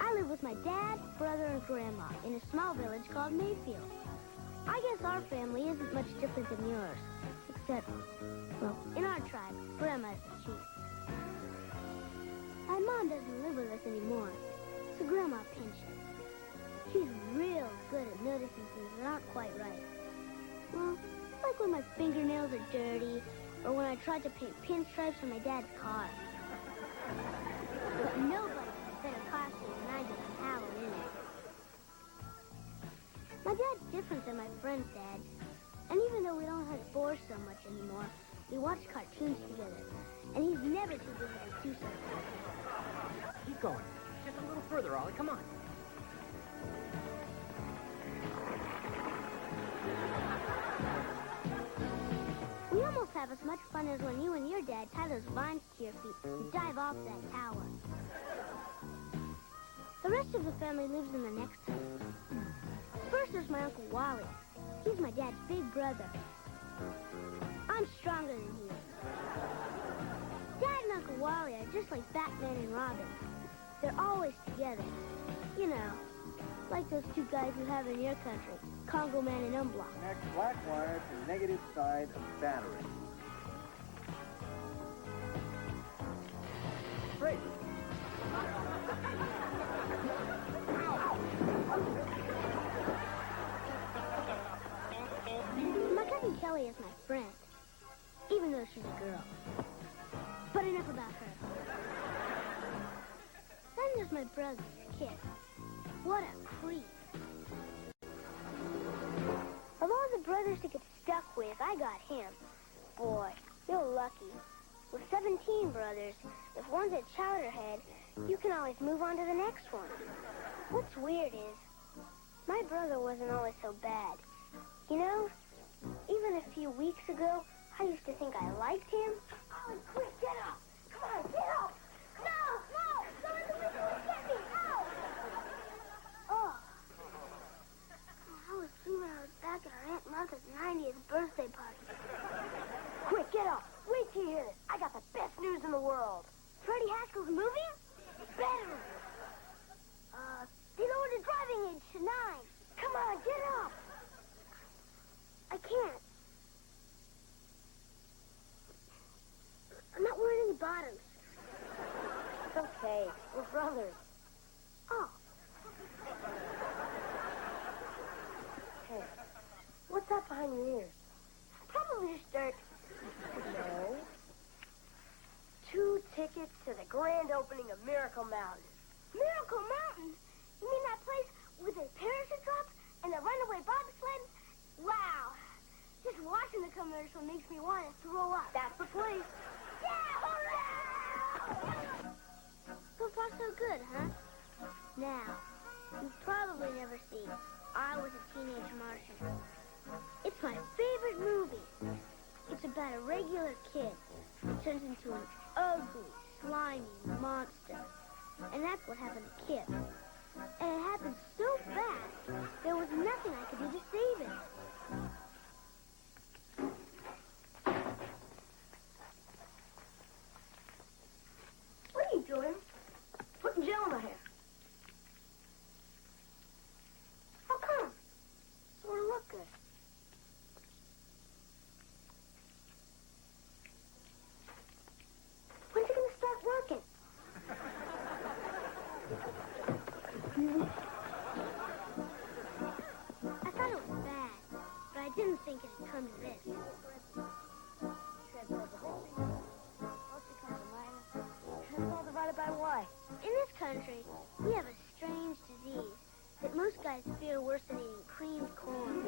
I live with my dad, brother, and grandma in a small village called Mayfield. I guess our family isn't much different than yours, except, well, in our tribe, grandma's the chief. My mom doesn't live with us anymore, so grandma pinches. She's real good at noticing things that aren't quite right. Well, like when my fingernails are dirty, or when I tried to paint pinstripes on my dad's car. But nobody has a better costume than I do on Halloween. My dad's different than my friend's dad, and even though we don't hunt boars so much anymore, we watch cartoons together, and he's never too busy to do something. Keep going. Just a little further, Ollie. Come on. We almost have as much fun as when you and your dad tie those vines to your feet and dive off that tower. The rest of the family lives in the next house. First there's my Uncle Wally. He's my dad's big brother. I'm stronger than he is. Dad and Uncle Wally are just like Batman and Robin. They're always together. You know, like those 2 guys you have in your country, Congo Man and Umblock. Connect black wire to negative side of battery. Great. My cousin Kelly is my friend, even though she's a girl. But enough about her. Then there's my brother, Kip. What a creep. Of all the brothers to get stuck with, I got him. Boy, you're lucky. With 17 brothers, if one's a chowderhead, you can always move on to the next one. What's weird is, my brother wasn't always so bad. You know, even a few weeks ago, I used to think I liked him. Oh, quick, get up! Come on, get up! No! No! Don't let the wind get me! No! Oh. I was dreaming I was back at our Aunt Martha's 90th birthday party. Quick, get up. Wait till you hear this. I got the best news in the world. Freddie Haskell's moving? Better. They lowered the driving age to 9. Come on, get up. I can't. I'm not wearing any bottoms. It's okay. We're brothers. Oh. Hey, what's that behind your ears? Probably just dirt. No. 2 tickets to the grand opening of Miracle Mountain. Miracle Mountain? You mean that place with the parachute drops and the runaway bobsled? Wow. Just watching the commercial makes me want to throw up. That's the place. Yeah, hooray! So far, so good, huh? Now, you've probably never seen I Was a Teenage Martian. It's my favorite movie. It's about a regular kid who turns into an ugly, slimy monster. And that's what happened to Kip. And it happened so fast, there was nothing I could do to save him. What are you doing? Putting gel in my hair. How come? So it'll look good. When's it going to start working? I thought it was bad, but I country, we have a strange disease that most guys fear worse than eating creamed corn.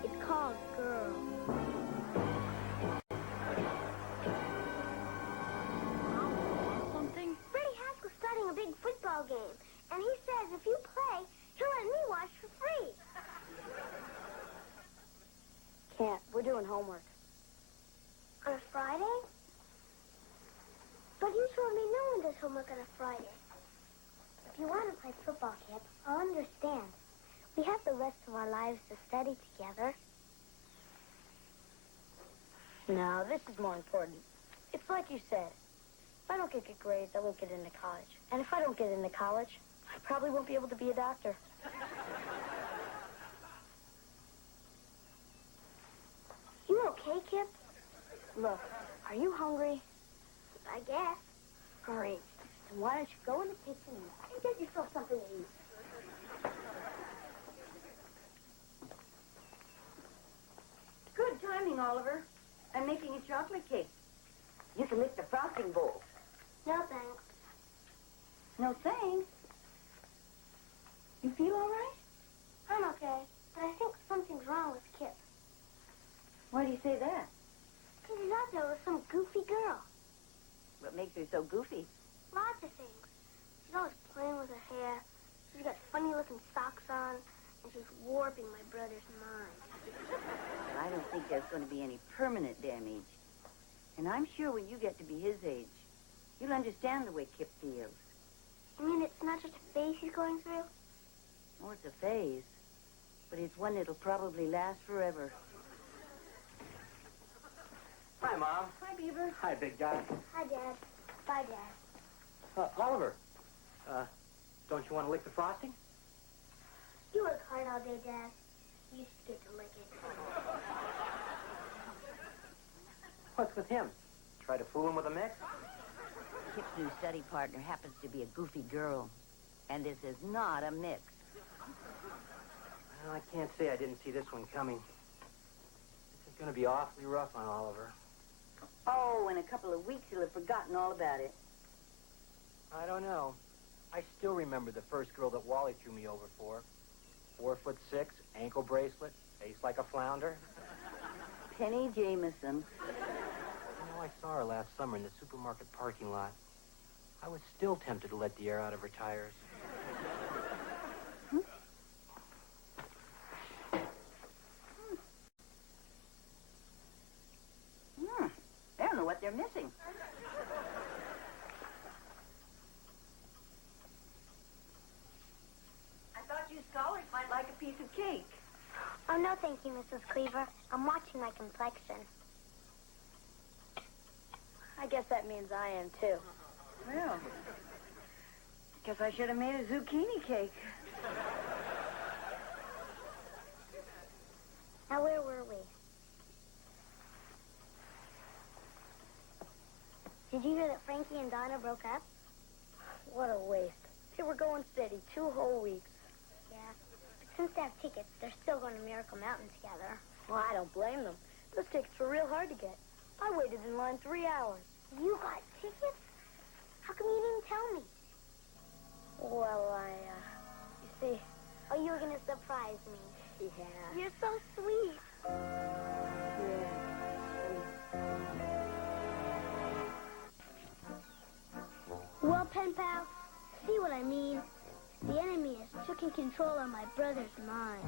It's called girl. Something? Freddie Haskell's starting a big football game, and he says if you play, he'll let me watch for free. Can't. We're doing homework. On a Friday? But you told me no one does homework on a Friday. If you want to play football, Kip, I'll understand. We have the rest of our lives to study together. No, this is more important. It's like you said. If I don't get good grades, I won't get into college. And if I don't get into college, I probably won't be able to be a doctor. You okay, Kip? Look, are you hungry? I guess. Great. Then why don't you go in the kitchen and get yourself something to eat? Good timing, Oliver. I'm making a chocolate cake. You can lick the frosting bowl. No, thanks. No thanks. You feel all right? I'm okay, but I think something's wrong with Kip. Why do you say that? Because he's out there with some goofy girl. What makes her so goofy? Lots of things. She's always playing with her hair. She's got funny-looking socks on, and she's warping my brother's mind. Well, I don't think there's going to be any permanent damage. And I'm sure when you get to be his age, you'll understand the way Kip feels. You mean it's not just a phase he's going through? Oh, it's a phase, but it's one that'll probably last forever. Hi, Mom. Hi, Beaver. Hi, big guy. Hi, Dad. Bye, Dad. Oliver, don't you want to lick the frosting? You work hard all day, Dad. You should get to lick it. What's with him? Try to fool him with a mix? Kip's new study partner happens to be a goofy girl, and this is not a mix. Well, I can't say I didn't see this one coming. This is going to be awfully rough on Oliver. Oh, in a couple of weeks, he'll have forgotten all about it. I don't know. I still remember the first girl that Wally threw me over for. 4'6", ankle bracelet, face like a flounder. Penny Jameson. You know, I saw her last summer in the supermarket parking lot. I was still tempted to let the air out of her tires. I don't know what they're missing. I thought you scholars might like a piece of cake. Oh, no, thank you, Mrs. Cleaver. I'm watching my complexion. I guess that means I am, too. Well, guess I should have made a zucchini cake. Now, where were we? Did you hear that Frankie and Donna broke up? What a waste. They were going steady 2 whole weeks. Yeah. But since they have tickets, they're still going to Miracle Mountain together. Well, I don't blame them. Those tickets were real hard to get. I waited in line 3 hours. You got tickets? How come you didn't tell me? Well, you see... Oh, you were going to surprise me. Yeah. You're so sweet. Yeah. Well, pen pal, see what I mean? The enemy has taken control of my brother's mind.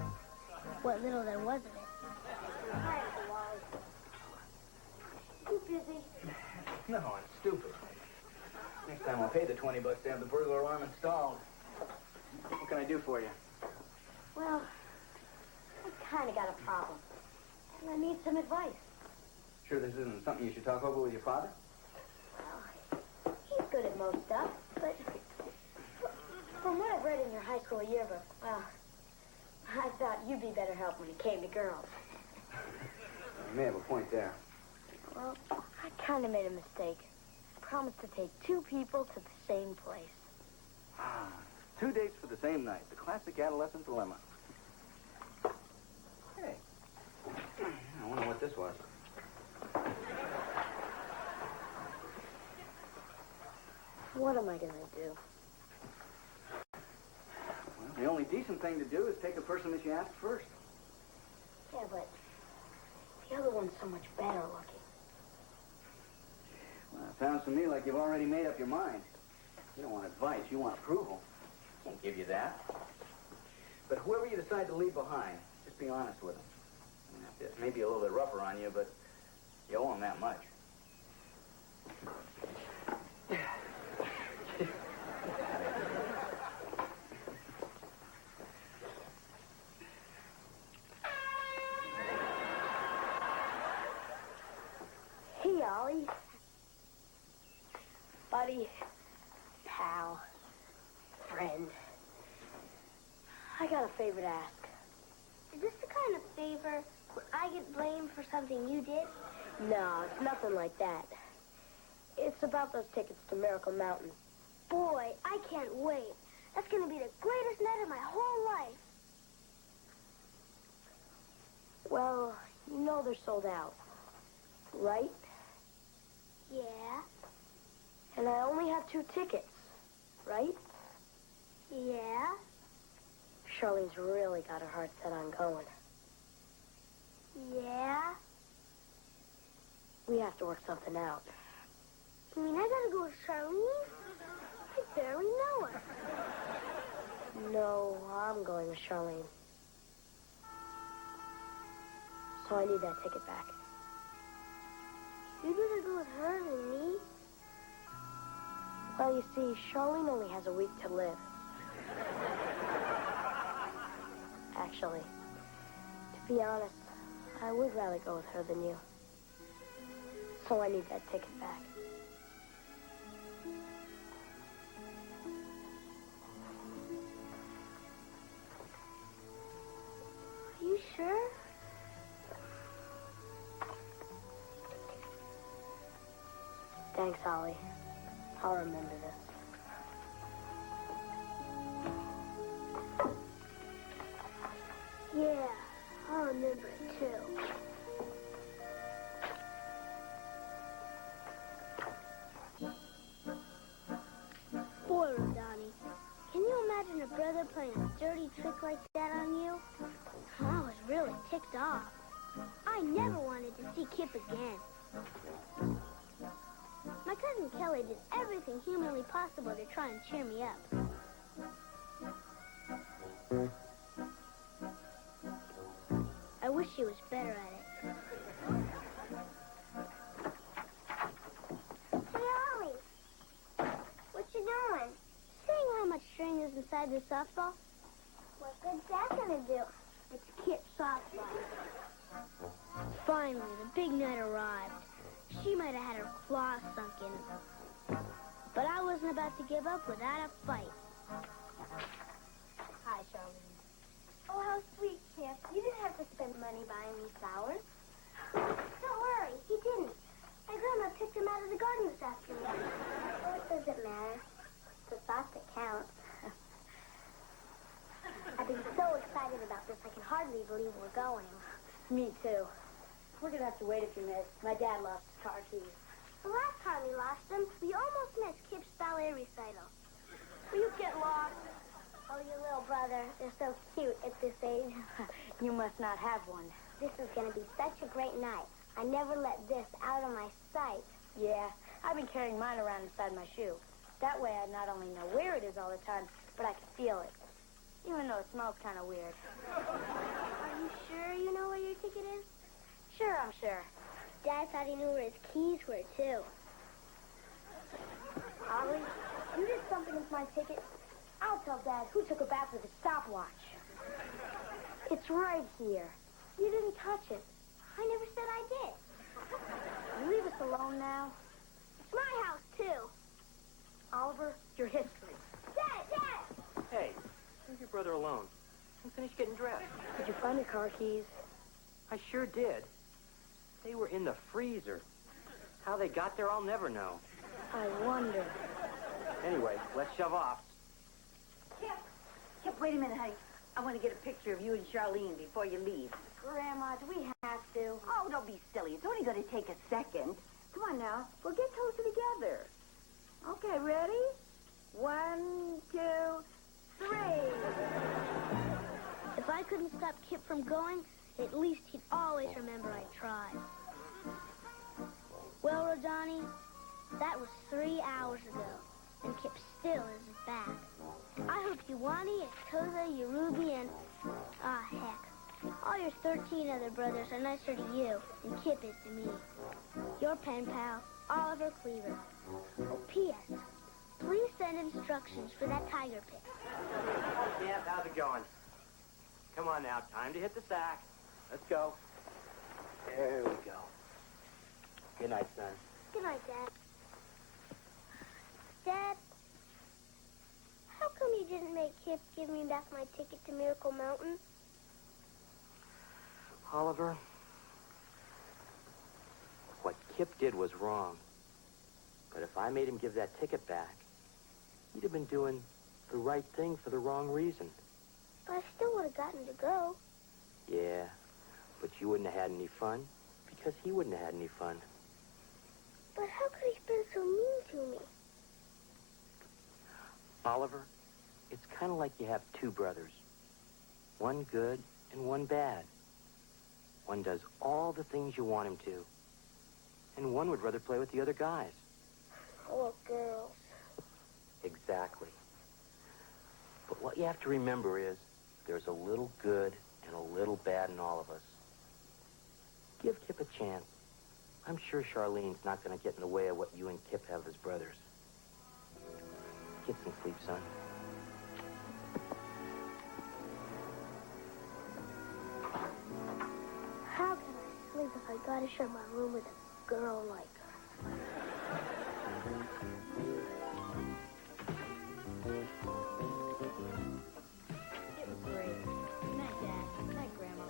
What little there was of it. Hi, Uncle Wally. You busy? No, I'm stupid. Next time I'll pay the $20 to have the burglar alarm installed. What can I do for you? Well, I kind of got a problem. And I need some advice. Sure this isn't something you should talk over with your father? Well, he's good at most stuff, but from what I've read in your high school yearbook, well, I thought you'd be better help when it came to girls. You may have a point there. Well, I kind of made a mistake. I promised to take 2 people to the same place. 2 dates for the same night. The classic adolescent dilemma. Hey. I wonder what this was. What am I going to do? The only decent thing to do is take a person that you ask first. Yeah, but the other one's so much better looking. Well, it sounds to me like you've already made up your mind. You don't want advice, you want approval. Can't give you that. But whoever you decide to leave behind, just be honest with them. It may be a little bit rougher on you, but you owe them that much. Hey, Ollie. Buddy. Pal. Friend. I got a favor to ask. Is this the kind of favor where I get blamed for something you did? No, it's nothing like that. It's about those tickets to Miracle Mountain. Boy, I can't wait. That's going to be the greatest night of my whole life. Well, you know they're sold out, right? Yeah. And I only have 2 tickets, right? Yeah. Charlene's really got her heart set on going. Yeah. We have to work something out. You mean I gotta go with Charlene? I barely know her. No, I'm going with Charlene. So I need that ticket back. You'd rather go with her than me? Well, you see, Charlene only has a week to live. Actually, to be honest, I would rather go with her than you. So I need that ticket back. Are you sure? Thanks, Ollie. I'll remember this. Yeah, I'll remember it too. Boy, Rodani, can you imagine a brother playing a dirty trick like that on you? I was really ticked off. I never wanted to see Kip again. My cousin Kelly did everything humanly possible to try and cheer me up. I wish she was better at it. Hey, Ollie. What you doing? Seeing how much string is inside the softball? What good's that gonna do? It's Kit's softball. Finally, the big night arrived. She might have had her claws sunk in. But I wasn't about to give up without a fight. Hi, Charlene. Oh, how sweet, Kip. You didn't have to spend money buying me flowers. Don't worry, he didn't. My grandma picked him out of the garden this afternoon. What does it matter? It's the thought that counts. I've been so excited about this, I can hardly believe we're going. Me too. We're gonna have to wait a few minutes. My dad lost his car keys. The last time we lost them, we almost missed Kip's ballet recital. Will you get lost? Oh, your little brother. They're so cute at this age. You must not have one. This is going to be such a great night. I never let this out of my sight. Yeah, I've been carrying mine around inside my shoe. That way I not only know where it is all the time, but I can feel it. Even though it smells kind of weird. Are you sure you know where your ticket is? Sure, I'm sure. Dad thought he knew where his keys were, too. Ollie, you did something with my ticket. I'll tell Dad who took a bath with his stopwatch. It's right here. You didn't touch it. I never said I did. You leave us alone now. It's my house, too. Oliver, your history. Dad! Hey, leave your brother alone. I'm finished getting dressed. Did you find the car keys? I sure did. They were in the freezer. How they got there, I'll never know. I wonder. Anyway, let's shove off. Kip, wait a minute, honey. I want to get a picture of you and Charlene before you leave. Grandma, do we have to? Oh, don't be silly. It's only going to take a second. Come on now. We'll get closer together. Okay, ready? 1, 2, 3. from going, at least he'd always remember I tried. Well, Rodani, that was 3 hours ago, and Kip still isn't back. I hope Yuani, Toza, Yorubi, and... heck. All your 13 other brothers are nicer to you than Kip is to me. Your pen pal, Oliver Cleaver. Oh, P.S. Please send instructions for that tiger pit. Yeah, how's it going? Come on now, time to hit the sack. Let's go. There we go. Good night, son. Good night, Dad. Dad, how come you didn't make Kip give me back my ticket to Miracle Mountain? Oliver, what Kip did was wrong. But if I made him give that ticket back, he'd have been doing the right thing for the wrong reason. But I still would have gotten to go. Yeah, but you wouldn't have had any fun because he wouldn't have had any fun. But how could he been so mean to me? Oliver, it's kind of like you have two brothers. One good and one bad. One does all the things you want him to. And one would rather play with the other guys. Oh, girls. Exactly. But what you have to remember is there's a little good and a little bad in all of us. Give Kip a chance. I'm sure Charlene's not going to get in the way of what you and Kip have as brothers. Get some sleep, son. How can I sleep if I gotta share my room with a girl like her? It was great. Good night, Dad. Good night, Grandma.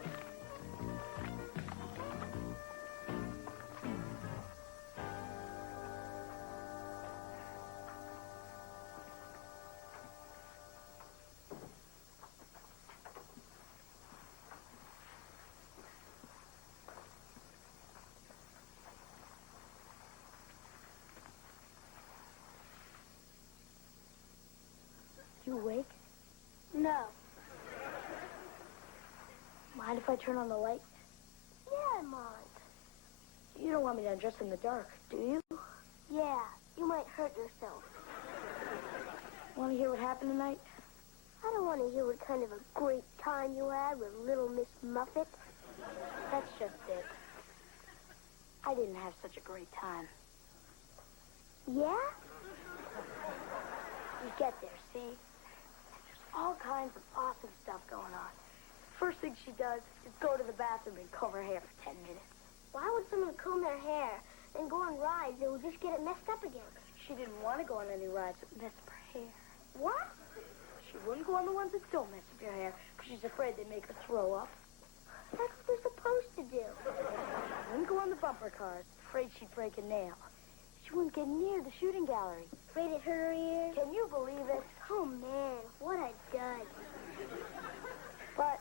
You awake? No. Mind if I turn on the light? Yeah, I mind. You don't want me to undress in the dark, do you? Yeah, you might hurt yourself. Want to hear what happened tonight? I don't want to hear what kind of a great time you had with Little Miss Muffet. That's just it. I didn't have such a great time. Yeah? We get there, see? There's all kinds of awesome stuff going on. First thing she does is go to the bathroom and comb her hair for 10 minutes. Why would someone comb their hair and go on rides that would just get it messed up again? She didn't want to go on any rides that mess up her hair. What? She wouldn't go on the ones that don't mess up your hair because she's afraid they make her throw up. That's what they're supposed to do. She wouldn't go on the bumper cars, afraid she'd break a nail. She wouldn't get near the shooting gallery. Afraid it hurt her ears? Can you believe it? Oh, man, what a dud. But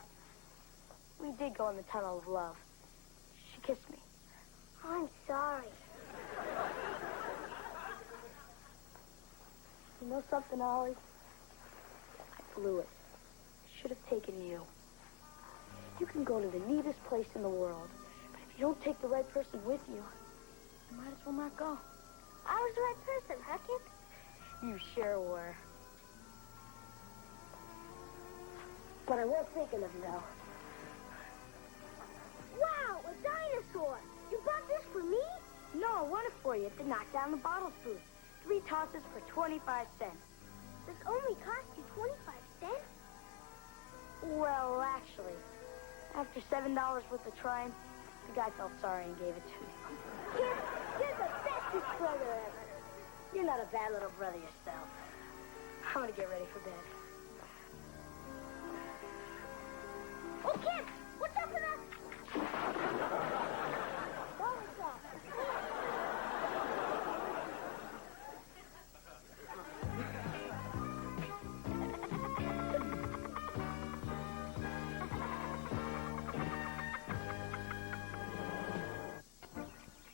we did go in the tunnel of love. She kissed me. I'm sorry. You know something, Ollie? I blew it. I should have taken you. You can go to the neatest place in the world, but if you don't take the right person with you, you might as well not go. I was the right person, huh, Kip? You sure were. But I was thinking of you, though. Wow, a dinosaur! You bought this for me? No, I won it for you at the Knock Down the Bottles booth. 3 tosses for 25 cents. This only cost you 25 cents? Well, actually, after $7 worth of trying, the guy felt sorry and gave it to me. Kip, you're the bestest brother ever. You're not a bad little brother yourself. I'm gonna get ready for bed. Oh, Kip, what's up with us? What was up?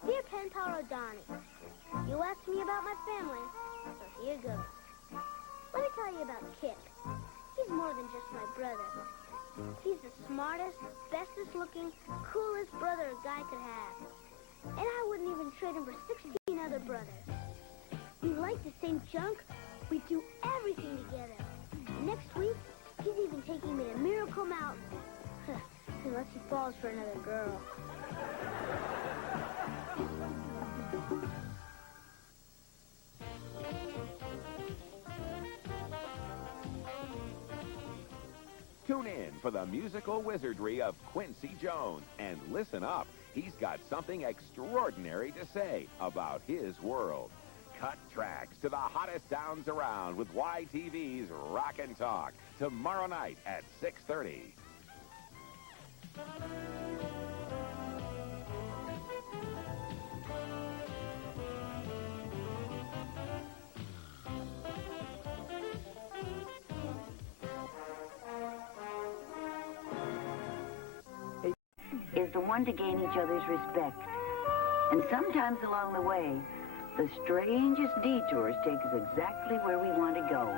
Dear Pen Pal O'Donnell, you asked me about my family, so here goes. Let me tell you about Kip. He's more than just my brother. He's the smartest, bestest looking, coolest brother a guy could have. And I wouldn't even trade him for 16 other brothers. We like the same junk. We do everything together. Next week, he's even taking me to Miracle Mountain. Unless he falls for another girl. Tune in for the musical wizardry of Quincy Jones and listen up. He's got something extraordinary to say about his world. Cut tracks to the hottest sounds around with YTV's Rock and Talk tomorrow night at 6:30. Is the one to gain each other's respect. And sometimes along the way, the strangest detours take us exactly where we want to go.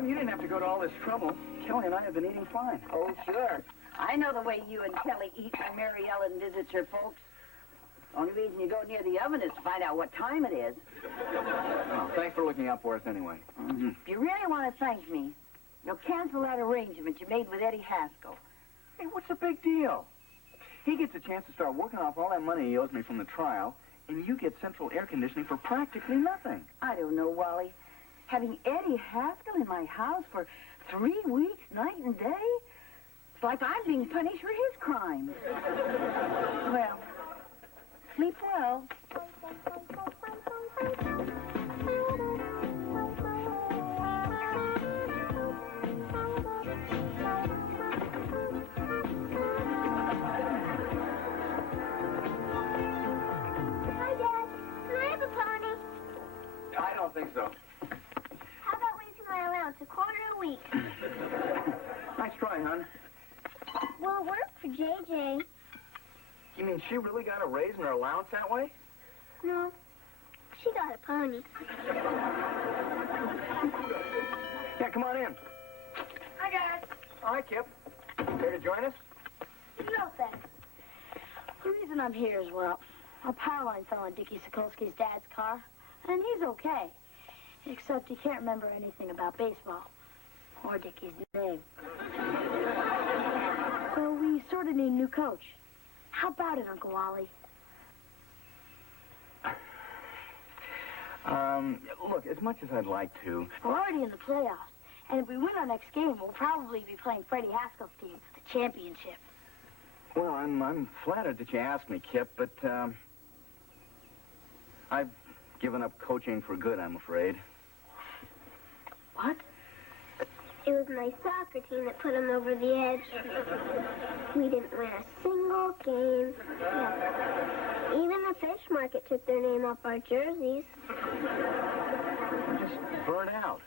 You didn't have to go to all this trouble. Kelly and I have been eating fine. Oh, sure. I know the way you and Kelly eat when Mary Ellen visits her folks. Only reason you go near the oven is to find out what time it is. Oh, thanks for looking out for us anyway. If you really want to thank me, you'll cancel that arrangement you made with Eddie Haskell. Hey, what's the big deal? He gets a chance to start working off all that money he owes me from the trial, and you get central air conditioning for practically nothing. I don't know, Wally. Having Eddie Haskell in my house for 3 weeks, night and day? It's like I'm being punished for his crimes. Well, sleep well. Hi, Dad. Can I have a pony? I don't think so. How about raising my allowance a quarter a week? Nice try, hon. Well, it worked for JJ. You mean she really got a raise in her allowance that way? No, she got a pony. Yeah, come on in. Hi, Dad. Hi, Kip. Care to join us? No, thanks. The reason I'm here is, well, a power line fell on Dickie Sokolsky's dad's car, and he's okay. Except he can't remember anything about baseball. Or Dickie's name. So we sort of need a new coach. How about it, Uncle Wally? Look, as much as I'd like to... We're already in the playoffs. And if we win our next game, we'll probably be playing Freddie Haskell's team for the championship. Well, I'm flattered that you asked me, Kip, but, I've given up coaching for good, I'm afraid. What? It was my soccer team that put him over the edge. We didn't win a single game. Even the fish market took their name off our jerseys. I'm just burnt out.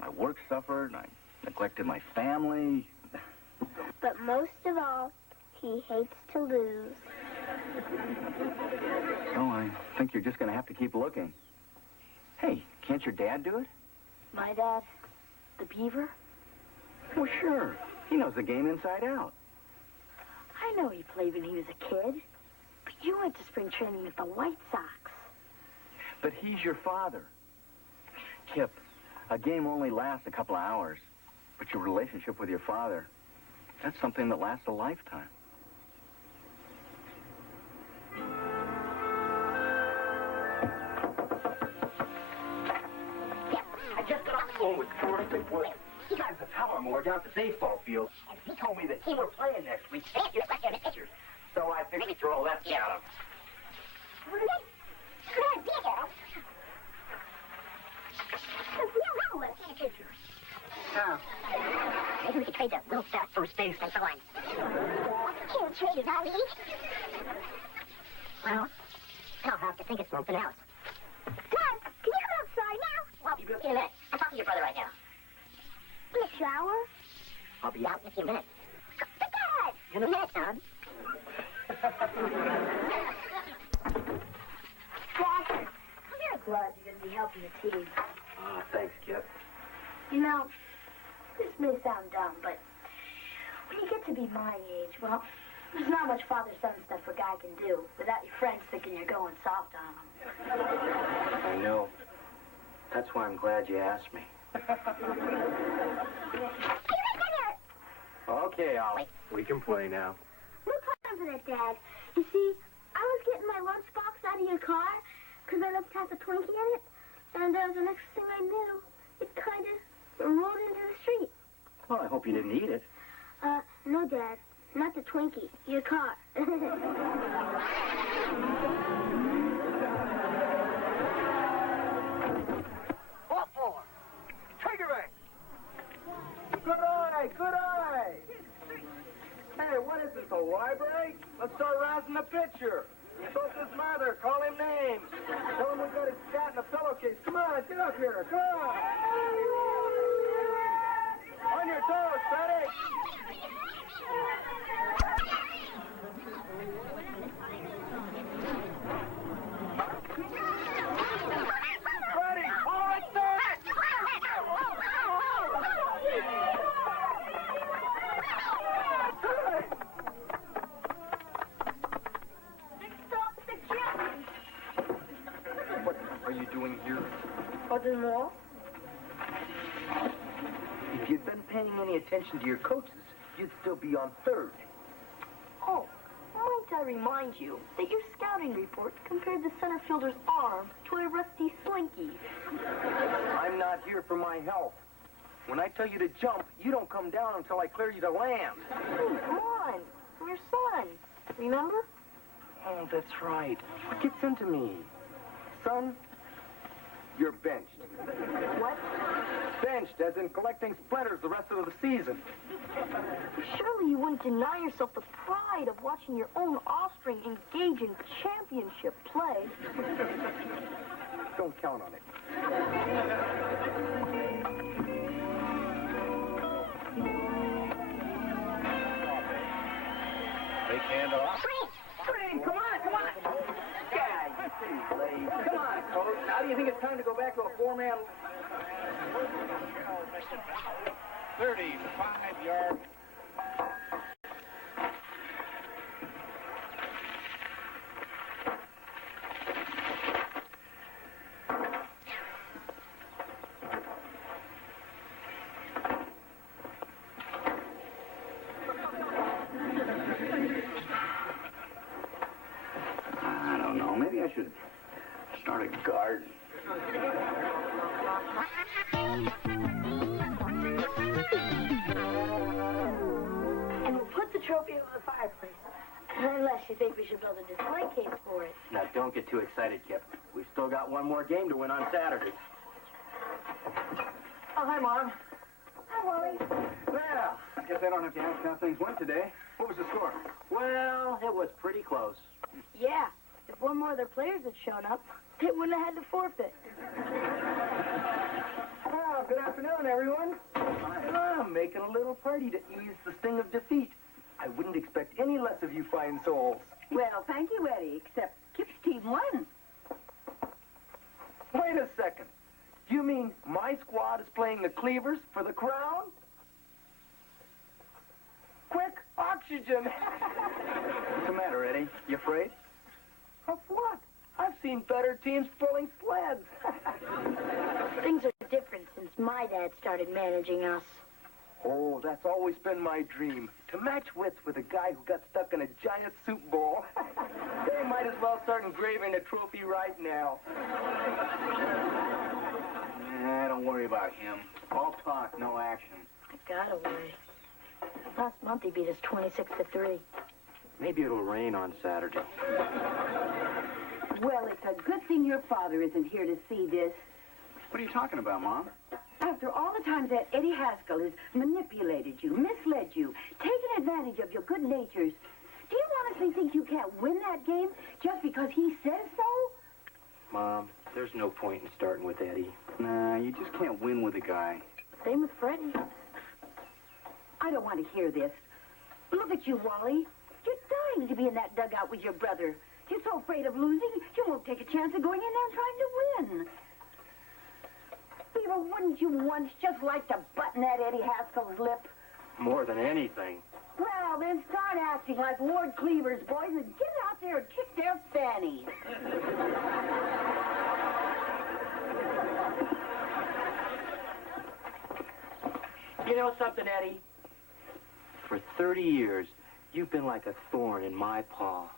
My work suffered, I neglected my family. But most of all, he hates to lose. So I think you're just going to have to keep looking. Hey, can't your dad do it? My dad? The Beaver? Well, sure. He knows the game inside out. I know he played when he was a kid. But you went to spring training with the White Sox. But he's your father. Kip, a game only lasts a couple of hours. But your relationship with your father, that's something that lasts a lifetime. I just got off the phone with terrific work. He got the power more down at the baseball field, and he told me that he were playing next week. You're second pitchers. So I figured he'd throw a lefty at him. Maybe we could trade that little fat first baseman for one. Can't trade it, Ali. Well, I'll have to think of something else. Dad, can you come outside now? I'll be in a minute. I'm talking to your brother right now. In the shower? I'll be out in a few minutes. But Dad! In a minute, son. Dad, I'm very glad you're going to be helping the team. Oh, thanks, Kip. You know, this may sound dumb, but when you get to be my age, well, there's not much father-son stuff a guy can do without your friends thinking you're going soft on them. I know. That's why I'm glad you asked me. Okay, Ollie. We can play now. No time for that, Dad. You see, I was getting my lunchbox out of your car because I left half a Twinkie in it, and the next thing I knew, it kind of rolled into the street. Well, I hope you didn't eat it. No, Dad. Not the Twinkie. Your car. What for? Trigger ring. Good eye, good eye. Hey, what is this, a library? Let's start rousing the pitcher. So's his mother. Call him names. Tell him we got his cat in a pillowcase. Come on, get up here. Come on. On your toes, Freddie. Freddie, all right there. What are you doing here? Nothing more? If you'd been paying any attention to your coaches, you'd still be on third. Oh, might I remind you that your scouting report compared the center fielder's arm to a rusty slinky. I'm not here for my health. When I tell you to jump, you don't come down until I clear you to land. Hey, come on. I'm your son. Remember? Oh, that's right. What gets into me? Son, you're benched. What? Benched, as in collecting splinters the rest of the season. Surely you wouldn't deny yourself the pride of watching your own offspring engage in championship play. Don't count on it. Big hand off. Green, come on, come on. Yeah, you late. Come on, Coach. Now do you think it's time to go back to a four-man? 35-yard. I don't know. Maybe I should start a garden. And we'll put the trophy over the fireplace. Unless you think we should build a display case for it. Now, don't get too excited, Kip. We've still got one more game to win on Saturday. Oh, hi, Mom. Hi, Wally. Well, I guess I don't have to ask how things went today. What was the score? Well, it was pretty close. Yeah, if one more of their players had shown up, they wouldn't have had to forfeit. Well, good afternoon, everyone. I'm making a little party to ease the sting of defeat. I wouldn't expect any less of you fine souls. Well, thank you, Eddie, except Kip's team won. Wait a second. Do you mean my squad is playing the Cleavers for the crown? Quick, oxygen! What's the matter, Eddie? You afraid? Of what? I've seen better teams pulling sleds. Things are different since my dad started managing us. Oh, that's always been my dream. To match wits with a guy who got stuck in a giant soup bowl. They might as well start engraving a trophy right now. Nah, don't worry about him. All talk, no action. I got away. Last month he beat us 26-3. Maybe it'll rain on Saturday. Well, it's a good thing your father isn't here to see this. What are you talking about, Mom? After all the times that Eddie Haskell has manipulated you, misled you, taken advantage of your good natures, do you honestly think you can't win that game just because he says so? Mom, there's no point in starting with Eddie. Nah, you just can't win with a guy. Same with Freddie. I don't want to hear this. Look at you, Wally. You're dying to be in that dugout with your brother. You're so afraid of losing, you won't take a chance of going in there and trying to win. Beaver, wouldn't you once just like to button that Eddie Haskell's lip? More than anything. Well, then start acting like Ward Cleaver's boys and get out there and kick their fannies. You know something, Eddie? For 30 years, you've been like a thorn in my paw.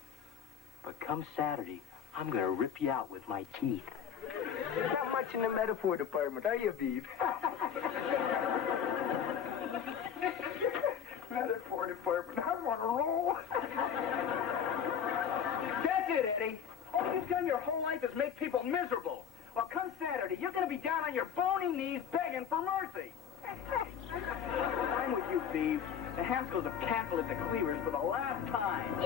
But come Saturday, I'm going to rip you out with my teeth. Not much in the metaphor department, are you, Beav? Metaphor department, I'm on a roll. That's it, Eddie. All you've done your whole life is make people miserable. Well, come Saturday, you're going to be down on your bony knees begging for mercy. I'm with you, Beav. The Haskells have cackled at the Cleavers for the last time.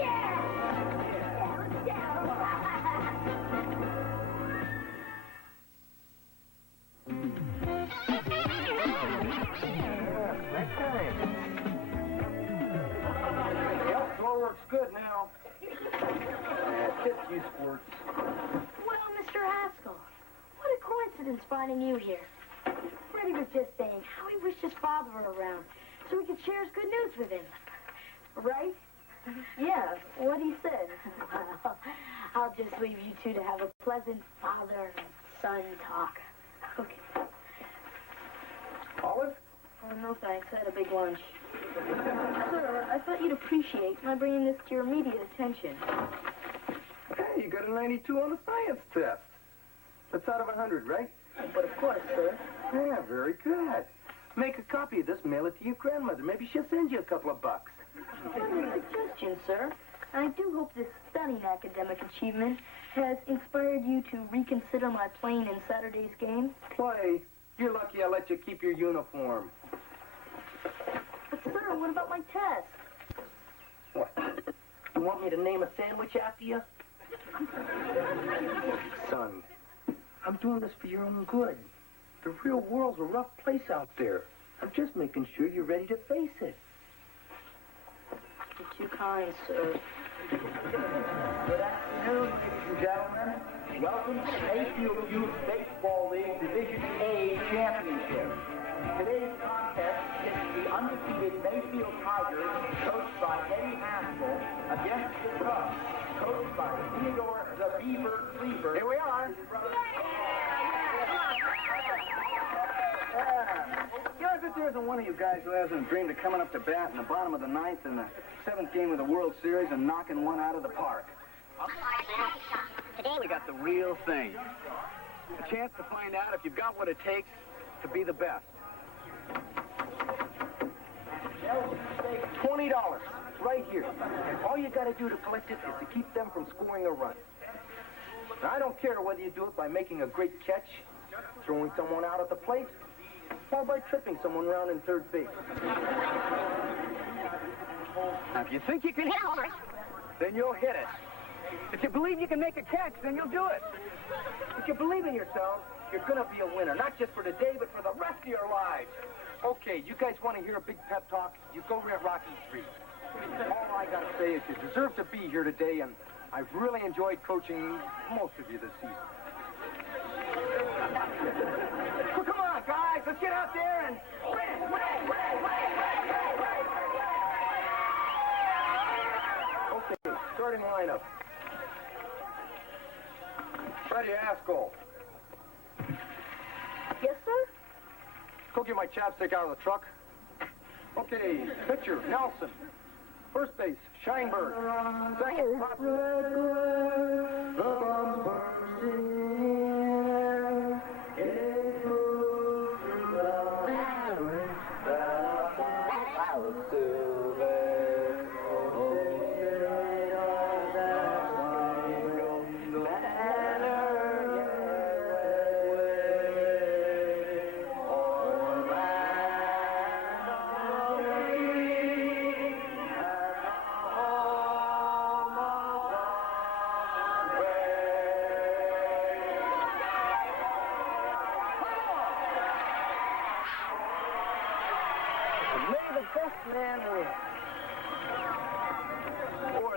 Next time. Yep, floor works good now. Tips you sports. Well, Mr. Haskell, what a coincidence finding you here. Freddie was just saying how he wished his father were around so he could share his good news with him. Right? Yeah, what he said. Well, I'll just leave you two to have a pleasant father and son talk. Okay. Olive? Oh, no thanks. I had a big lunch. Sir, I thought you'd appreciate my bringing this to your immediate attention. Hey, you got a 92 on the science test. That's out of 100, right? But of course, sir. Yeah, very good. Make a copy of this, mail it to your grandmother. Maybe she'll send you a couple of bucks. Suggestion, sir. I do hope this stunning academic achievement has inspired you to reconsider my playing in Saturday's game. Play. You're lucky I let you keep your uniform. But, sir, what about my test? What? You want me to name a sandwich after you? Son, I'm doing this for your own good. The real world's a rough place out there. I'm just making sure you're ready to face it. You're too kind, sir. Good afternoon, ladies and gentlemen. Welcome to the Mayfield Youth Baseball League Division A Championship. Today's contest is the undefeated Mayfield Tigers, coached by Eddie Haskell, against the Cubs, coached by Theodore the Beaver Cleaver. Here we are. Guys, if there isn't one of you guys who hasn't dreamed of coming up to bat in the bottom of the ninth in the 7th game of the World Series and knocking one out of the park. Today we got the real thing. A chance to find out if you've got what it takes to be the best. $20, right here. All you gotta do to collect it is to keep them from scoring a run. Now, I don't care whether you do it by making a great catch, throwing someone out at the plate, or by tripping someone around in third base. Now, if you think you can hit it, then you'll hit it. If you believe you can make a catch, then you'll do it. If you believe in yourselves, you're gonna be a winner, not just for today, but for the rest of your lives. Okay, you guys want to hear a big pep talk? You go rent Rocky Street. All I gotta say is you deserve to be here today, and I've really enjoyed coaching most of you this season. Well, come on, guys, let's get out there and win! Okay, starting lineup. Freddie Haskell. Yes, sir? Go get my chapstick out of the truck. Okay, pitcher, Nelson. First base, Scheinberg. Second,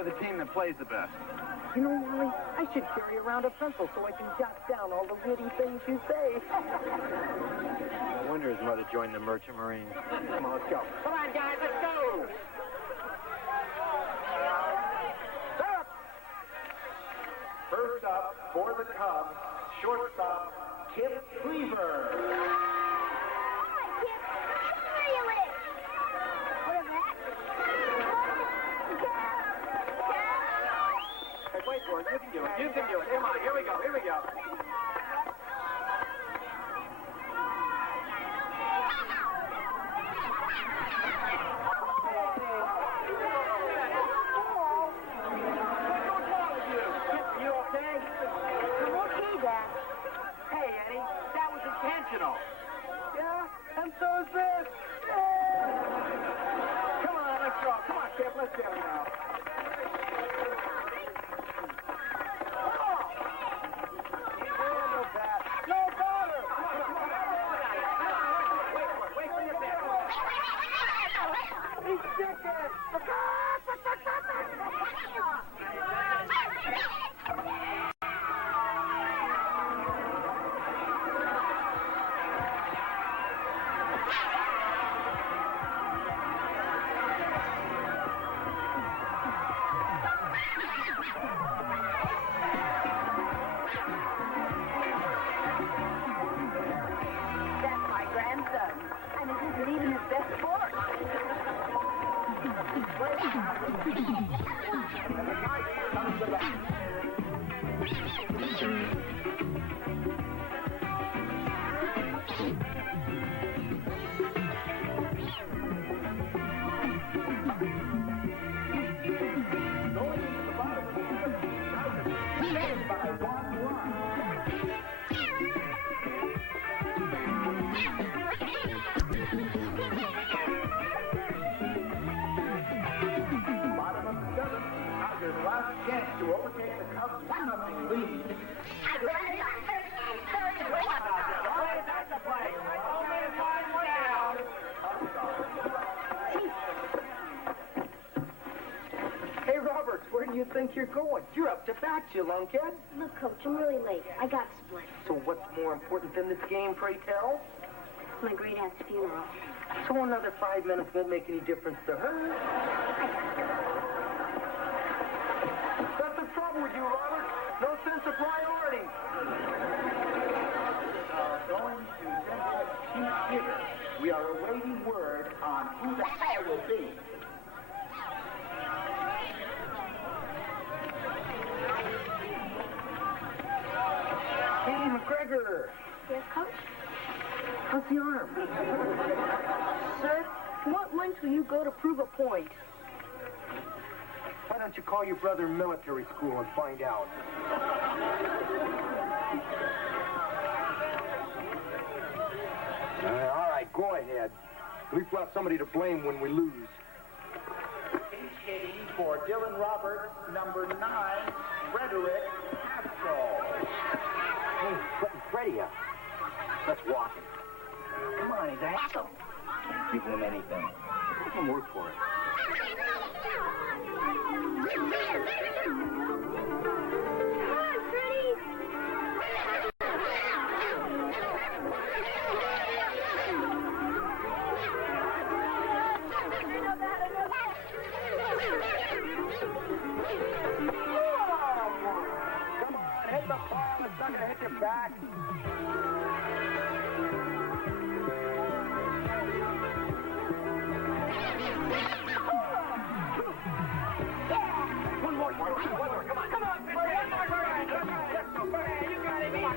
or the team that plays the best. You know, Wally, I should carry around a pencil so I can jot down all the witty things you say. No wonder his mother joined the Merchant Marines. Come on, let's go. Come on, guys, let's go! Stop! First up for the Cubs, shortstop, Kip Beaver. Wait for it. You can do it. You can do it. Come on. Here we go. Here we go. You okay? I'm okay, Dad. Hey, Eddie, that was intentional. Yeah, and so is this. Come on, let's go. Come on, Kip. Let's get it now. That's my grandson, and it isn't even his best sport. Last chance to overtake the Cubs' 1-0 lead. Hey, Roberts, where do you think you're going? You're up to bat, you lunkhead. Look, Coach, I'm really late. I got split. So what's more important than this game, pray tell? My great aunt's funeral. So another 5 minutes won't make any difference to her. That's the trouble with you, Robert. No sense of priority. Going to Central Chief Theater. We are awaiting word on who the hell will be. Hey, McGregor. Beaver. Yes, Coach? How's the arm? Sir, what length will you go to prove a point? Why don't you call your brother in military school and find out? All right, go ahead. At least we'll have somebody to blame when we lose. Skating for Dylan Roberts, number 9, Frederick Haskell. Hey, Freddie, let's walk him. Come on, he's a hassle. Give him anything. Let him work for it. Come on, hit the ball. It's not going to hit your back. One more. Come on. Come on, Freddie. One more. Let's go, Freddie. You got it. Come on.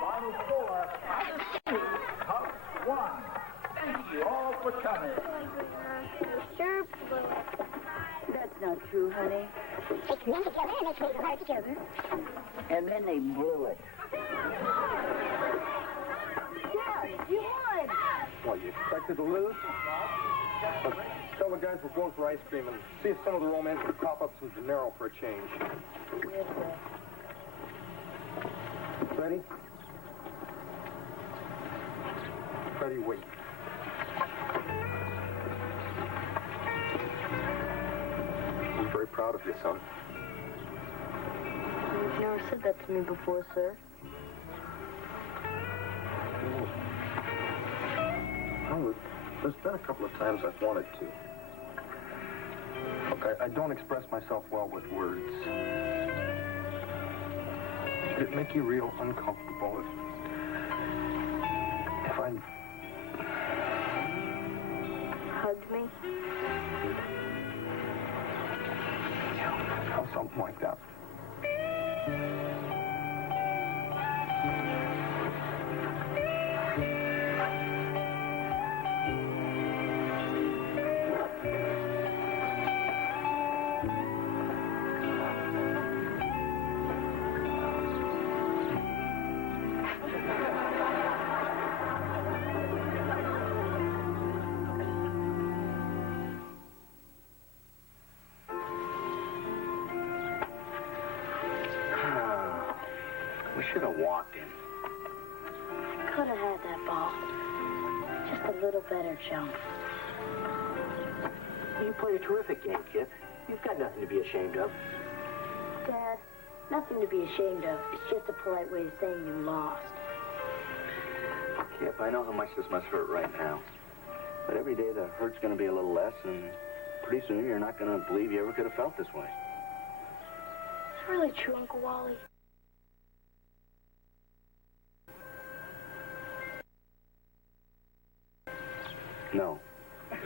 Final score, Cup 1. Thank you all for coming. Sure. That's not true, honey. It's them together and they played hard together. And then they blew it. Yeah, you won! What, you expected to lose? Look, tell the guys we'll go for ice cream and see if some of the romance can pop up some dinero for a change. Yes, sir. Ready? Freddie, wait. I'm very proud of you, son. You've never said that to me before, sir. Well, there's been a couple of times I've wanted to. Look, I don't express myself well with words. It'd make you real uncomfortable if I... Hugged me? Or something like that. We should have walked in. Could have had that ball. Just a little better jump. You played a terrific game, kid. You've got nothing to be ashamed of. Dad, nothing to be ashamed of. It's just a polite way of saying you lost. Kip, I know how much this must hurt right now. But every day the hurt's going to be a little less, and pretty soon you're not going to believe you ever could have felt this way. It's really true, Uncle Wally. No. Hey,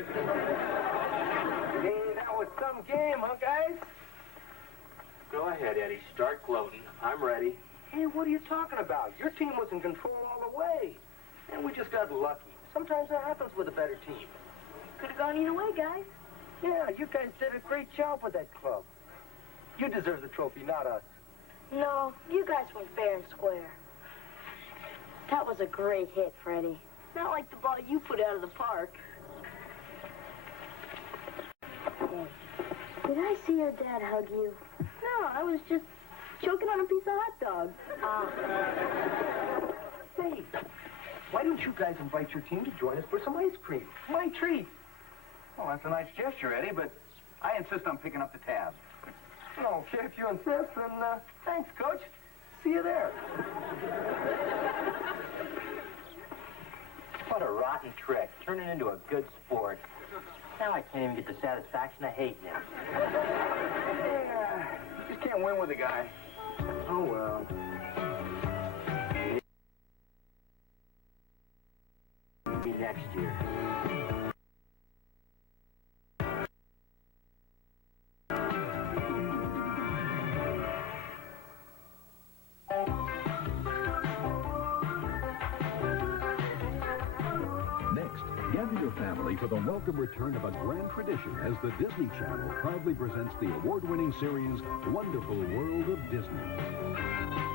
that was some game, huh, guys? Go ahead, Eddie. Start gloating. I'm ready. Hey, what are you talking about? Your team was in control all the way. And we just got lucky. Sometimes that happens with a better team. Could have gone either way, guys. Yeah, you guys did a great job with that club. You deserve the trophy, not us. No, you guys went fair and square. That was a great hit, Freddie. Not like the ball you put out of the park. Hey, did I see your dad hug you? No, I was just choking on a piece of hot dog. Hey, why don't you guys invite your team to join us for some ice cream? My treat. Well, that's a nice gesture, Eddie, but I insist on picking up the tab. Okay, if you insist, then thanks, Coach. See you there. What a rotten trick. Turning into a good sport. Now I can't even get the satisfaction of hating him. Yeah, you just can't win with a guy. Oh, well. Maybe next year. Gather your family for the welcome return of a grand tradition as the Disney Channel proudly presents the award-winning series Wonderful World of Disney.